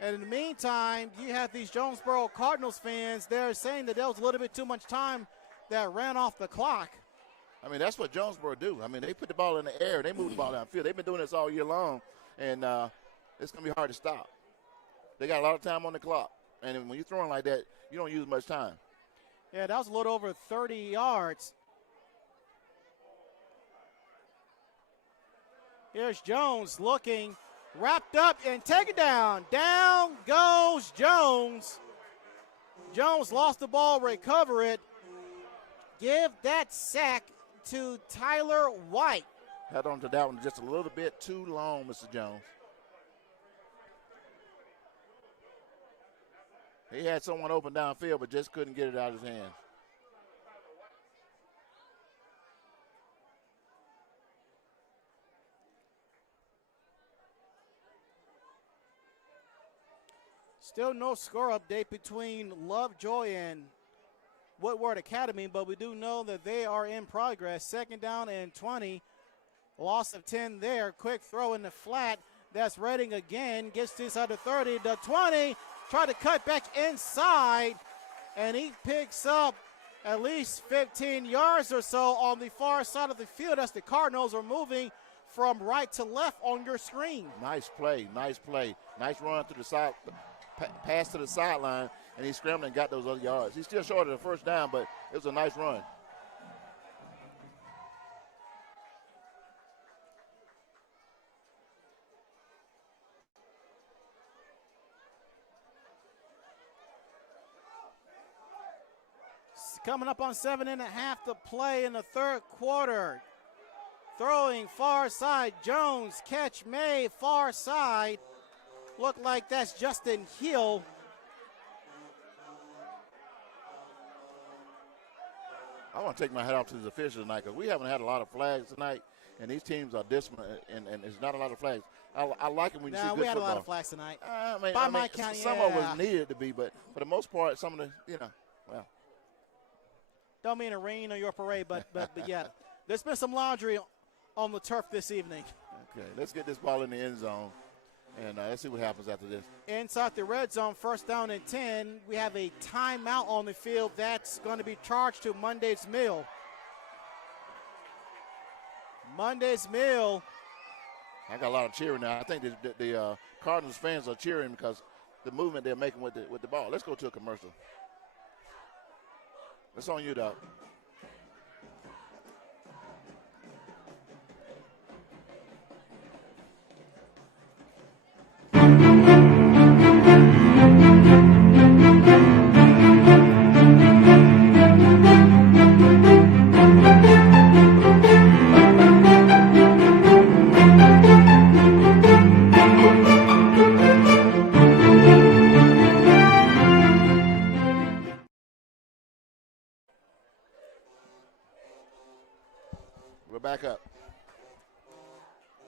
And in the meantime, you have these Jonesboro Cardinals fans. They're saying that there was a little bit too much time that ran off the clock. I mean, that's what Jonesboro do. I mean, they put the ball in the air. They move the ball downfield. They've been doing this all year long, and it's going to be hard to stop. They got a lot of time on the clock. And when you're throwing like that, you don't use much time. Yeah, that was a little over 30 yards. Here's Jones looking, wrapped up and taken down. Down goes Jones. Jones lost the ball, recover it. Give that sack to Tyler White. Held on to that one just a little bit too long, Mr. Jones. He had someone open downfield, but just couldn't get it out of his hands. Still no score update between Lovejoy and Woodward Academy, but we do know that they are in progress. Second down and 20. Loss of 10 there. Quick throw in the flat. That's Redding again. Gets this out of 30 to 20. Try to cut back inside, and he picks up at least 15 yards or so on the far side of the field as the Cardinals are moving from right to left on your screen. Nice play, nice play. Nice run to the side, pass to the sideline, and he scrambled and got those other yards. He's still short of the first down, but it was a nice run. Coming up on 7.5 to play in the third quarter. Throwing far side, Jones, catch May, far side. Look like that's Justin Hill. I want to take my hat off to the officials tonight because we haven't had a lot of flags tonight, and these teams are disciplined, and there's not a lot of flags. I like it when you see good football. We had a lot of flags tonight. By my count, some of it was needed to be, but for the most part, some of the, well. Don't mean to rain on your parade, but yeah, there's been some laundry on the turf this evening. Okay, let's get this ball in the end zone, and let's see what happens after this. Inside the red zone, first down and 10. We have a timeout on the field that's going to be charged to Monday's Mill. Monday's Mill. I got a lot of cheering now. I think the Cardinals fans are cheering because the movement they're making with the ball. Let's go to a commercial. It's on you, Doc. Back up.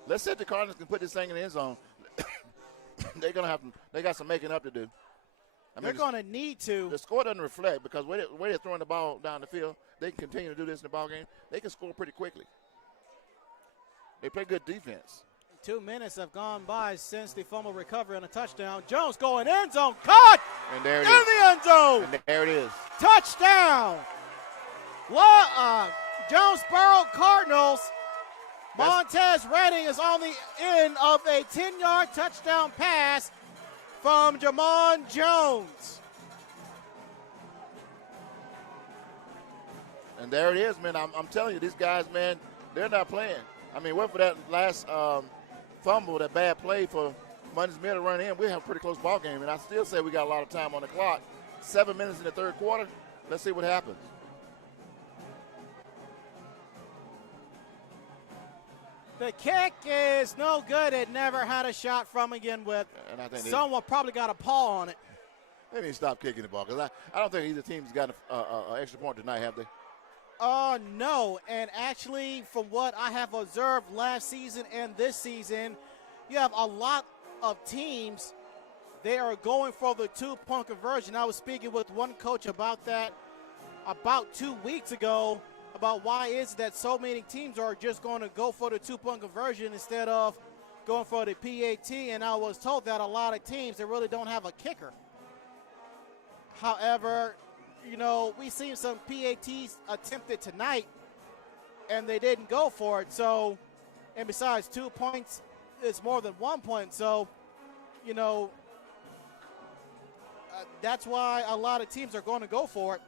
Let's see if the Cardinals can put this thing in the end zone. They got some making up to do. They're going to need to. The score doesn't reflect because where they're throwing the ball down the field, they can continue to do this in the ball game. They can score pretty quickly. They play good defense. 2 minutes have gone by since the fumble recovery and a touchdown. Jones going end zone, caught, and there it in is. The end zone. And there it is. Touchdown. Jonesboro Cardinals. Montez Redding is on the end of a 10-yard touchdown pass from Jamon Jones. And there it is, man. I'm telling you, these guys, man, they're not playing. I mean, what for that last fumble, that bad play for Mundy's Mill to run in, we have a pretty close ball game. And I still say we got a lot of time on the clock. 7 minutes in the third quarter. Let's see what happens. The kick is no good. It never had a shot from again with. And I think someone probably got a paw on it. They need to stop kicking the ball because I don't think either team's got an extra point tonight, have they? No. And actually, from what I have observed last season and this season, you have a lot of teams they are going for the two-point conversion. I was speaking with one coach about that about 2 weeks ago, about why is it that so many teams are just going to go for the two-point conversion instead of going for the PAT, and I was told that a lot of teams, they really don't have a kicker. However, you know, we seen some PATs attempted tonight, and they didn't go for it. So, and besides, 2 points is more than 1 point. So, you know, that's why a lot of teams are going to go for it.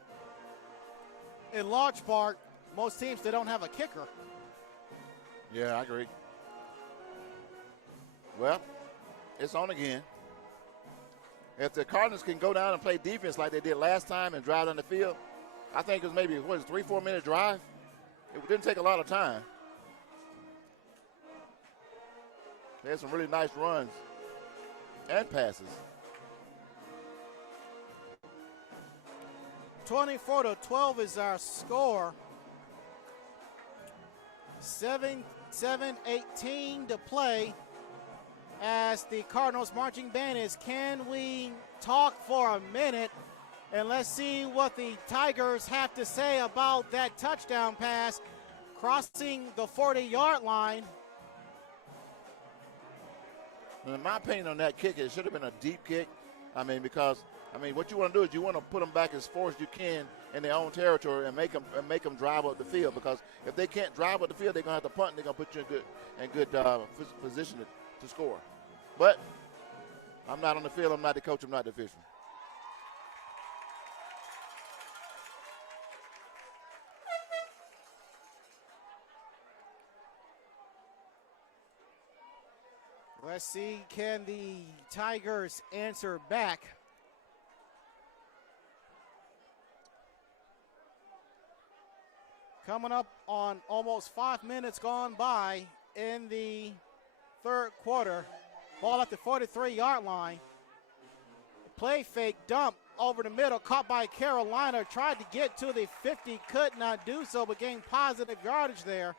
In large part, most teams, they don't have a kicker. Yeah, I agree. Well, it's on again. If the Cardinals can go down and play defense like they did last time and drive down the field, I think it was maybe, 3-4 minute drive? It didn't take a lot of time. They had some really nice runs and passes. 24-12 is our score. 7-18 to play as the Cardinals marching band is, can we talk for a minute and let's see what the Tigers have to say about that touchdown pass crossing the 40-yard line. In my opinion on that kick, it should have been a deep kick. Because what you want to do is you want to put them back as far as you can in their own territory and make them drive up the field, because if they can't drive up the field, they're going to have to punt and they're going to put you in good position to score. But I'm not on the field. I'm not the coach. I'm not the official. Let's see, can the Tigers answer back? Coming up on almost 5 minutes gone by in the third quarter. Ball at the 43-yard line. Play fake dump over the middle, caught by Carolina. Tried to get to the 50, could not do so, but gained positive yardage there.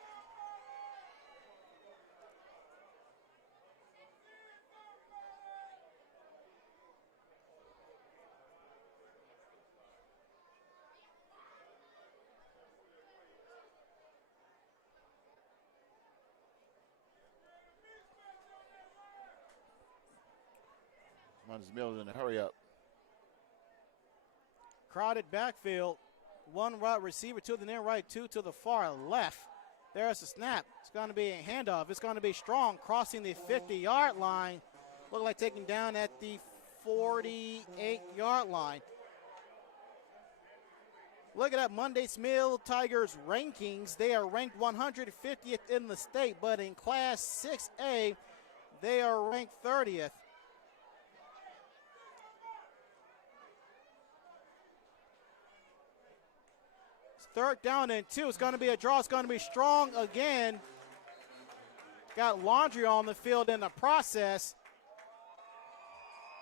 Mills in a hurry up. Crowded backfield. One right receiver to the near right, two to the far left. There's the snap. It's going to be a handoff. It's going to be Strong crossing the 50-yard line. Look like taking down at the 48-yard line. Look at that Monday Mill Tigers rankings. They are ranked 150th in the state, but in Class 6A, they are ranked 30th. Third down and 2. It's going to be a draw. It's going to be Strong again. Got Laundry on the field in the process.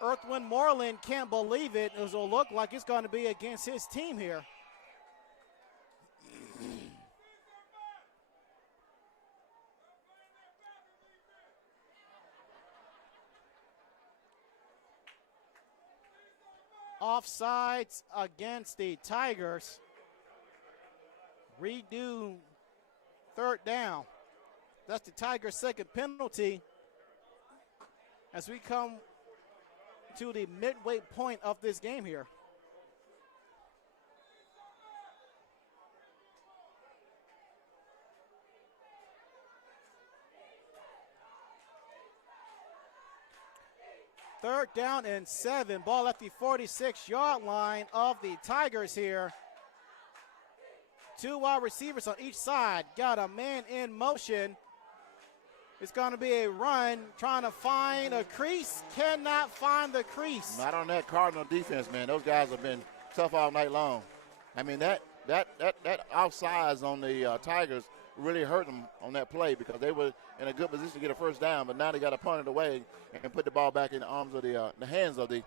Earthwind Moreland can't believe it. It will look like it's going to be against his team here. Offsides against the Tigers. Redo third down. That's the Tigers' second penalty as we come to the midway point of this game here. Third down and 7. Ball at the 46-yard line of the Tigers here. Two wide receivers on each side. Got a man in motion. It's going to be a run, trying to find a crease. Cannot find the crease. Not on that Cardinal defense, man. Those guys have been tough all night long. That outsize on the Tigers really hurt them on that play, because they were in a good position to get a first down, but now they got to punt it away and put the ball back in the arms of the hands of the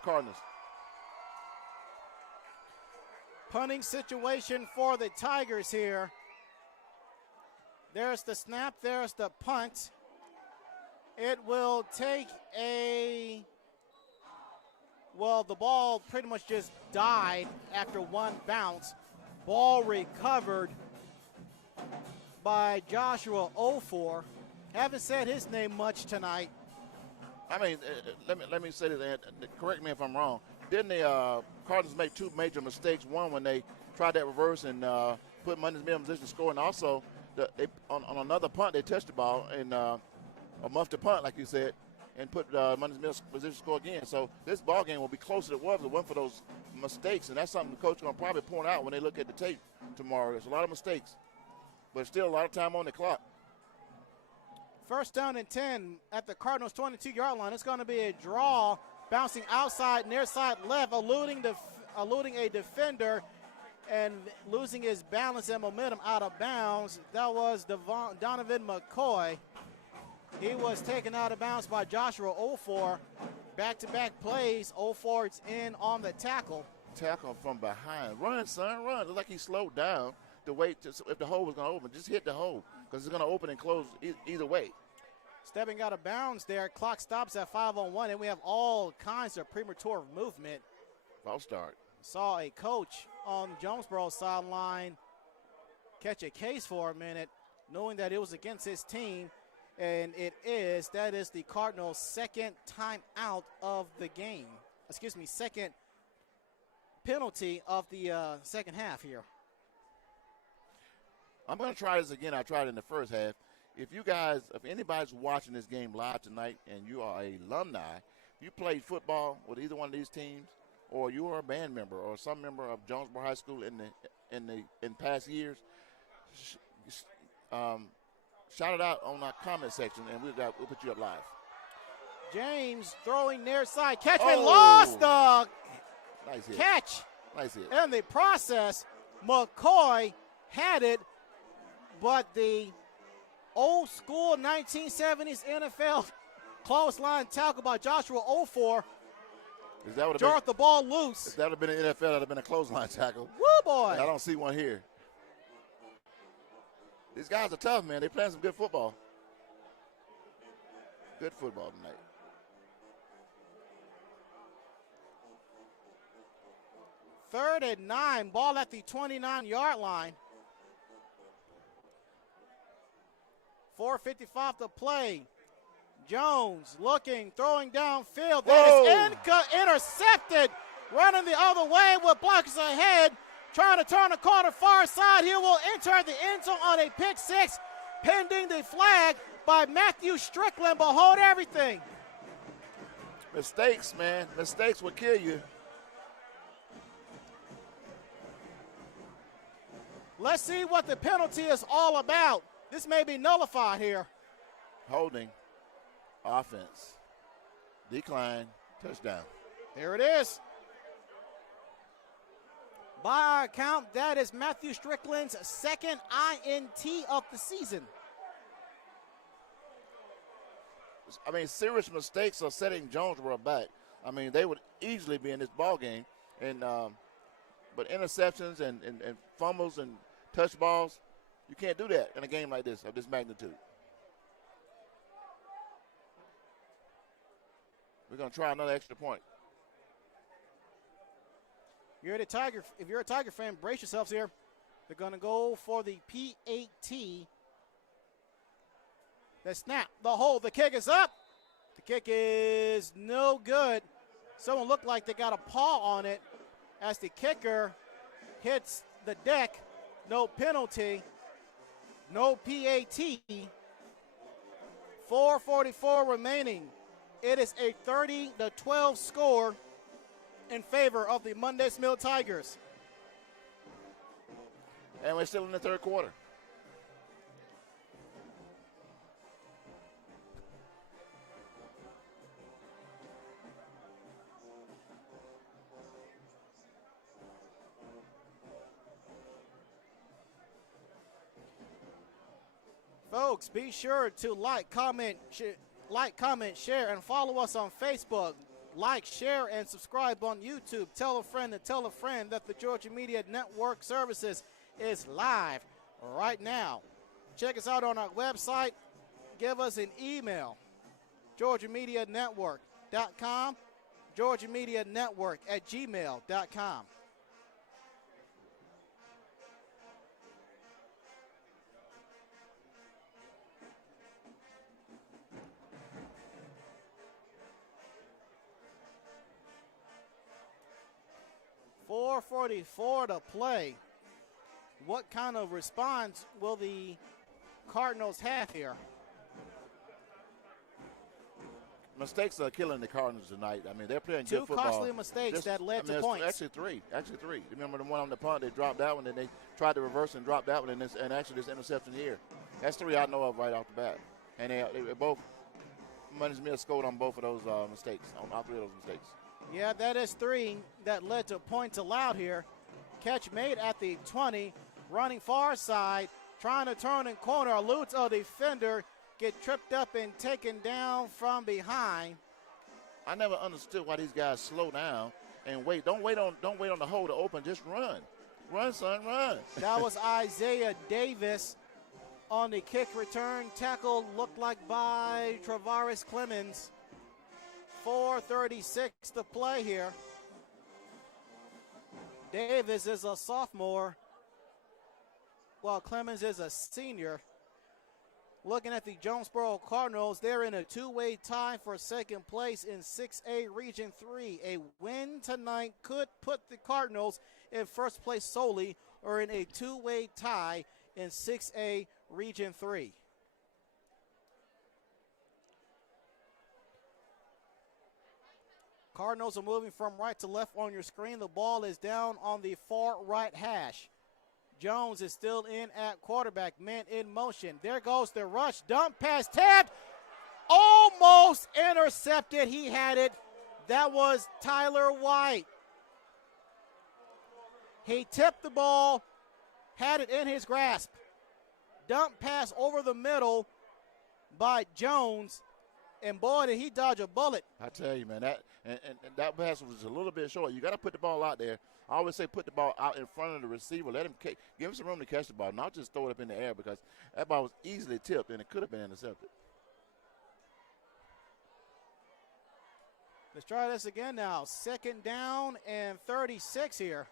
Cardinals. Punting situation for the Tigers here. There's the snap, there's the punt. It will take a Well, the ball pretty much just died after one bounce. Ball recovered by Joshua Ofor. Haven't said his name much tonight. I mean, let me say this, Ed. Correct me if I'm wrong. Didn't the Cardinals make two major mistakes? One, when they tried that reverse and put Mundy's in position to score, and also on another punt, they touched the ball and a muffed the punt, like you said, and put Mundy's in position to score again. So this ball game will be closer than it was if it wasn't for those mistakes, and that's something the coach is going to probably point out when they look at the tape tomorrow. There's a lot of mistakes, but still a lot of time on the clock. First down and 10 at the Cardinals' 22-yard line. It's going to be a draw, bouncing outside, near side left, eluding a defender and losing his balance and momentum out of bounds. That was Donovan McCoy. He was taken out of bounds by Joshua Ofor. Back-to-back plays. Ofor's in on the tackle. Tackle from behind. Run, son, run. Looks like he slowed down to wait if the hole was going to open. Just hit the hole because it's going to open and close either way. Stepping out of bounds there. Clock stops at 5:01, and we have all kinds of premature movement. False start. Saw a coach on Jonesboro sideline catch a case for a minute, knowing that it was against his team. And that is the Cardinals' second time out of the game. Second penalty of the second half here. I'm going to try this again. I tried it in the first half. If anybody's watching this game live tonight and you are an alumni, if you played football with either one of these teams, or you are a band member or some member of Jonesboro High School in past years, shout it out on our comment section, and we'll put you up live. James throwing near side. Catchman lost the nice hit. catch. Nice hit. In the process, McCoy had it, but the old school 1970s NFL clothesline tackle by Joshua Ofor jarred the ball loose. If that would have been an NFL, that would have been a clothesline tackle. Woo, boy. And I don't see one here. These guys are tough, man. They're playing some good football. Good football tonight. Third and 9, ball at the 29-yard line. 4:55 to play. Jones looking, throwing downfield. That is intercepted. Running the other way with blockers ahead. Trying to turn the corner far side. He will enter the end zone on a pick six, pending the flag by Matthew Strickland. But hold everything. Mistakes, man. Mistakes will kill you. Let's see what the penalty is all about. This may be nullified here. Holding. Offense. Decline. Touchdown. There it is. By our count, that is Matthew Strickland's second INT of the season. I mean, serious mistakes are setting Jonesboro back. I mean, they would easily be in this ball game, but interceptions and fumbles and touch balls, you can't do that in a game like this of this magnitude. We're going to try another extra point. If you're a Tiger fan, brace yourselves here. They're going to go for the PAT. The snap, the hold, the kick is up. The kick is no good. Someone looked like they got a paw on it as the kicker hits the deck. No penalty, no PAT. 4:44 remaining. It is a 30-12 score in favor of the Mundy's Mill Tigers. And we're still in the third quarter. Folks, be sure to like, comment, share, and follow us on Facebook. Like, share, and subscribe on YouTube. Tell a friend that the Georgia Media Network Services is live right now. Check us out on our website. Give us an email, GeorgiaMediaNetwork.com. Georgia Media Network at gmail.com. .444 to play. What kind of response will the Cardinals have here? Mistakes are killing the Cardinals tonight. I mean, they're playing good football. Two costly mistakes that led to points. Actually three. Remember the one on the punt, they dropped that one, then they tried to reverse and drop that one, and actually this interception here. That's three I know of right off the bat. And they both, Mundy's Mill scored on both of those mistakes, on all three of those mistakes. Yeah, that is three that led to points allowed here. Catch made at the 20, running far side, trying to turn and corner, eludes a defender, get tripped up and taken down from behind. I never understood why these guys slow down and wait. Don't wait on the hole to open. Just run. Run, son, run. That was Isaiah Davis on the kick return. Tackle looked like by Travaris Clemens. 4:36 to play here. Davis is a sophomore, while Clemens is a senior. Looking at the Jonesboro Cardinals, they're in a two-way tie for second place in 6A Region 3. A win tonight could put the Cardinals in first place solely, or in a two-way tie in 6A Region 3. Cardinals are moving from right to left on your screen. The ball is down on the far right hash. Jones is still in at quarterback. Man in motion. There goes the rush. Dump pass tapped. Almost intercepted. He had it. That was Tyler White. He tipped the ball, had it in his grasp. Dump pass over the middle by Jones. And boy, did he dodge a bullet. I tell you, man, that pass was a little bit short. You got to put the ball out there. I always say put the ball out in front of the receiver. Let him give him some room to catch the ball, not just throw it up in the air, because that ball was easily tipped and it could have been intercepted. Let's try this again now. Second down and 36 here.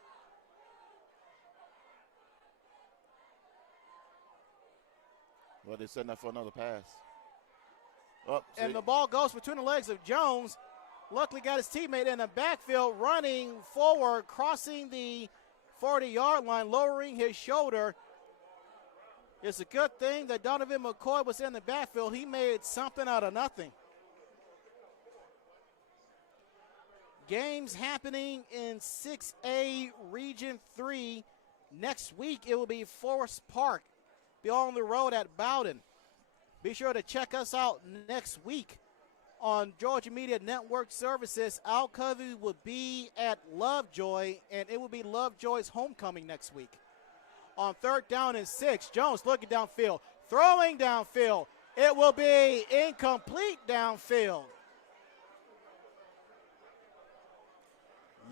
Well, they're setting up for another pass. And the ball goes between the legs of Jones. Luckily got his teammate in the backfield, running forward, crossing the 40-yard line, lowering his shoulder. It's a good thing that Donovan McCoy was in the backfield. He made something out of nothing. Games happening in 6A Region 3. Next week it will be Forest Park. Be on the road at Bowden. Be sure to check us out next week on Georgia Media Network Services. Al Covey will be at Lovejoy, and it will be Lovejoy's homecoming next week. On third down and 6, Jones looking downfield, throwing downfield. It will be incomplete downfield.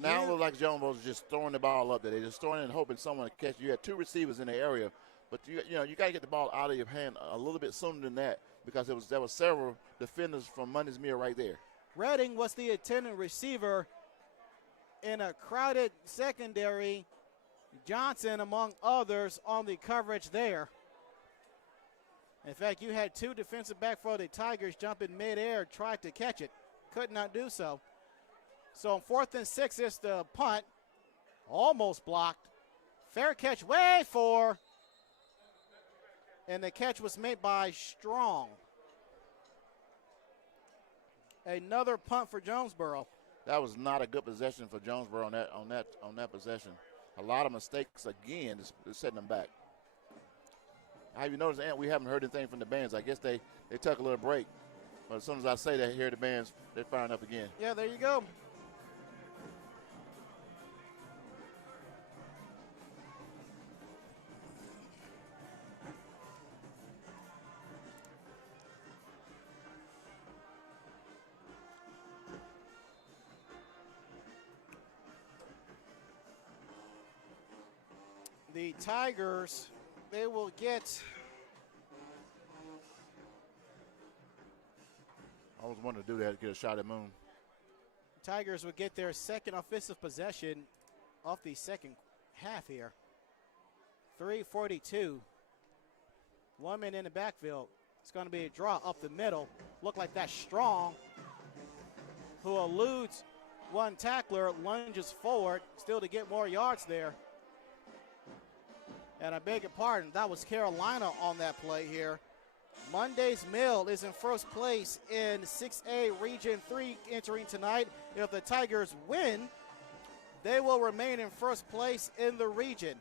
Now it looks like Jones was just throwing the ball up there. They're just throwing it and hoping someone would catch it. You had two receivers in the area. But you got to get the ball out of your hand a little bit sooner than that, because there were several defenders from Mundy's Mill right there. Redding was the attendant receiver in a crowded secondary. Johnson, among others, on the coverage there. In fact, you had two defensive back for the Tigers jump in midair, tried to catch it, could not do so. So on 4th and 6, it's the punt, almost blocked. Fair catch, way for. And the catch was made by Strong. Another punt for Jonesboro. That was not a good possession for Jonesboro on that possession. A lot of mistakes again, just setting them back. Have you noticed, Ant, we haven't heard anything from the bands. I guess they took a little break. But as soon as I say that, hear the bands, they're firing up again. Yeah, there you go. The Tigers, they will get. I always wanted to do that, get a shot at Moon. Tigers would get their second offensive possession of the second half here. 3:42. 1 minute in the backfield. It's going to be a draw up the middle. Look like that's Strong, who eludes one tackler, lunges forward, still to get more yards there. And I beg your pardon, that was Carolina on that play here. Monday's Mill is in first place in 6A Region 3 entering tonight. If the Tigers win, they will remain in first place in the region.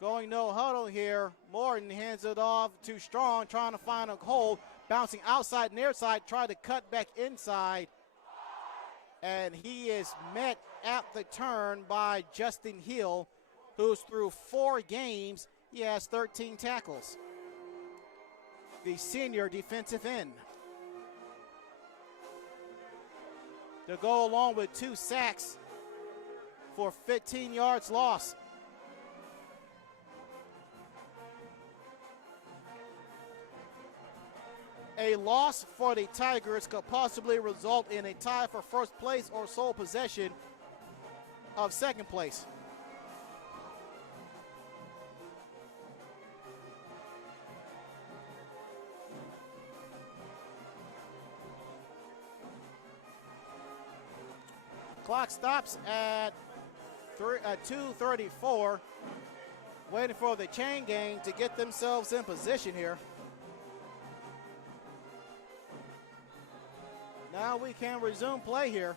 Going no huddle here. Morton hands it off to Strong, trying to find a hole, bouncing outside, near side, trying to cut back inside. And he is met at the turn by Justin Hill, who's through 4 games. He has 13 tackles. The senior defensive end. To go along with 2 sacks for 15 yards lost. A loss for the Tigers could possibly result in a tie for first place or sole possession of second place. Clock stops at 2:34. Waiting for the chain gang to get themselves in position here. Now we can resume play here.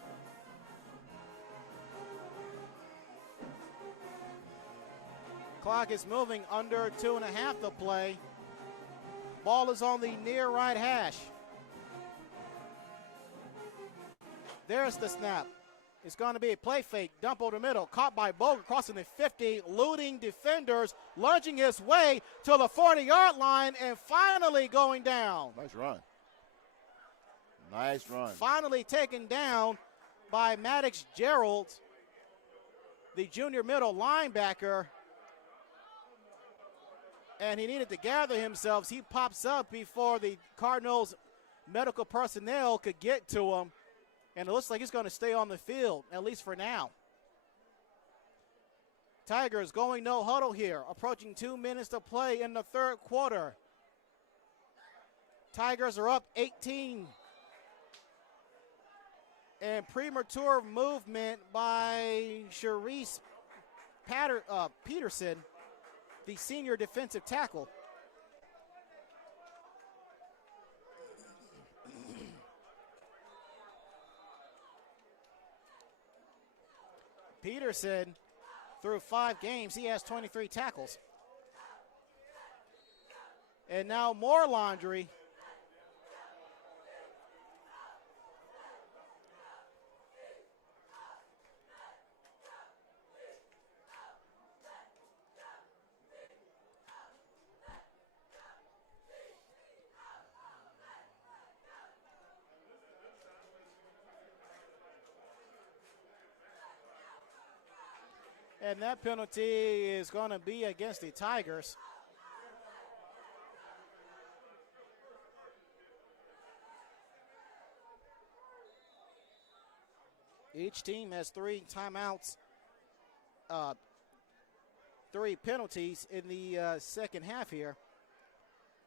Clock is moving under 2.5 to play. Ball is on the near right hash. There's the snap. It's going to be a play fake, dump over the middle, caught by Boger, crossing the 50, looting defenders, lunging his way to the 40-yard line, and finally going down. Nice run. Nice run. Finally taken down by Maddox Gerald, the junior middle linebacker. And he needed to gather himself. He pops up before the Cardinals medical personnel could get to him. And it looks like he's going to stay on the field, at least for now. Tigers going no huddle here, approaching 2 minutes to play in the third quarter. Tigers are up 18. And premature movement by Sharice Peterson, the senior defensive tackle. Peterson, through 5 games, he has 23 tackles. And now more laundry. And that penalty is going to be against the Tigers. Each team has 3 timeouts, 3 penalties in the second half here.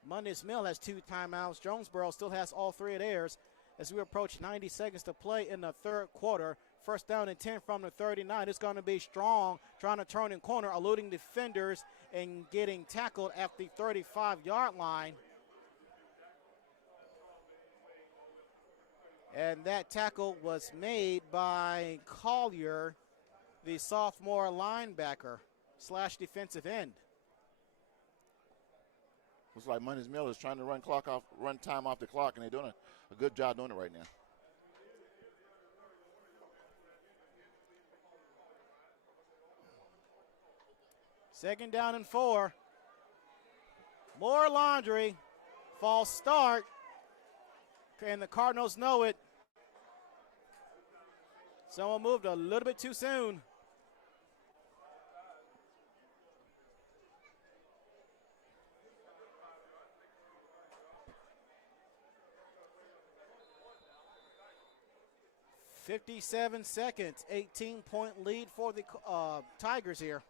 Monday's Mill has 2 timeouts. Jonesboro still has all 3 of theirs as we approach 90 seconds to play in the third quarter. First down and 10 from the 39. It's going to be Strong trying to turn in corner, eluding defenders and getting tackled at the 35-yard line. And that tackle was made by Collier, the sophomore linebacker / defensive end. Looks like Monday's Mill is trying to run time off the clock, and they're doing a good job doing it right now. Second down and 4. More laundry. False start. And the Cardinals know it. Someone moved a little bit too soon. 57 seconds, 18-point lead for the Tigers here.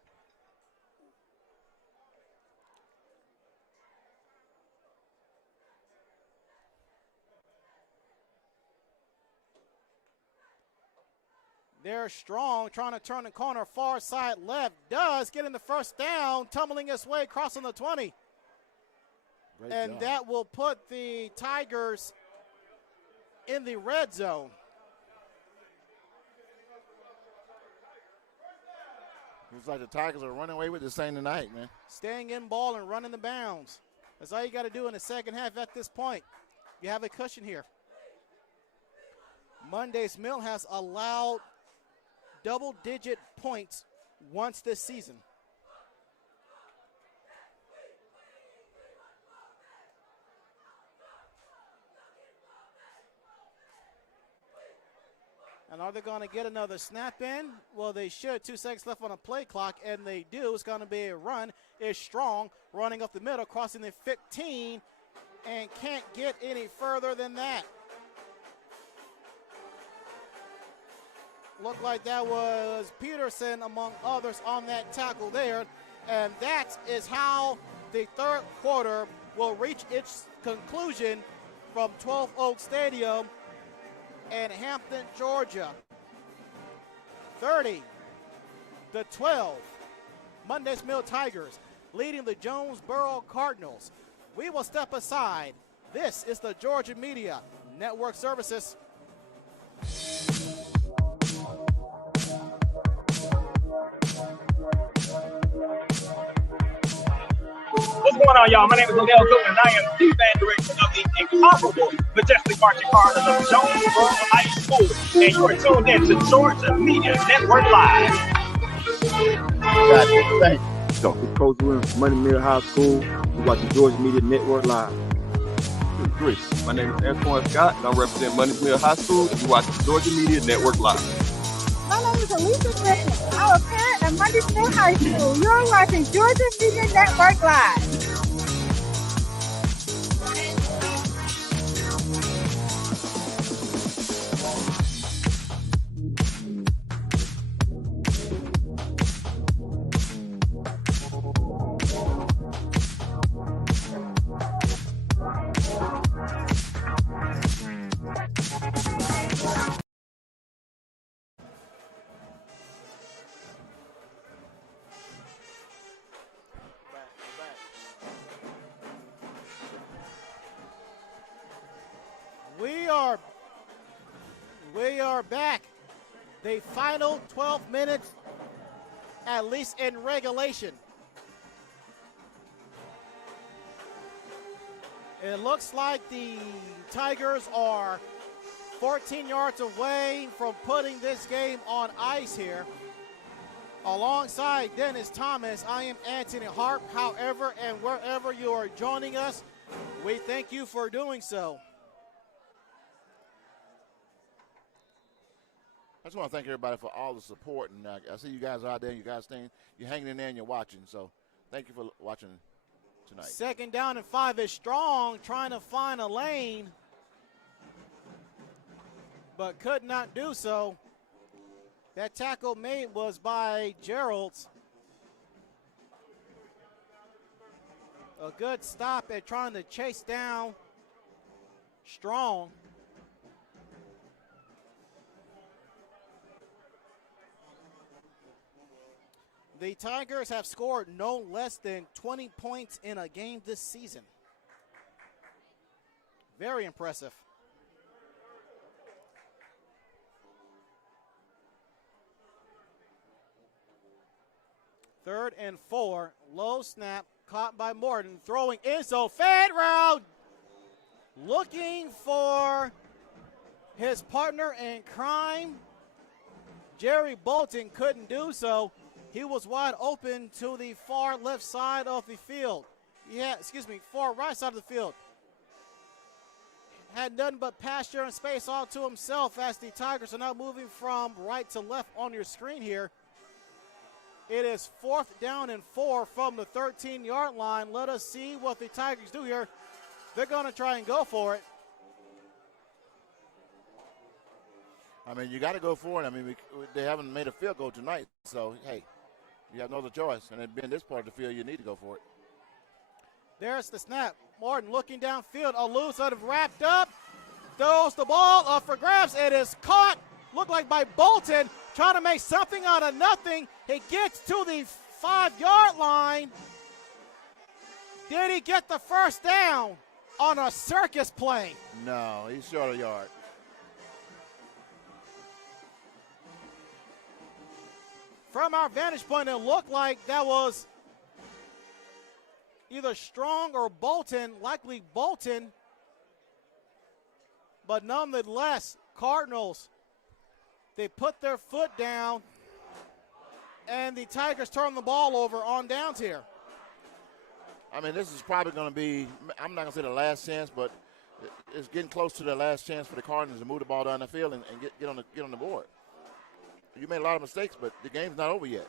They're strong, trying to turn the corner, far side left, does get in the first down, tumbling his way, crossing the 20. Great and job. that will put the Tigers in the red zone. Looks like the Tigers are running away with this thing tonight, man. Staying in ball and running the bounds. That's all you got to do in the second half at this point. You have a cushion here. Monday's Mill has allowed double-digit points once this season. And are they going to get another snap in? Well, they should. 2 seconds left on the play clock, and they do. It's going to be a run. It's Strong running up the middle, crossing the 15, and can't get any further than that. Looked like that was Peterson, among others, on that tackle there. And that is how the third quarter will reach its conclusion from 12 Oak Stadium in Hampton, Georgia. 30-12. Monday's Mill Tigers leading the Jonesboro Cardinals. We will step aside. This is the Georgia Media Network Services. What's going on, y'all? My name is Odell Cook, and I am the band director of the incomparable Majestic Marching Cardinals of Jonesboro High School. And you are tuned in to Georgia Media Network Live. Thank you. So, it's Coach Williams from Mundy Middle High School. You watch the Georgia Media Network Live. This is Chris. My name is Antoine Scott, and I represent Mundy Middle High School. You watch the Georgia Media Network Live. My name is Alicia Griffin. I'm a parent at Mundy Middle High School. You're watching Georgia Media Network Live. We are back. The final 12 minutes, at least in regulation. It looks like the Tigers are 14 yards away from putting this game on ice here. Alongside Dennis Thomas, I am Anthony Harp. However and wherever you are joining us, we thank you for doing so. I just want to thank everybody for all the support, and I see you guys out there. You guys staying, you're hanging in there, and you're watching. So, thank you for watching tonight. 2nd down and 5 is Strong, trying to find a lane, but could not do so. That tackle made was by Geralds. A good stop at trying to chase down Strong. The Tigers have scored no less than 20 points in a game this season. Very impressive. Third and 4, low snap, caught by Morton, throwing in, so fade route, looking for his partner in crime. Jerry Bolton couldn't do so. He was wide open to the far left side of the field. Far right side of the field. Had nothing but pasture and space all to himself as the Tigers are now moving from right to left on your screen here. It is 4th down and 4 from the 13-yard line. Let us see what the Tigers do here. They're going to try and go for it. I mean, you got to go for it. I mean, they haven't made a field goal tonight, so, hey, you have no other choice. And it being this part of the field, you need to go for it. There's the snap. Morton looking downfield. Alou sort of wrapped up. Throws the ball up for grabs. It is caught, looked like by Bolton, trying to make something out of nothing. He gets to the 5-yard line. Did he get the first down on a circus play? No, he's short a yard. From our vantage point, it looked like that was either Strong or Bolton, likely Bolton. But nonetheless, Cardinals, they put their foot down, and the Tigers turn the ball over on downs here. I mean, this is probably going to be, I'm not going to say the last chance, but it's getting close to the last chance for the Cardinals to move the ball down the field and get on the board. You made a lot of mistakes, but the game's not over yet.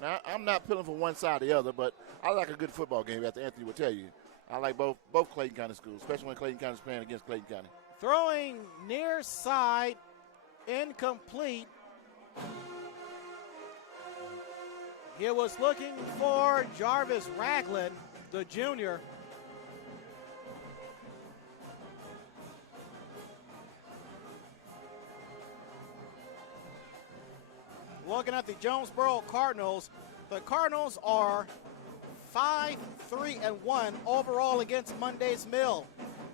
Now, I'm not pulling for one side or the other, but I like a good football game, after Anthony will tell you. I like both Clayton County schools, especially when Clayton County is playing against Clayton County. Throwing near side, incomplete. He was looking for Jarvis Ragland, the junior. Looking at the Jonesboro Cardinals, the Cardinals are 5-3-1 overall against Monday's Mill.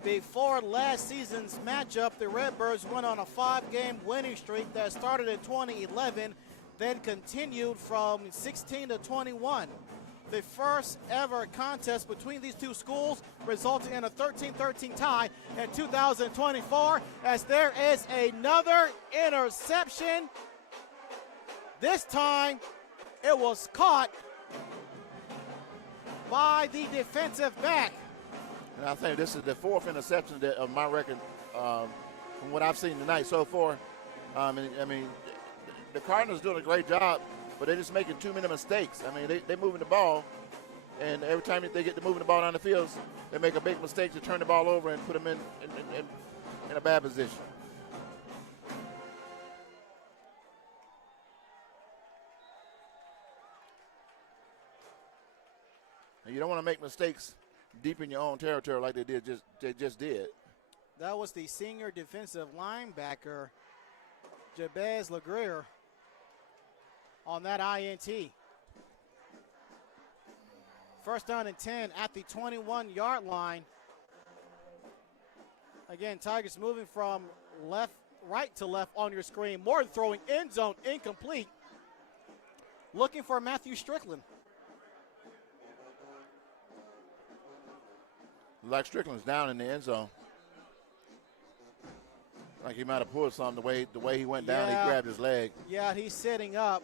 Before last season's matchup, the Redbirds went on a 5-game winning streak that started in 2011, then continued from 16 to 21. The first ever contest between these two schools resulted in a 13-13 tie in 2024, as there is another interception. This time, it was caught by the defensive back. And I think this is the fourth interception of my record from what I've seen tonight so far. I mean, the Cardinals doing a great job, but they're just making too many mistakes. I mean, they're moving the ball, and every time they get to moving the ball down the field, they make a big mistake to turn the ball over and put them in a bad position. You don't want to make mistakes deep in your own territory like they just did. That was the senior defensive linebacker, Jabez LeGrier, on that INT. First down and 10 at the 21-yard line. Again, Tigers moving from right to left on your screen. Morton throwing end zone, incomplete. Looking for Matthew Strickland. Like Strickland's down in the end zone. Like he might have pulled something the way he went down, he grabbed his leg. Yeah, he's sitting up.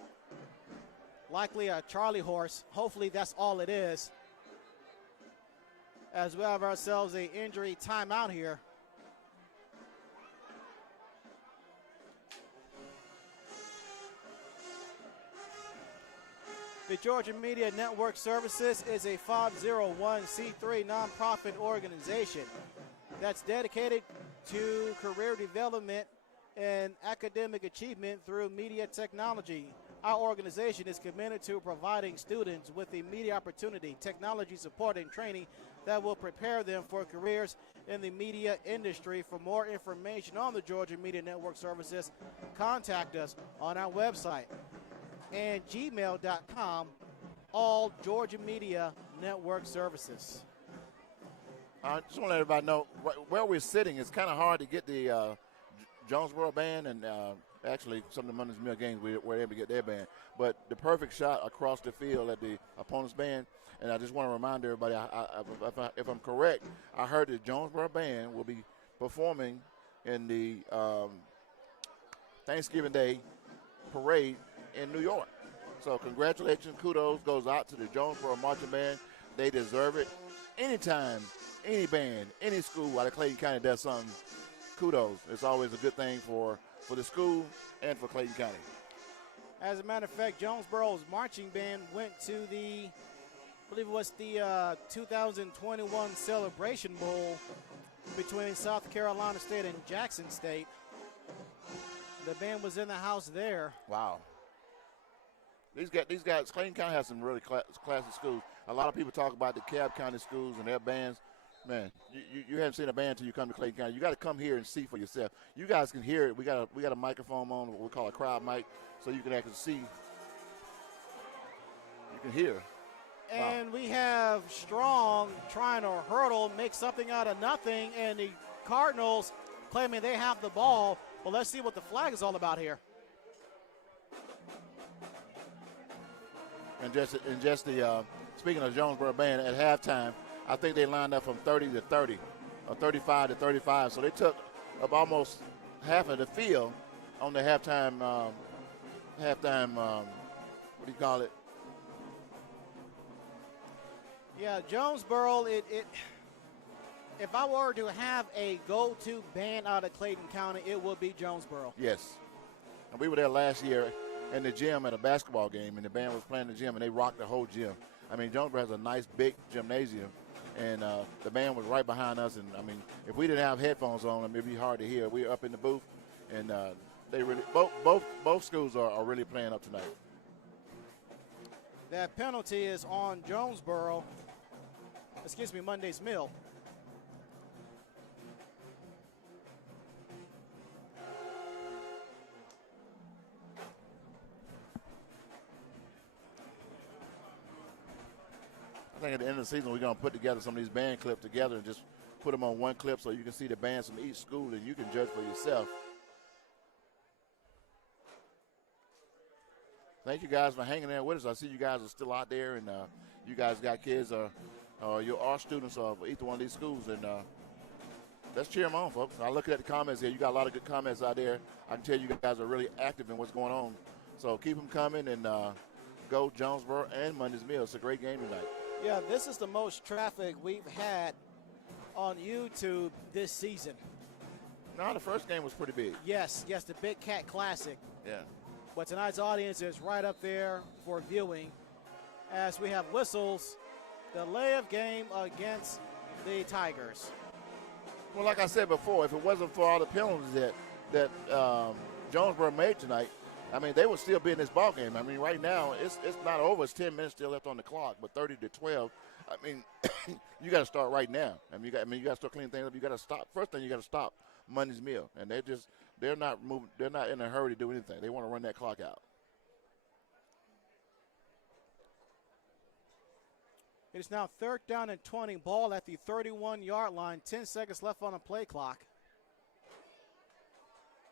Likely a Charlie horse. Hopefully that's all it is. As we have ourselves an injury timeout here. The Georgia Media Network Services is a 501c3 nonprofit organization that's dedicated to career development and academic achievement through media technology. Our organization is committed to providing students with the media opportunity, technology support, and training that will prepare them for careers in the media industry. For more information on the Georgia Media Network Services, contact us on our website and gmail.com, all Georgia Media Network Services. I just want to let everybody know where we're sitting. It's kind of hard to get the Jonesboro band, and actually some of the Monday's Mill games we were able to get their band. But the perfect shot across the field at the opponent's band. And I just want to remind everybody, if I'm correct, I heard the Jonesboro band will be performing in the Thanksgiving Day parade in New York. So congratulations, kudos goes out to the Jonesboro Marching Band. They deserve it. Anytime, any band, any school out of Clayton County does something, kudos. It's always a good thing for the school and for Clayton County. As a matter of fact, Jonesboro's marching band went to I believe it was the 2021 Celebration Bowl between South Carolina State and Jackson State. The band was in the house there. Wow. These guys, Clayton County has some really classy schools. A lot of people talk about the Cobb County schools and their bands. Man, you haven't seen a band until you come to Clayton County. You got to come here and see for yourself. You guys can hear it. We got a microphone on, what we call a crowd mic, so you can actually see. You can hear. And we have Strong trying to hurdle, make something out of nothing, and the Cardinals claiming they have the ball. Well, let's see what the flag is all about here. And just the speaking of Jonesboro band at halftime, I think they lined up from 30 to 30, or 35 to 35. So they took up almost half of the field on the halftime. What do you call it? Yeah, Jonesboro. If I were to have a go-to band out of Clayton County, it would be Jonesboro. Yes, and we were there last year in the gym at a basketball game, and the band was playing in the gym, and they rocked the whole gym. I mean, Jonesboro has a nice big gymnasium, and the band was right behind us. And I mean, if we didn't have headphones on, it'd be hard to hear. We were up in the booth, and they really both schools are really playing up tonight. That penalty is on Jonesboro. Excuse me, Monday's Mill. I think at the end of the season, we're going to put together some of these band clips together and just put them on one clip so you can see the bands from each school and you can judge for yourself. Thank you guys for hanging there with us. I see you guys are still out there, and you guys got kids or you are students of either one of these schools, and let's cheer them on, folks. I look at the comments here. You got a lot of good comments out there. I can tell you guys are really active in what's going on. So keep them coming, and go Jonesboro and Mundy's Mill. It's a great game tonight. Yeah, this is the most traffic we've had on YouTube this season. No, the first game was pretty big. Yes, the Big Cat Classic. Yeah. But tonight's audience is right up there for viewing as we have whistles. Delay of game against the Tigers. Well, like I said before, if it wasn't for all the penalties that Jonesboro made tonight, I mean, they would still be in this ball game. I mean, right now it's not over. It's 10 minutes still left on the clock, but 30 to 12. I mean, you got to start right now. I mean, you got to start cleaning things up. You got to stop. First thing, you got to stop Monday's Mill, and they're not moving. They're not in a hurry to do anything. They want to run that clock out. It is now 3rd down and 20. Ball at the 31-yard line. 10 seconds left on the play clock.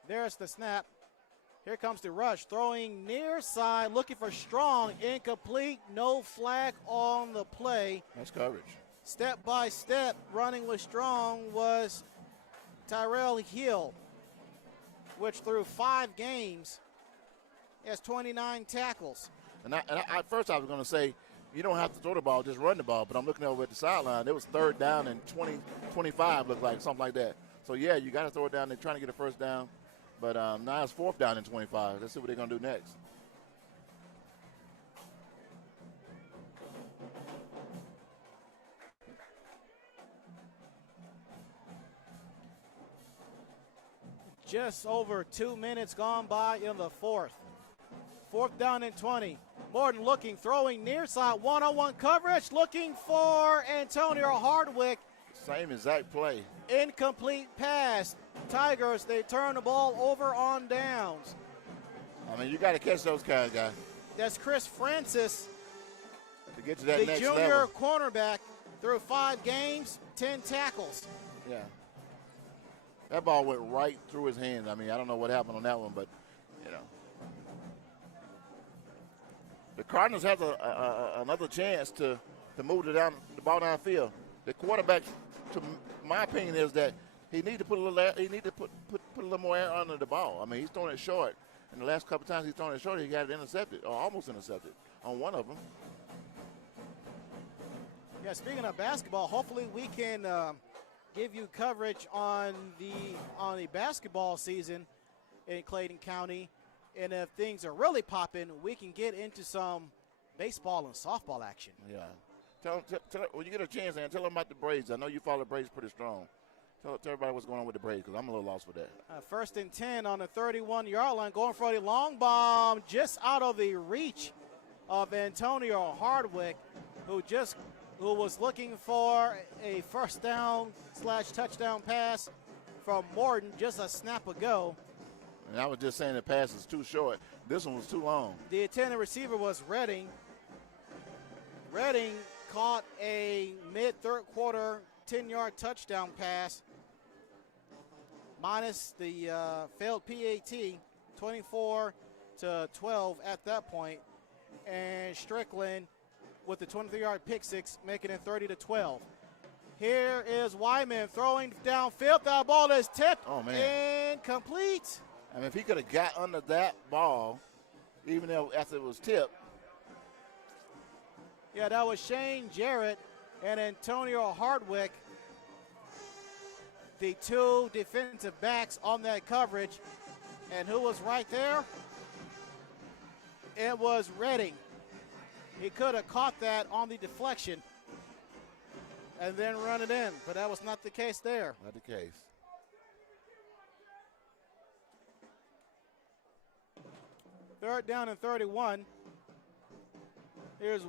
There's the snap. Here comes the rush. Throwing near side, looking for Strong. Incomplete. No flag on the play. That's coverage. Step by step, running with Strong was Tyrell Hill, which through 5 games has 29 tackles. And I first I was going to say, you don't have to throw the ball, just run the ball. But I'm looking over at the sideline. It was 3rd down and 20, 25, looked like, something like that. So, yeah, you got to throw it down. They're trying to get a first down. But now it's 4th down and 25. Let's see what they're going to do next. Just over 2 minutes gone by in the 4th. 4th down and 20. Morton looking, throwing near side, one-on-one coverage, looking for Antonio Hardwick. Same exact play. Incomplete pass. Tigers, they turn the ball over on downs. I mean, you got to catch those guys, guys. That's Chris Francis, To get to that the next junior level. cornerback, through 5 games, 10 tackles. Yeah. That ball went right through his hands. I mean, I don't know what happened on that one, but, you know. The Cardinals have another chance to move the ball downfield. The quarterback, to my opinion, is that he need to put a little more air under the ball. I mean, he's throwing it short. And the last couple times he's thrown it short, he got it intercepted, or almost intercepted on one of them. Yeah, speaking of basketball, hopefully we can give you coverage on the basketball season in Clayton County. And if things are really popping, we can get into some baseball and softball action. Yeah. Tell when you get a chance, and tell them about the Braves. I know you follow the Braves pretty strong. Tell everybody what's going on with the Braves, because I'm a little lost with that. First and 10 on the 31-yard line, going for a long bomb just out of the reach of Antonio Hardwick, who was looking for a first down / touchdown pass from Morton just a snap ago. And I was just saying the pass is too short. This one was too long. The intended receiver was Redding. Redding caught a mid-third quarter 10-yard touchdown pass minus the failed PAT, 24-12 at that point. And Strickland with the 23-yard pick six, making it 30-12. Here is Wyman throwing downfield. That ball is tipped and complete. I mean, if he could have got under that ball, even though after it was tipped. Yeah, that was Shane Jarrett and Antonio Hardwick, the two defensive backs on that coverage. And who was right there? It was Redding. He could have caught that on the deflection and then run it in, but that was not the case there. Not the case. Third down and 31. Here's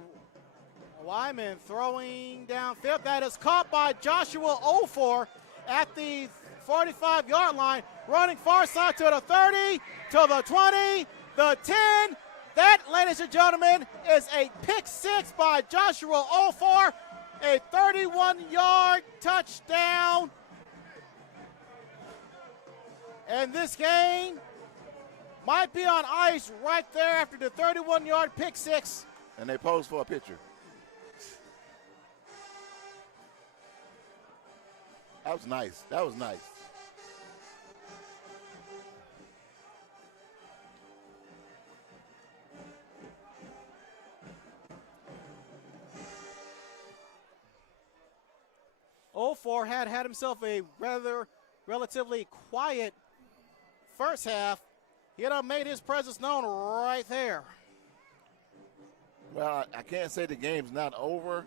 Wyman throwing downfield. That is caught by Joshua Ofor at the 45-yard line, running far side to the 30, to the 20, the 10. That, ladies and gentlemen, is a pick six by Joshua Ofor, a 31-yard touchdown. And this game might be on ice right there after the 31-yard pick six. And they posed for a picture. That was nice. That was nice. Ofor had himself a relatively quiet first half. He had made his presence known right there. Well, I can't say the game's not over,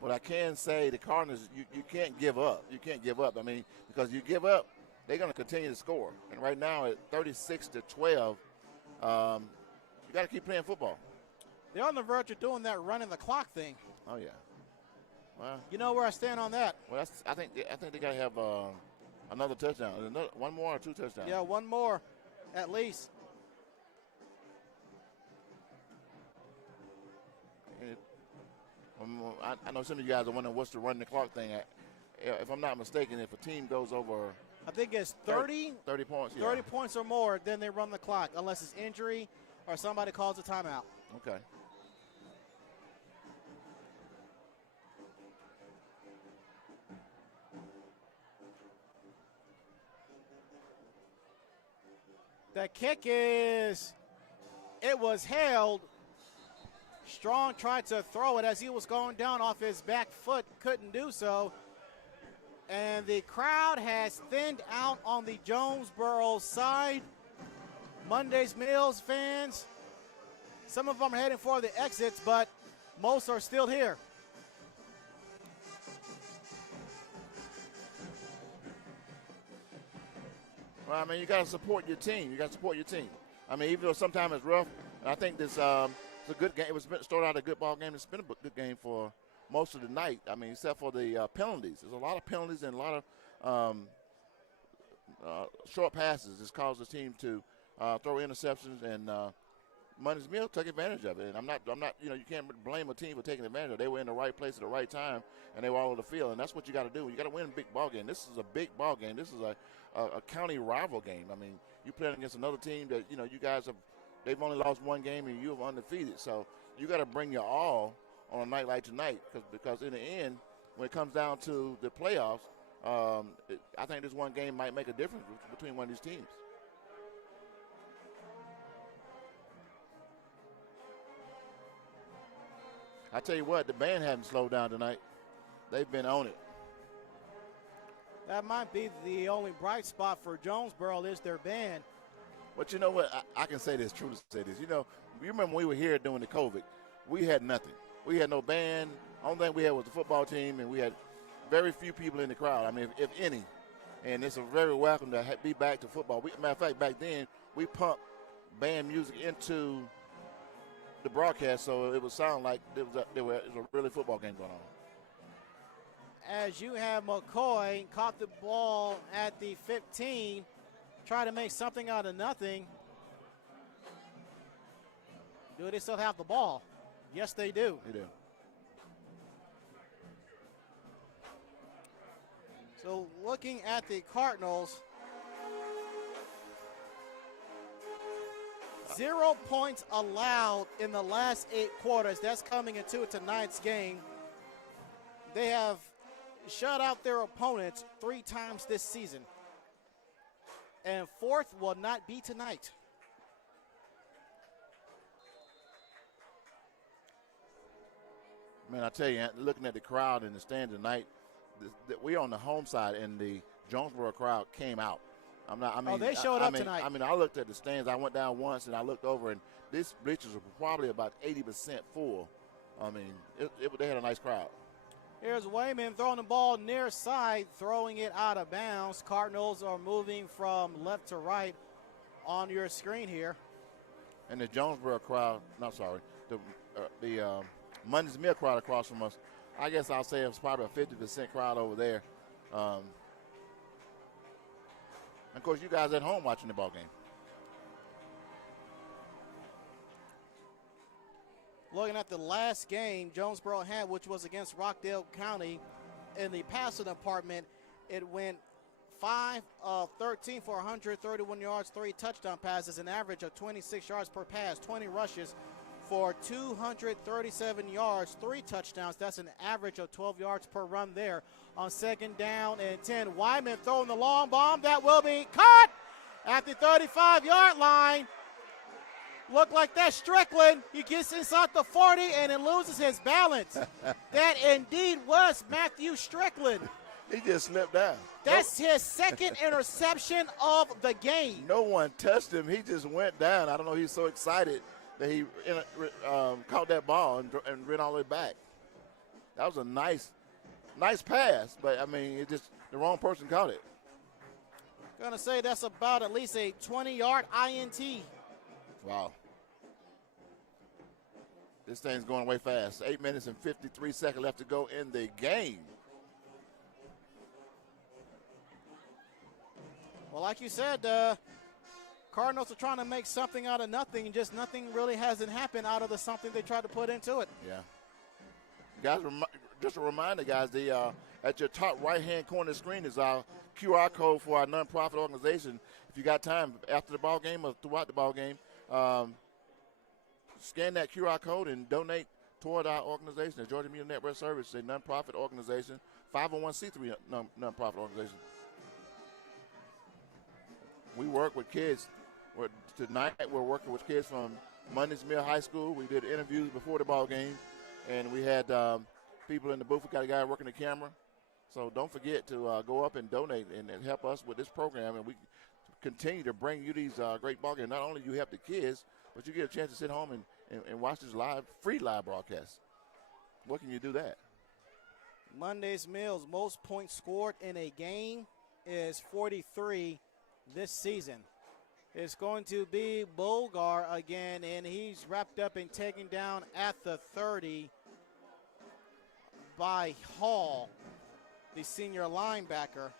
but I can say the Cardinals, you can't give up. You can't give up. I mean, because you give up, they're going to continue to score. And right now at 36-12, you got to keep playing football. They're on the verge of doing that running the clock thing. Oh, yeah. Well, you know where I stand on that. Well, I think they got to have another touchdown. One more or two touchdowns? Yeah, one more at least. I know some of you guys are wondering what's the run the clock thing. If I'm not mistaken, if a team goes over, I think it's 30 points. Yeah. 30 points or more, then they run the clock, unless it's injury or somebody calls a timeout. Okay. The kick it was held. Strong tried to throw it as he was going down off his back foot, couldn't do so. And the crowd has thinned out on the Jonesboro side. Monday's Mills fans, some of them are heading for the exits, but most are still here. Well, I mean, you got to support your team. I mean, even though sometimes it's rough, I think this it's a good game. Started out a good ball game. It's been a good game for most of the night. I mean, except for the penalties. There's a lot of penalties and a lot of short passes. This caused the team to throw interceptions, and Mundy's Mill took advantage of it. And I'm not. You can't blame a team for taking advantage of it. They were in the right place at the right time, and they were all over the field. And that's what you got to do. You got to win a big ball game. This is a big ball game. This is a county rival game. I mean, you playing against another team that you guys have. They've only lost one game, and you're undefeated. So you got to bring your all on a night like tonight, because in the end, when it comes down to the playoffs, I think this one game might make a difference between one of these teams. I tell you what, the band hasn't slowed down tonight. They've been on it. That might be the only bright spot for Jonesboro is their band. But you know what? I can say this, truly say this. You remember when we were here during the COVID, we had nothing. We had no band. Only thing we had was the football team, and we had very few people in the crowd. I mean, if any. And it's a very welcome to be back to football. Matter of fact, back then, we pumped band music into the broadcast, so it would sound like there was a really football game going on. As you have McCoy caught the ball at the 15, try to make something out of nothing. Do they still have the ball? Yes, they do. They do. So looking at the Cardinals, 0 points allowed in the last 8 quarters. That's coming into tonight's game. They have shut out their opponents 3 times this season. And 4th will not be tonight. Man, I tell you, looking at the crowd in the stand tonight, we're on the home side, and the Jonesboro crowd came out. They showed up tonight. I looked at the stands. I went down once, and I looked over, and these bleachers were probably about 80% full. They had a nice crowd. Here's Wayman throwing the ball near side, throwing it out of bounds. Cardinals are moving from left to right on your screen here. And the Jonesboro crowd, the Mundy's Mill crowd across from us, I guess I'll say it was probably a 50% crowd over there. And of course, you guys at home watching the ball game. Looking at the last game Jonesboro had, which was against Rockdale County in the passing department, it went 5 of 13 for 131 yards, 3 touchdown passes, an average of 26 yards per pass, 20 rushes for 237 yards, 3 touchdowns. That's an average of 12 yards per run there. On 2nd down and 10, Wyman throwing the long bomb. That will be caught at the 35-yard line. Look like that's Strickland. He gets inside the 40 and it loses his balance. That indeed was Matthew Strickland. He just slipped down. That's his 2nd interception of the game. No one touched him. He just went down. I don't know. He's so excited that he caught that ball and ran all the way back. That was a nice pass, but it just the wrong person caught it. Gonna say that's about at least a 20-yard INT. Wow. This thing's going way fast. 8 minutes and 53 seconds left to go in the game. Well, like you said, Cardinals are trying to make something out of nothing, and just nothing really hasn't happened out of the something they tried to put into it. Yeah. Guys, just a reminder, guys, at your top right-hand corner of the screen is our QR code for our nonprofit organization. If you got time after the ball game or throughout the ball game, scan that QR code and donate toward our organization, the Georgia Media Network Service, a nonprofit organization, 501c3 nonprofit organization. We work with kids. Tonight we're working with kids from Mundy's Mill High School. We did interviews before the ball game, and we had people in the booth. We got a guy working the camera. So don't forget to go up and donate and help us with this program, and we continue to bring you these great ball games. Not only do you help the kids, but you get a chance to sit home and watch this free live broadcast. What can you do that? Mundy's Mill's most points scored in a game is 43 this season. It's going to be Bulgar again, and he's wrapped up and taken down at the 30 by Hall, the senior linebacker.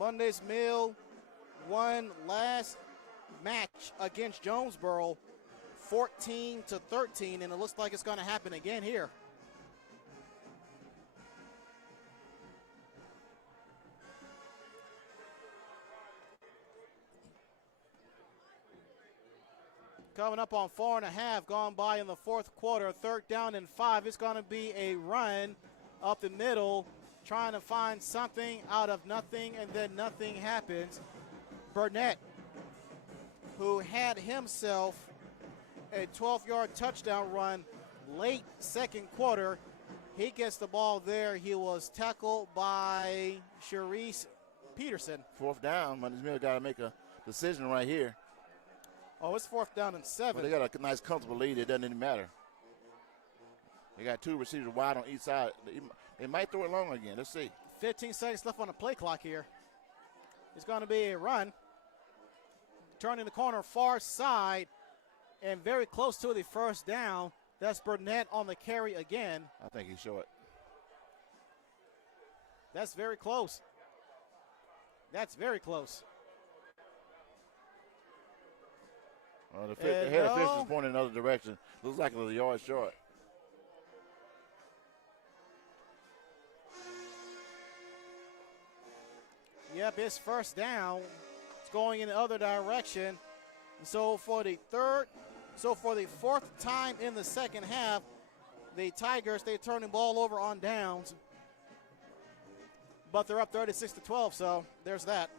Mundy's Mill won last match against Jonesboro 14-13, and it looks like it's going to happen again here. Coming up on 4.5, gone by in the 4th quarter, 3rd down and 5. It's going to be a run up the middle, trying to find something out of nothing, and then nothing happens. Burnett, who had himself a 12-yard touchdown run late 2nd quarter, he gets the ball there. He was tackled by Sharice Peterson. 4th down. Mundy's Mill got to make a decision right here. Oh, it's 4th down and 7. Well, they got a nice, comfortable lead. It doesn't even matter. They got two receivers wide on each side. They might throw it long again. Let's see. 15 seconds left on the play clock here. It's going to be a run. Turning the corner far side and very close to the first down. That's Burnett on the carry again. I think he's short. That's very close. That's very close. The head official is pointing in another direction. Looks like it was a yard short. Yep, it's first down. It's going in the other direction. So for the fourth time in the second half, the Tigers, they turn the ball over on downs. But they're up 36-12, so there's that.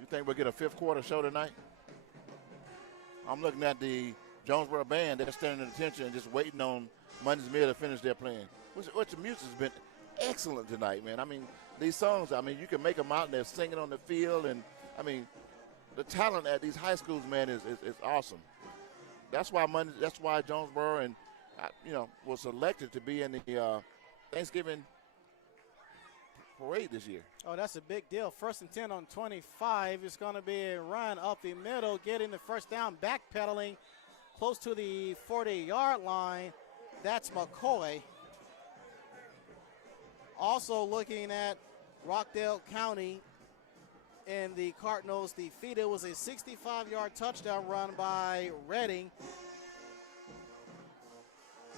You think we'll get a fifth quarter show tonight? I'm looking at the Jonesboro band. They're standing at attention and just waiting on Mundy's Mill to finish their playing. Which the music has been excellent tonight, man. I mean, these songs, I mean, you can make them out and they're singing on the field. And, I mean, the talent at these high schools, man, is awesome. That's why Jonesboro and, was selected to be in the Thanksgiving parade this year. Oh, that's a big deal. 1st and 10 on 25. It's going to be a run up the middle, getting the first down, backpedaling close to the 40-yard line. That's McCoy. Also looking at Rockdale County and the Cardinals' defeat, it was a 65-yard touchdown run by Redding.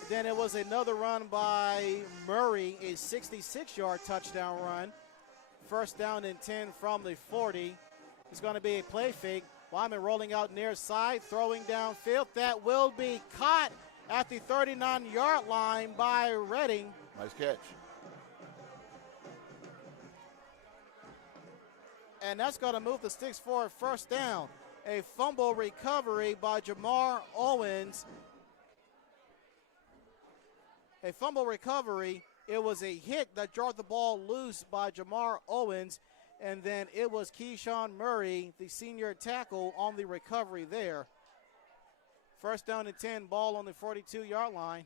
Then it was another run by Murray, a 66-yard touchdown run. First down and 10 from the 40. It's going to be a play fake. Wyman rolling out near side, throwing downfield. That will be caught at the 39-yard line by Redding. Nice catch. And that's going to move the sticks for a first down. A fumble recovery by Jamar Owens. A fumble recovery. It was a hit that jarred the ball loose by Jamar Owens, and then it was Keyshawn Murray, the senior tackle, on the recovery there. First down and 10, ball on the 42-yard line.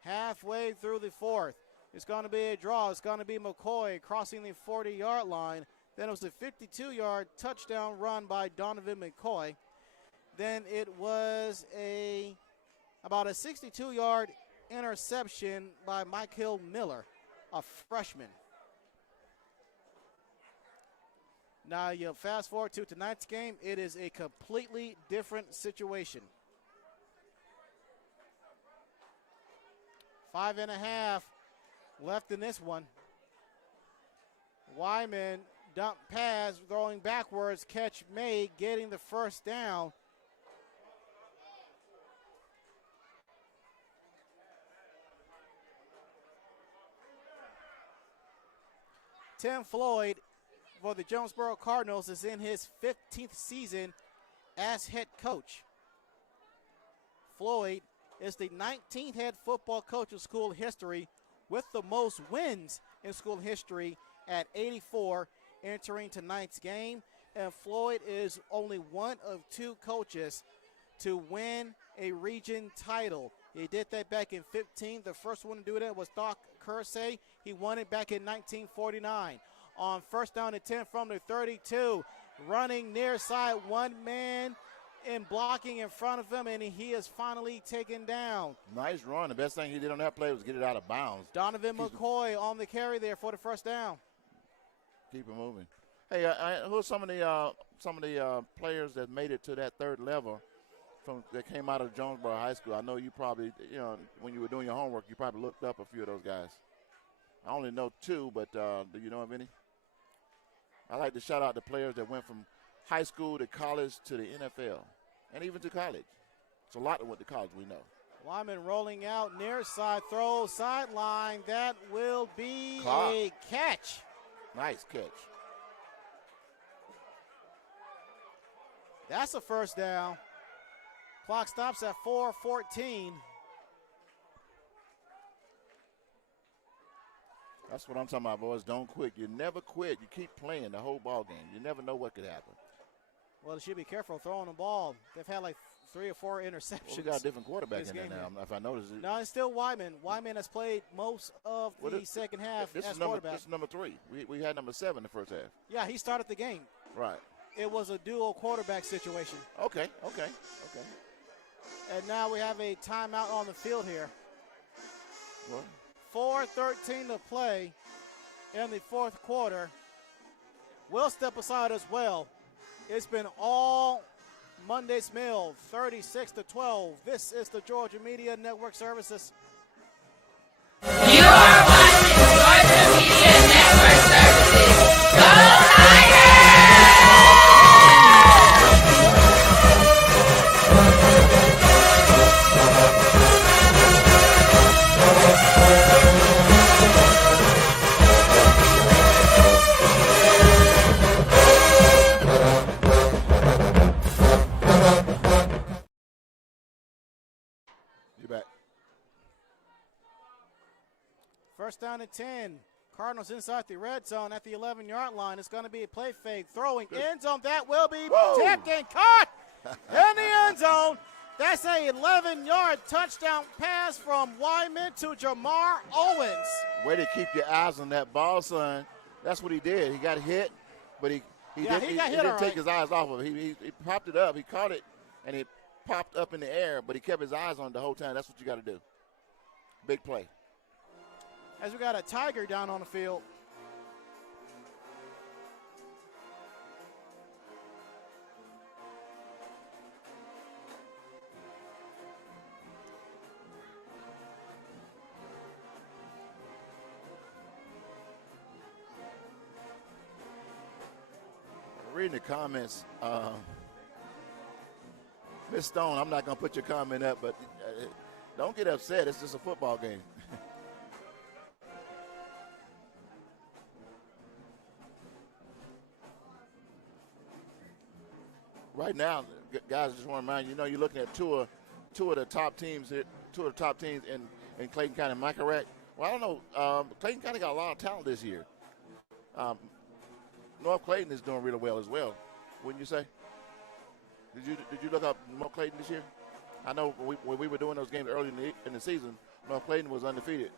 Halfway through the fourth. It's going to be a draw. It's going to be McCoy crossing the 40-yard line. Then it was a 52-yard touchdown run by Donovan McCoy. Then it was about a 62-yard interception by Michael Miller, a freshman. Now you fast forward to tonight's game. It is a completely different situation. 5.5 left in this one. Wyman dump pass, going backwards, catch made, getting the first down. Tim Floyd for the Jonesboro Cardinals is in his 15th season as head coach. Floyd is the 19th head football coach of school history with the most wins in school history at 84 entering tonight's game. And Floyd is only one of two coaches to win a region title. He did that back in 15. The first one to do that was Doc Kersey. He won it back in 1949. On first down and 10 from the 32, running near side, one man and blocking in front of him, and he is finally taken down. Nice run. The best thing he did on that play was get it out of bounds. Donovan McCoy on the carry there for the first down. Keep it moving. Hey, who are some of the players that made it to that third level that came out of Jonesboro High School? I know you probably, when you were doing your homework, you probably looked up a few of those guys. I only know two, but do you know of any? I like to shout out the players that went from high school to college to the NFL and even to college. It's a lot that went to college, we know. Wyman rolling out near side, throw sideline. That will be a catch. Nice catch. That's a first down. Clock stops at 4:14. That's what I'm talking about, boys. Don't quit. You never quit. You keep playing the whole ball game. You never know what could happen. Well, they should be careful throwing the ball. They've had like 3 or 4 interceptions. Well, we got a different quarterback this in there game now, if I notice it. No, it's still Wyman. Wyman has played most of the second half this as is number, quarterback. This is number 3. We had number 7 in the first half. Yeah, he started the game. Right. It was a dual quarterback situation. Okay. And now we have a timeout on the field here. What? 4:13 to play in the fourth quarter. We'll step aside as well. It's been all Monday's Mill, 36-12. This is the Georgia Media Network Services. You are watching Georgia Media Network Services. Go Tigers! You back. First down and 10. Cardinals inside the red zone at the 11-yard line. It's going to be a play fake. Throwing end zone. That will be tipped and caught in the end zone. That's a 11-yard touchdown pass from Wyman to Jamar Owens. Way to keep your eyes on that ball, son. That's what he did. He got hit, but he didn't take his eyes off of it. He popped it up. He caught it, and it popped up in the air, but he kept his eyes on it the whole time. That's what you got to do. Big play. As we got a Tiger down on the field. Reading the comments, Miss Stone, I'm not going to put your comment up, but don't get upset. It's just a football game. Right now, guys, I just want to remind you, you're looking at two of the top teams in Clayton County. Am I correct? Well, I don't know. Clayton County got a lot of talent this year. North Clayton is doing really well as well, wouldn't you say? Did you look up North Clayton this year? I know when we were doing those games early in the season, North Clayton was undefeated.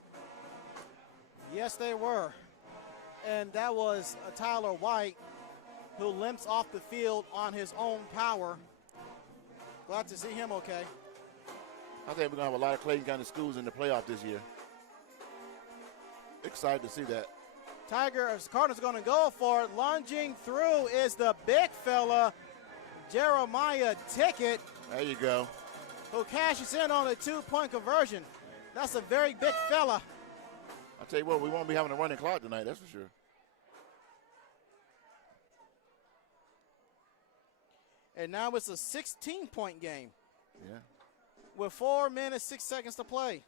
Yes, they were. And that was Tyler White, who limps off the field on his own power. Glad to see him okay. I think we're going to have a lot of Clayton County schools in the playoff this year. Excited to see that. Cardinals are going to go for it. Lunging through is the big fella, Jeremiah Tickett. There you go. Who cashes in on a 2-point conversion. That's a very big fella. I'll tell you what, we won't be having a running clock tonight, that's for sure. And now it's a 16-point game. Yeah. With 4 minutes, 6 seconds to play.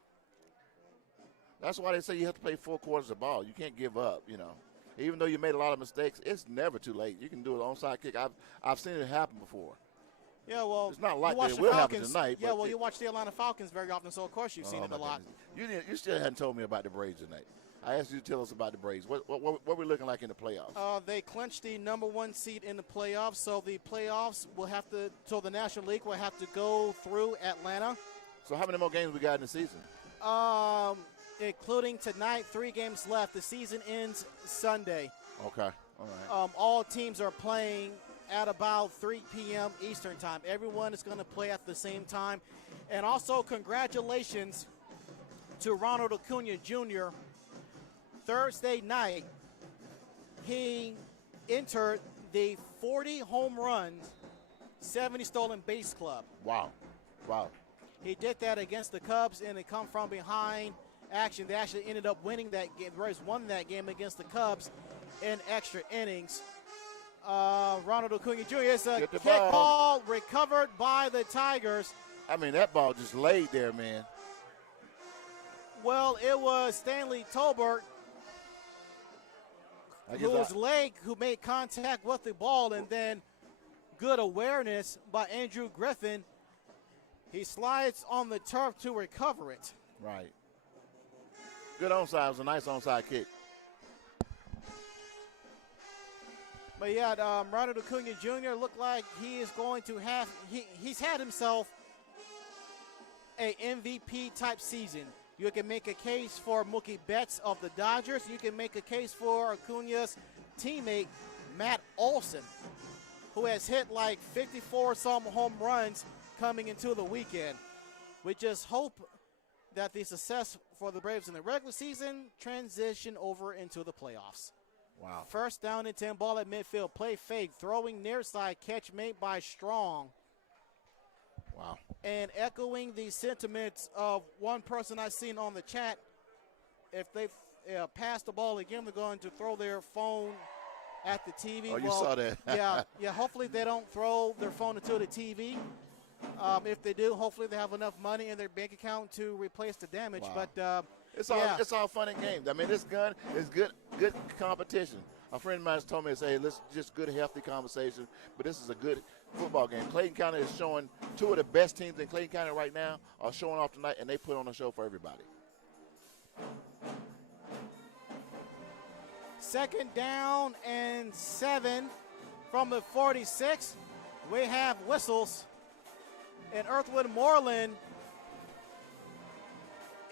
That's why they say you have to play 4 quarters of ball. You can't give up, Even though you made a lot of mistakes, it's never too late. You can do an onside kick. I've seen it happen before. Yeah, well, it's not like it will happen tonight. Yeah, well, you watch the Atlanta Falcons very often, so of course you've seen it a lot. You still hadn't told me about the Braves tonight. I asked you to tell us about the Braves. What we're looking like in the playoffs? They clinched the number 1 seed in the playoffs, so the playoffs so the National League will have to go through Atlanta. So how many more games we got in the season? Including tonight, 3 games left. The season ends Sunday. Okay, all right. All teams are playing at about 3 p.m. Eastern time. Everyone is going to play at the same time. And also congratulations to Ronald Acuna Jr. Thursday night, he entered the 40 home runs, 70 stolen base club. Wow. He did that against the Cubs in a come from behind action. They actually ended up winning that game. The Rays won that game against the Cubs in extra innings. Ronald Acuna Jr. is a kick ball recovered by the Tigers. I mean, that ball just laid there, man. Well, it was Stanley Tolbert who made contact with the ball, and then good awareness by Andrew Griffin. He slides on the turf to recover it. Right. Good onside. It was a nice onside kick. But yeah, Ronald Acuna Jr. looked like he is going to have he's had himself a MVP type season. You can make a case for Mookie Betts of the Dodgers. You can make a case for Acuna's teammate Matt Olson, who has hit like 54 some home runs coming into the weekend. We just hope that the success for the Braves in the regular season transition over into the playoffs. Wow. First down and 10, ball at midfield, play fake, throwing near side, catch made by Strong. Wow. And echoing the sentiments of one person I seen on the chat, if they pass the ball again, they're going to throw their phone at the TV. Oh, you saw that. yeah. Hopefully they don't throw their phone into the TV. If they do, hopefully they have enough money in their bank account to replace the damage. Wow. But it's all fun and games. I mean, this gun is good competition. A friend of mine told me, "Hey, let's just good, healthy conversation." But this is a good football game. Clayton County is showing two of the best teams in Clayton County right now are showing off tonight, and they put on a show for everybody. Second down and 7 from the 46. We have whistles. And Earthwood Moreland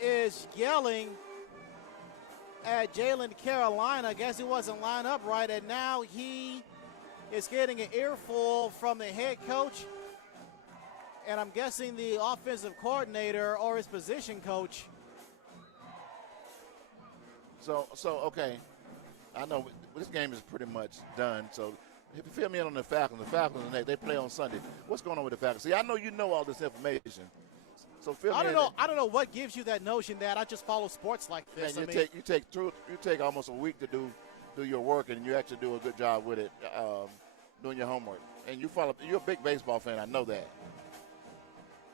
is yelling at Jalen Carolina. I guess he wasn't lined up right, and now he is getting an earful from the head coach, and I'm guessing the offensive coordinator or his position coach. So okay, I know this game is pretty much done. So if you fill me in on the Falcons, they play on Sunday. What's going on with the Falcons? See, I know you know all this information. So fill me in. I don't know what gives you that notion that I just follow sports like this. Man, you take almost a week to do your work, and you actually do a good job with it, doing your homework. And you're a big baseball fan. I know that.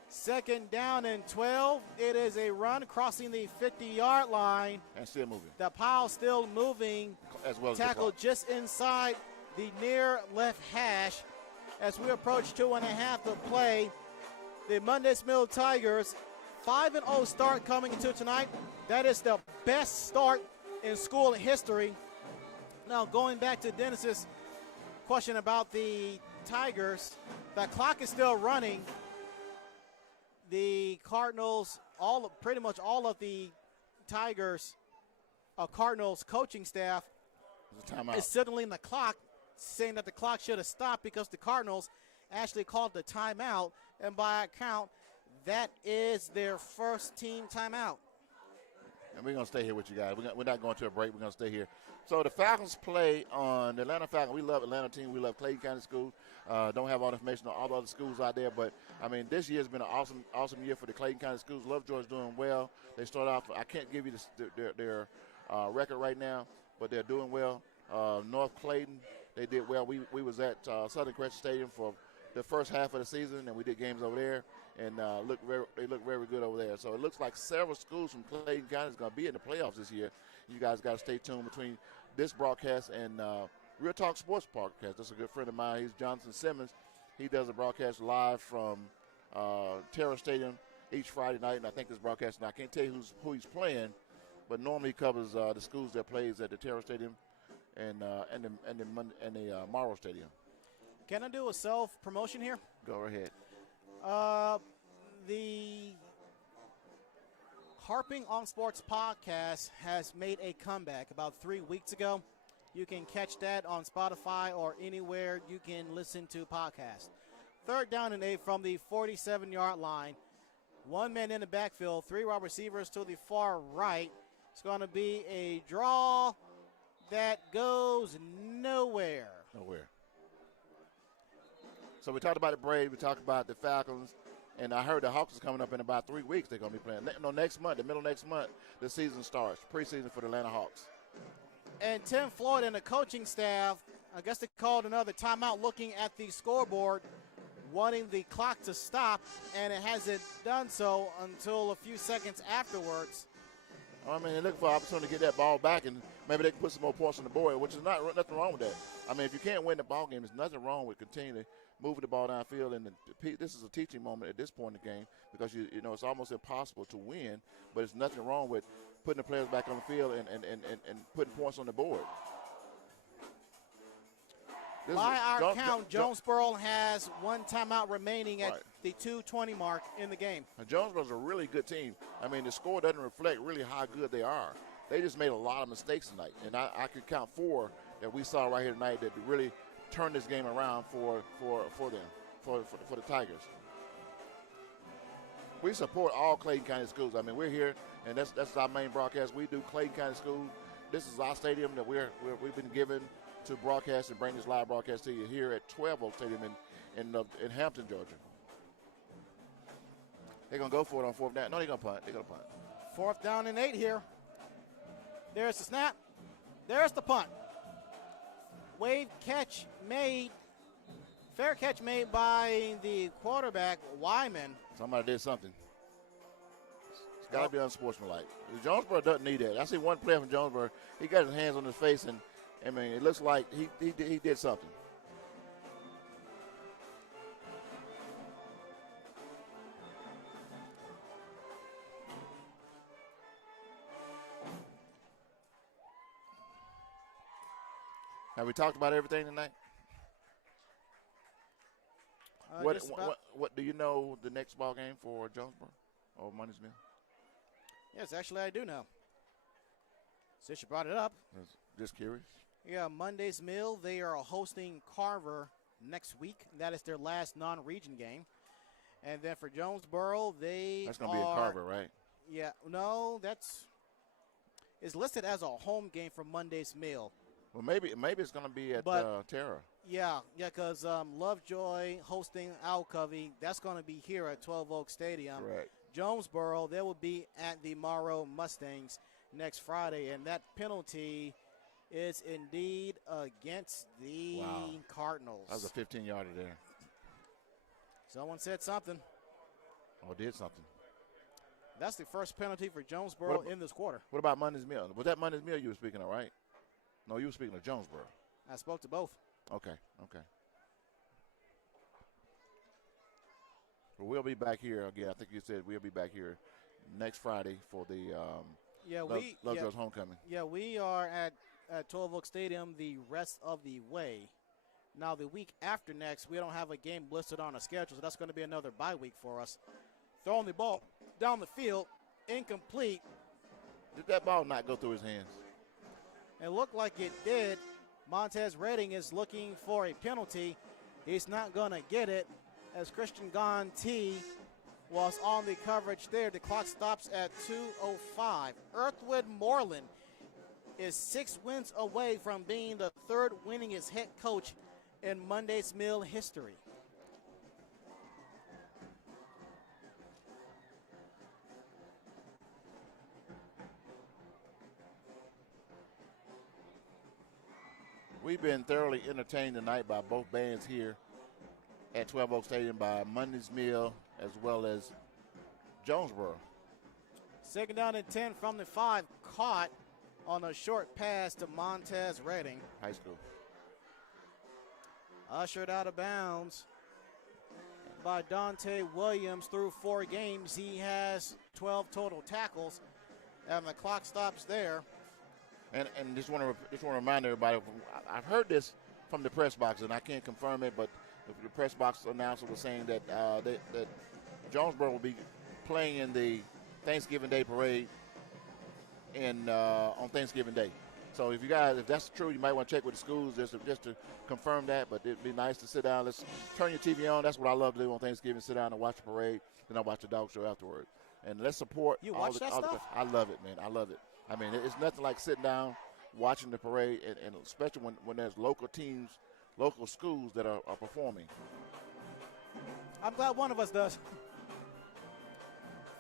Second down and 12. It is a run crossing the 50-yard line. And still moving. The pile still moving. As well as tackle just inside the near left hash as we approach 2.5 to play. The Mundy's Mill Tigers 5-0 start coming into tonight. That is the best start in school history. Now going back to Dennis's question about the Tigers, the clock is still running. The Cardinals, pretty much all of the Tigers, Cardinals coaching staff is signaling the clock, saying that the clock should have stopped because the Cardinals actually called the timeout, and by account, that is their first team timeout. And we're going to stay here with you guys. We're not going to a break. We're going to stay here. So the Falcons play on the Atlanta Falcons. We love Atlanta team. We love Clayton County Schools. Don't have all the information on all the other schools out there, but, I mean, this year has been an awesome year for the Clayton County Schools. Lovejoy's doing well. They start off, I can't give you their record right now, but they're doing well. North Clayton, they did well. We was at Southern Crescent Stadium for the first half of the season, and we did games over there, and they look very good over there. So it looks like several schools from Clayton County is going to be in the playoffs this year. You guys got to stay tuned between this broadcast and Real Talk Sports broadcast. That's a good friend of mine. He's Jonathan Simmons. He does a broadcast live from Terra Stadium each Friday night, and I think this broadcast, and I can't tell you who he's playing, but normally he covers the schools that plays at the Terra Stadium and the Morrow Stadium. Can I do a self-promotion here? Go ahead. The Harping on Sports podcast has made a comeback about 3 weeks ago. You can catch that on Spotify or anywhere you can listen to podcasts. Third down and 8 from the 47-yard line. One man in the backfield, 3 wide receivers to the far right. It's going to be a draw that goes nowhere. So we talked about the Braves, we talked about the Falcons, and I heard the Hawks is coming up in about 3 weeks. They're going to be playing. No, next month, the middle of next month, the season starts, preseason for the Atlanta Hawks. And Tim Floyd and the coaching staff, I guess they called another timeout looking at the scoreboard, wanting the clock to stop, and it hasn't done so until a few seconds afterwards. I mean, they're looking for an opportunity to get that ball back, and maybe they can put some more points on the board, which is nothing wrong with that. I mean, if you can't win the ball game, there's nothing wrong with continuing moving the ball downfield. And this is a teaching moment at this point in the game because you know it's almost impossible to win, but there's nothing wrong with putting the players back on the field and putting points on the board. By our count, Jonesboro has one timeout remaining at the 2:20 mark in the game. Jonesboro's a really good team. I mean, the score doesn't reflect really how good they are. They just made a lot of mistakes tonight, and I could count 4 that we saw right here tonight that really turned this game around for them, for the Tigers. We support all Clayton County schools. I mean, we're here, and that's our main broadcast. We do Clayton County Schools. This is our stadium that we've been given to broadcast and bring this live broadcast to you here at 12 Oak Stadium in Hampton, Georgia. They're going to go for it on 4th down. No, they're going to punt. They're going to punt. 4th down and 8 here. There's the snap. There's the punt. Fair catch made by the quarterback, Wyman. Somebody did something. It's got to be unsportsmanlike. Jonesboro doesn't need that. I see one player from Jonesboro. He got his hands on his face, and I mean, it looks like he did something. Have we talked about everything tonight? What do you know the next ball game for Jonesboro or Mundy's Mill? Yes, actually I do know. Since you brought it up. Just curious. Yeah, Monday's Mill, they are hosting Carver next week. That is their last non-region game. And then for Jonesboro, that's going to be at Carver, right? Yeah, no, it's listed as a home game for Monday's Mill. Well, maybe it's going to be at Terra. Yeah, because Lovejoy hosting Alcovey, that's going to be here at 12 Oak Stadium. Right. Jonesboro, they will be at the Morrow Mustangs next Friday, and that penalty is indeed against the Cardinals. That was a 15-yarder there. Someone said something. Or did something. That's the first penalty for Jonesboro in this quarter. What about Monday's Mill? Was that Monday's Mill you were speaking of, right? No, you were speaking of Jonesboro. I spoke to both. Okay. Well, we'll be back here again. I think you said we'll be back here next Friday for the Lovejoy's homecoming. Yeah, we are at 12 Oak Stadium the rest of the way. Now, the week after next, we don't have a game listed on our schedule, so that's going to be another bye week for us. Throwing the ball down the field, incomplete. Did that ball not go through his hands? It looked like it did. Montez Redding is looking for a penalty. He's not going to get it as Christian Gonti was on the coverage there. The clock stops at 2:05. Earthwood Moreland is 6 wins away from being the 3rd winningest head coach in Monday's Mill history. We've been thoroughly entertained tonight by both bands here at 12 Oak Stadium, by Monday's Mill as well as Jonesboro. 2nd down and 10 from the 5, caught on a short pass to Montez Redding. High school. Ushered out of bounds by Dante Williams through 4 games. He has 12 total tackles, and the clock stops there. And just want to remind everybody, I've heard this from the press box, and I can't confirm it, but the press box announcer was saying that that Jonesboro will be playing in the Thanksgiving Day parade on Thanksgiving Day. So if that's true, you might want to check with the schools just to confirm that. But it'd be nice to sit down. Let's turn your TV on. That's what I love to do on Thanksgiving. Sit down and watch the parade. Then I watch the dog show afterwards. And let's support. You watch that stuff? I love it, man. I love it. I mean, it's nothing like sitting down, watching the parade, and especially when there's local teams, local schools that are performing. I'm glad one of us does.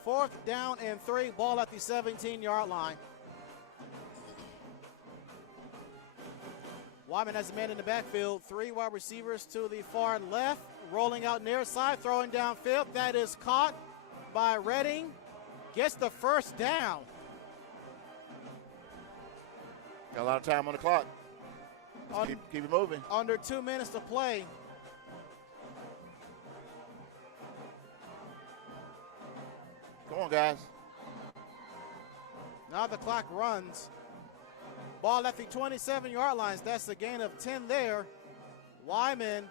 4th down and 3, ball at the 17-yard line. Wyman has a man in the backfield, 3 wide receivers to the far left, rolling out near side, throwing downfield. That is caught by Redding, gets the first down. Got a lot of time on the clock. Keep it moving. Under 2 minutes to play. Come on, guys. Now the clock runs. Ball at the 27-yard lines. That's a gain of 10 there. Wyman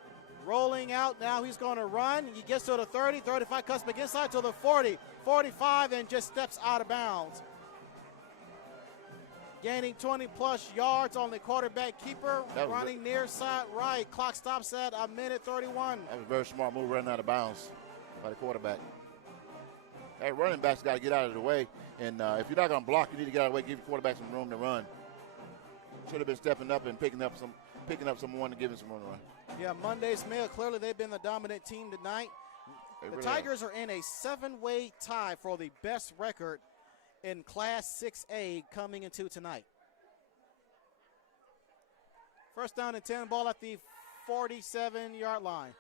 rolling out. Now he's going to run. He gets to the 30, 35, cuts back inside to the 40, 45, and just steps out of bounds. Gaining 20-plus yards on the quarterback keeper, running near side right. Clock stops at a minute 31. That was a very smart move running out of bounds by the quarterback. Hey, running backs got to get out of the way. And if you're not going to block, you need to get out of the way, give your quarterback some room to run. Should have been stepping up and picking up someone and giving some room to run. Yeah, Monday's Mill, clearly they've been the dominant team tonight. The Tigers are in a 7-way tie for the best record in Class 6A coming into tonight. First down and 10, ball at the 47-yard line.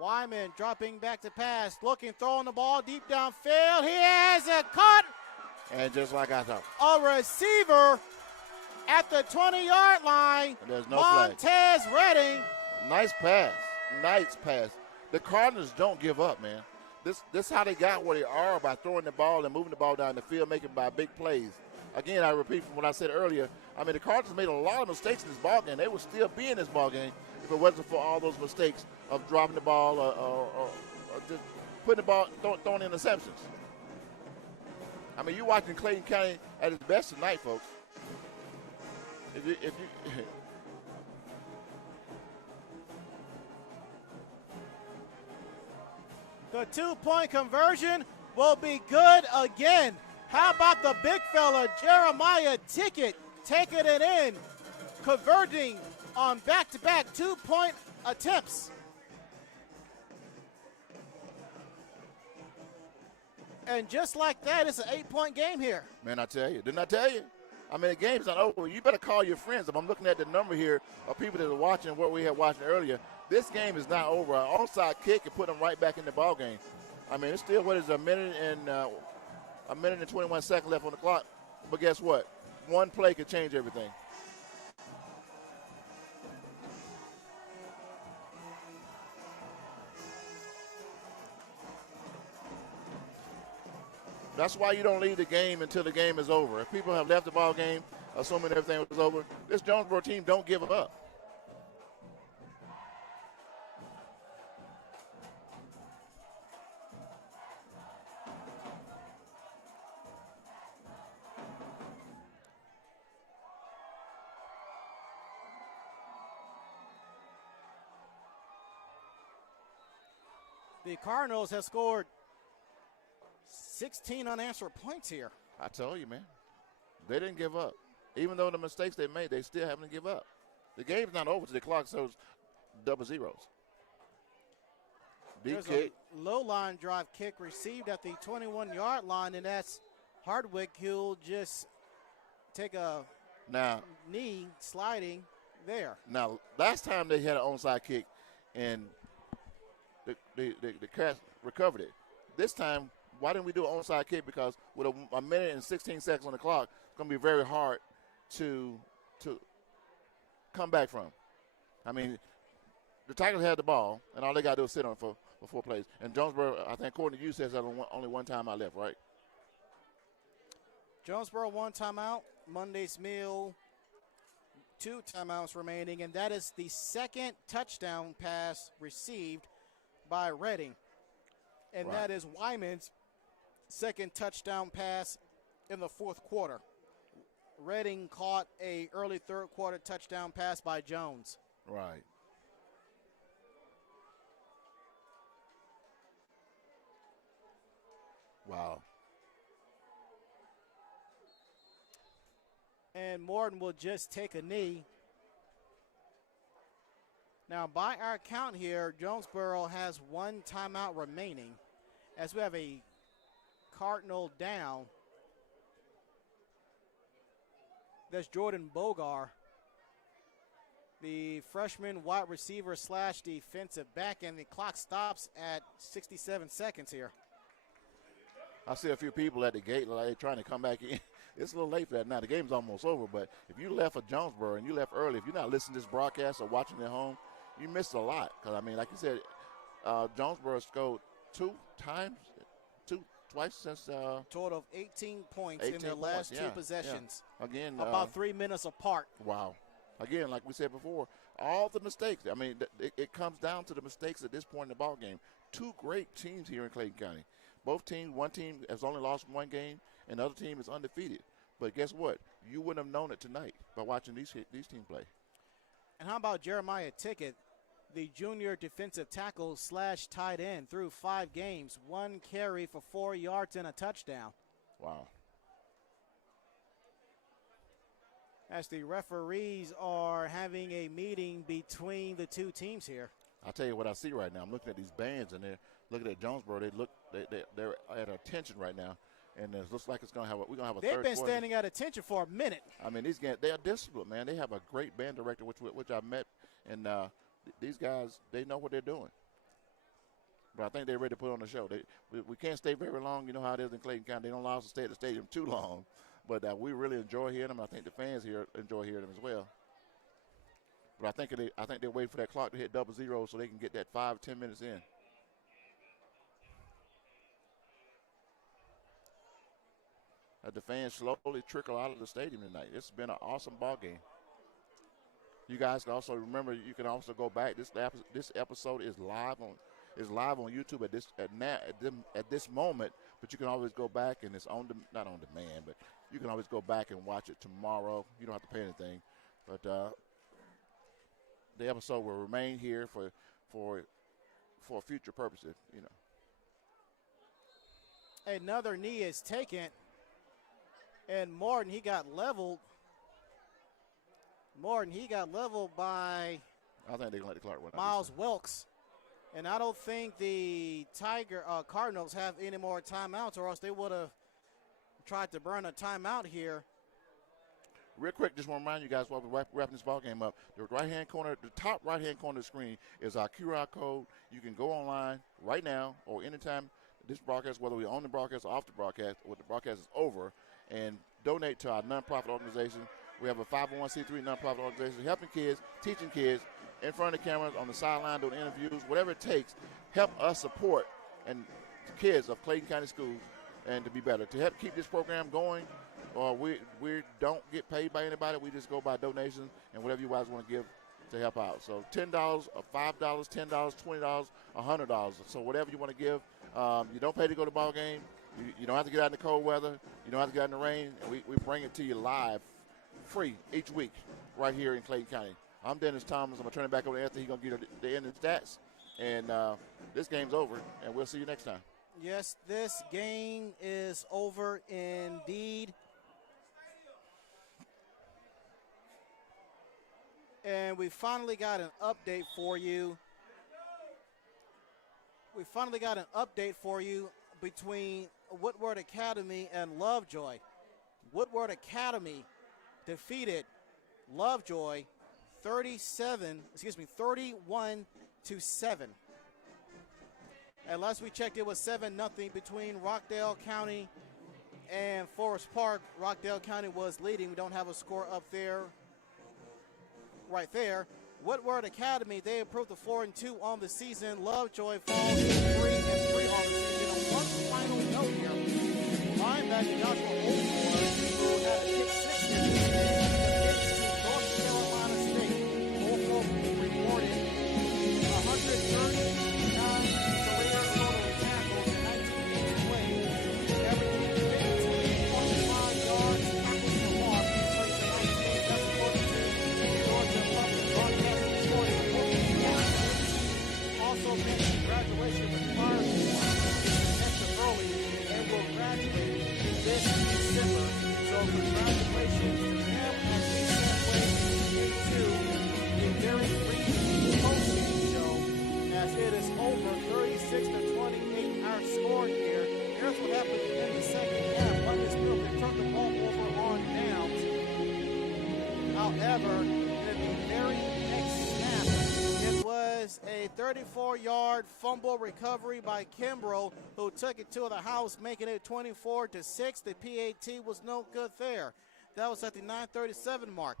Wyman dropping back to pass, looking, throwing the ball deep downfield. He has a cut. And just like I thought. A receiver at the 20-yard line. And there's no Montez Redding. Nice pass. Nice pass. The Cardinals don't give up, man. This is how they got where they are, by throwing the ball and moving the ball down the field, making by big plays. Again, I repeat from what I said earlier. I mean, the Cardinals made a lot of mistakes in this ball game. They would still be in this ball game if it wasn't for all those mistakes of dropping the ball or just putting the ball, throwing interceptions. I mean, you're watching Clayton County at its best tonight, folks. If you The 2-point conversion will be good again. How about the big fella, Jeremiah Tickett, taking it in, converting on back-to-back 2-point attempts. And just like that, it's an 8-point game here. Man, I tell you. Didn't I tell you? I mean, the game's not over. You better call your friends. If I'm looking at the number here of people that are watching what we had watching earlier, this game is not over. An onside kick and put them right back in the ball game. I mean, it's still, what is it, a minute and 21 seconds left on the clock. But guess what? One play could change everything. That's why you don't leave the game until the game is over. If people have left the ball game, assuming everything was over, this Jonesboro team don't give up. The Cardinals have scored 16 unanswered points here. I told you, man. They didn't give up. Even though the mistakes they made, they still haven't give up. The game's not over till the clock shows double zeros. There's a low-line drive kick received at the 21-yard line, and that's Hardwick, who'll just take a knee sliding there. Now, last time they had an onside kick, and the Cats recovered it. This time, why didn't we do an onside kick? Because with a minute and 16 seconds on the clock, it's going to be very hard to come back from. I mean, the Tigers had the ball, and all they got to do is sit on it for 4 plays. And Jonesboro, I think, according to you, says that only one timeout left, right? Jonesboro 1 timeout. Monday's Mill 2 timeouts remaining, and that is the second touchdown pass received by Redding. And that is Wyman's second touchdown pass in the fourth quarter. Redding caught a early third quarter touchdown pass by Jones. Right. Wow. And Morton will just take a knee. Now, by our count here, Jonesboro has 1 timeout remaining as we have a Cardinal down. That's Jordan Bogar, the freshman wide receiver / defensive back, and the clock stops at 67 seconds here. I see a few people at the gate like they're trying to come back in. It's a little late for that now. The game's almost over, but if you left for Jonesboro and you left early, if you're not listening to this broadcast or watching at home, you missed a lot. Because, I mean, like you said, Jonesboro scored twice since total of 18 points in their last 2 possessions. Yeah. Again, about 3 minutes apart. Wow. Again, like we said before, all the mistakes. I mean, it comes down to the mistakes at this point in the ball game. Two great teams here in Clayton County. Both teams, one team has only lost one game, and the other team is undefeated. But guess what? You wouldn't have known it tonight by watching these teams play. And how about Jeremiah Tickett, the junior defensive tackle / tight end, through 5 games, 1 carry for 4 yards and a touchdown. Wow. As the referees are having a meeting between the two teams here. I'll tell you what I see right now. I'm looking at these bands, and they're looking at Jonesboro. They're at attention right now, and it looks like we're gonna have a third They've been quarter. standing at attention for a minute. I mean, these guys, they are disciplined, man. They have a great band director, which I met, and these guys, they know what they're doing. But I think they're ready to put on the show. We can't stay very long. You know how it is in Clayton County. They don't allow us to stay at the stadium too long. But we really enjoy hearing them. I think the fans here enjoy hearing them as well. But I think they're waiting for that clock to hit 00 so they can get that 5-10 minutes in. As the fans slowly trickle out of the stadium tonight. It's been an awesome ball game. You guys can also remember, you can also go back. This episode is live on YouTube at this moment, but you can always go back, and it's not on demand, but you can always go back and watch it tomorrow. You don't have to pay anything, but the episode will remain here for future purposes. You know. Another knee is taken, and Morton, he got leveled. He got leveled by I think they're going to let the clock run out. Miles Wilkes. And I don't think the Cardinals have any more timeouts, or else they would have tried to burn a timeout here. Real quick, just want to remind you guys while we're wrapping this ball game up, the top right-hand corner of the screen is our QR code. You can go online right now or anytime this broadcast, whether we're on the broadcast or off the broadcast, or the broadcast is over, and donate to our nonprofit organization. We have a 501c3 nonprofit organization helping kids, teaching kids in front of the cameras, on the sideline, doing interviews, whatever it takes, help us support and the kids of Clayton County Schools and to be better. To help keep this program going, we don't get paid by anybody. We just go by donations and whatever you guys want to give to help out. So $10, $5, $10, $20, $100. So whatever you want to give. You don't pay to go to the ball game. You don't have to get out in the cold weather. You don't have to get out in the rain. And we bring it to you live, free, each week right here in Clayton County. I'm Dennis Thomas. I'm going to turn it back over to Anthony. He's going to give you the end of the stats. And this game's over, and we'll see you next time. Yes, this game is over indeed. And we finally got an update for you. Between Woodward Academy and Lovejoy. Woodward Academy defeated Lovejoy 31-7. And last we checked, it was 7-0 between Rockdale County and Forest Park. Rockdale County was leading. We don't have a score up there. Right there. Woodward Academy, they improved to 4-2 on the season. Lovejoy falls to 3-3 on the season. And one final note here. Linebacker Joshua Oldsmore, who had a kick 6 in this game against North Carolina State. Oldsmore reported 139 career total tackles in 19 games played, averaging 15.5 yards tackles per loss in 2019. That's according to Georgia Public Broadcasting Authority. Also mentioned graduation requires extra early and will graduate this December. So congratulations to him as he segues into a very brief postgame show as it is over 36-28 our score here. Here's what happened in the second half. Mundy's Mill can turn the ball over on downs. However, in the very next snap, it was a 34-yard fumble recovery by Kimbrough, who took it to the house, making it 24-6. The PAT was no good there. That was at the 9:37 mark.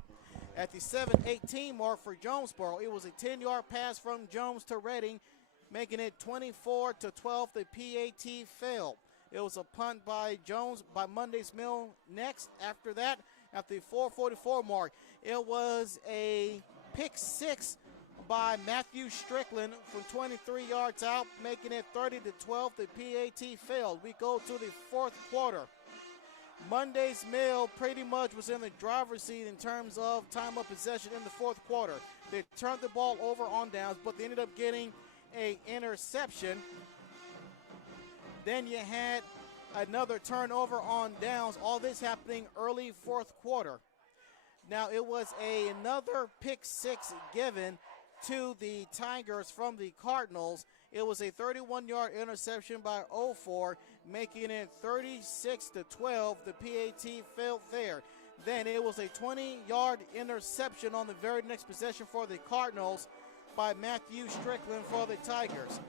At the 7:18 mark for Jonesboro, it was a 10-yard pass from Jones to Redding, making it 24-12. The PAT failed. It was a punt by Jones by Mundy's Mill next after that. At the 4:44 mark, it was a pick six by Matthew Strickland from 23 yards out, making it 30-12. The PAT failed. We go to the fourth quarter. Monday's Mill pretty much was in the driver's seat in terms of time of possession in the fourth quarter. They turned the ball over on downs, but they ended up getting an interception. Then you had another turnover on downs, all this happening early fourth quarter. Now it was another pick six given to the Tigers from the Cardinals. It was a 31-yard interception by Ofor, making it 36-12. The PAT failed there. Then it was a 20-yard interception on the very next possession for the Cardinals by Matthew Strickland for the Tigers.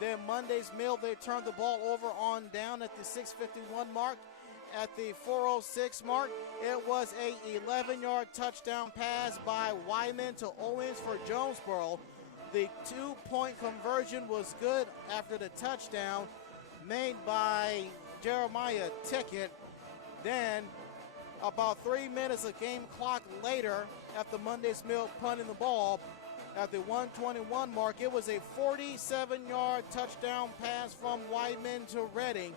Then Monday's Mill, they turned the ball over on down at the 6:51 mark. At the 4:06 mark, it was a 11-yard touchdown pass by Wyman to Owens for Jonesboro. The 2-point conversion was good after the touchdown made by Jeremiah Tickett. Then about 3 minutes of game clock later, after Monday's Mill punting the ball, at the 1:21 mark, it was a 47-yard touchdown pass from Wyman to Redding,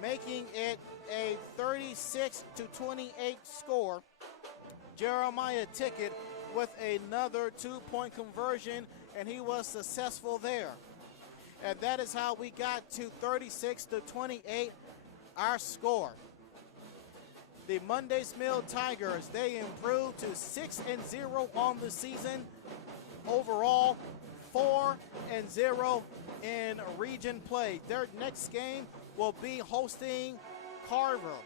making it a 36-28 score. Jeremiah Tickett with another 2-point conversion, and he was successful there. And that is how we got to 36-28, our score. The Monday's Mill Tigers, they improved to 6-0 on the season. Overall, 4-0 in region play. Their next game will be hosting Carver.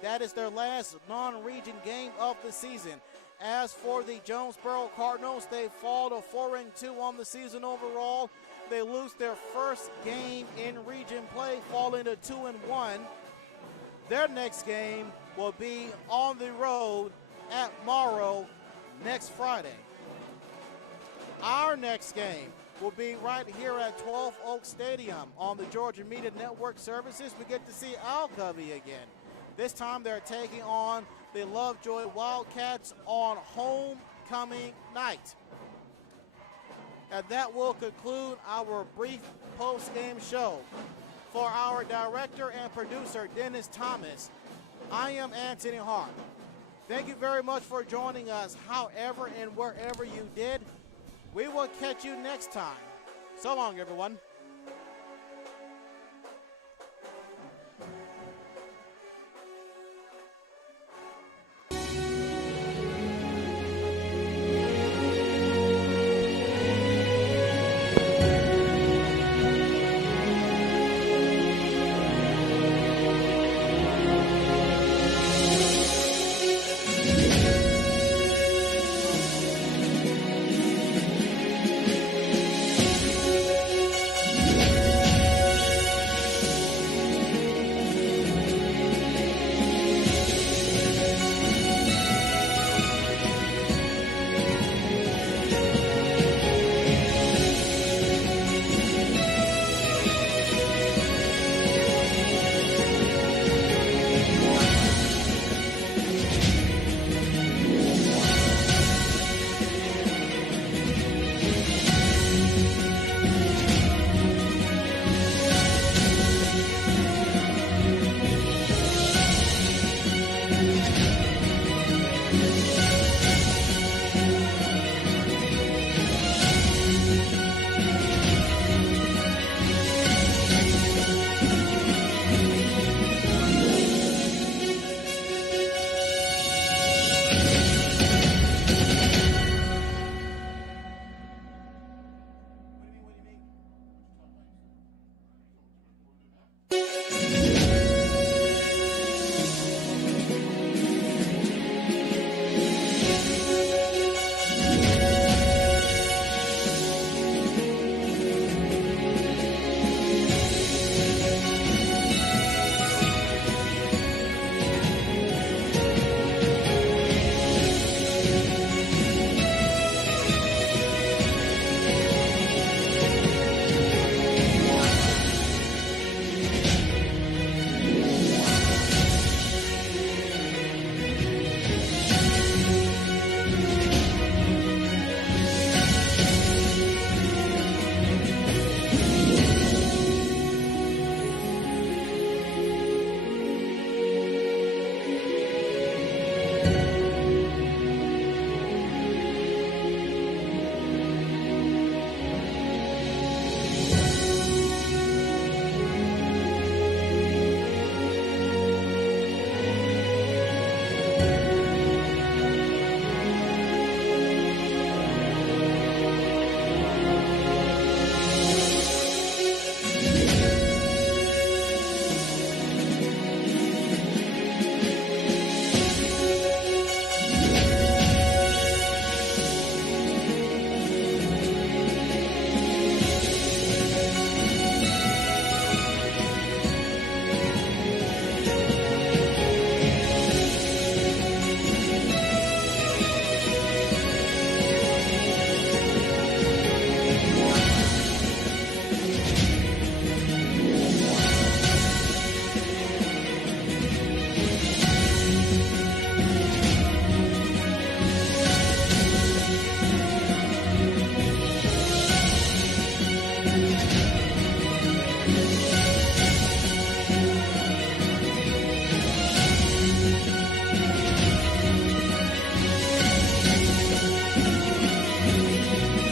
That is their last non-region game of the season. As for the Jonesboro Cardinals, they fall to 4-2 on the season overall. They lose their first game in region play, falling to 2-1. Their next game will be on the road at Morrow next Friday. Our next game will be right here at 12 Oak Stadium on the Georgia Media Network services. We get to see Alcovey again. This time they're taking on the Lovejoy Wildcats on homecoming night. And that will conclude our brief post-game show. For our director and producer, Dennis Thomas, I am Anthony Hart. Thank you very much for joining us, however and wherever you did. We will catch you next time. So long, everyone.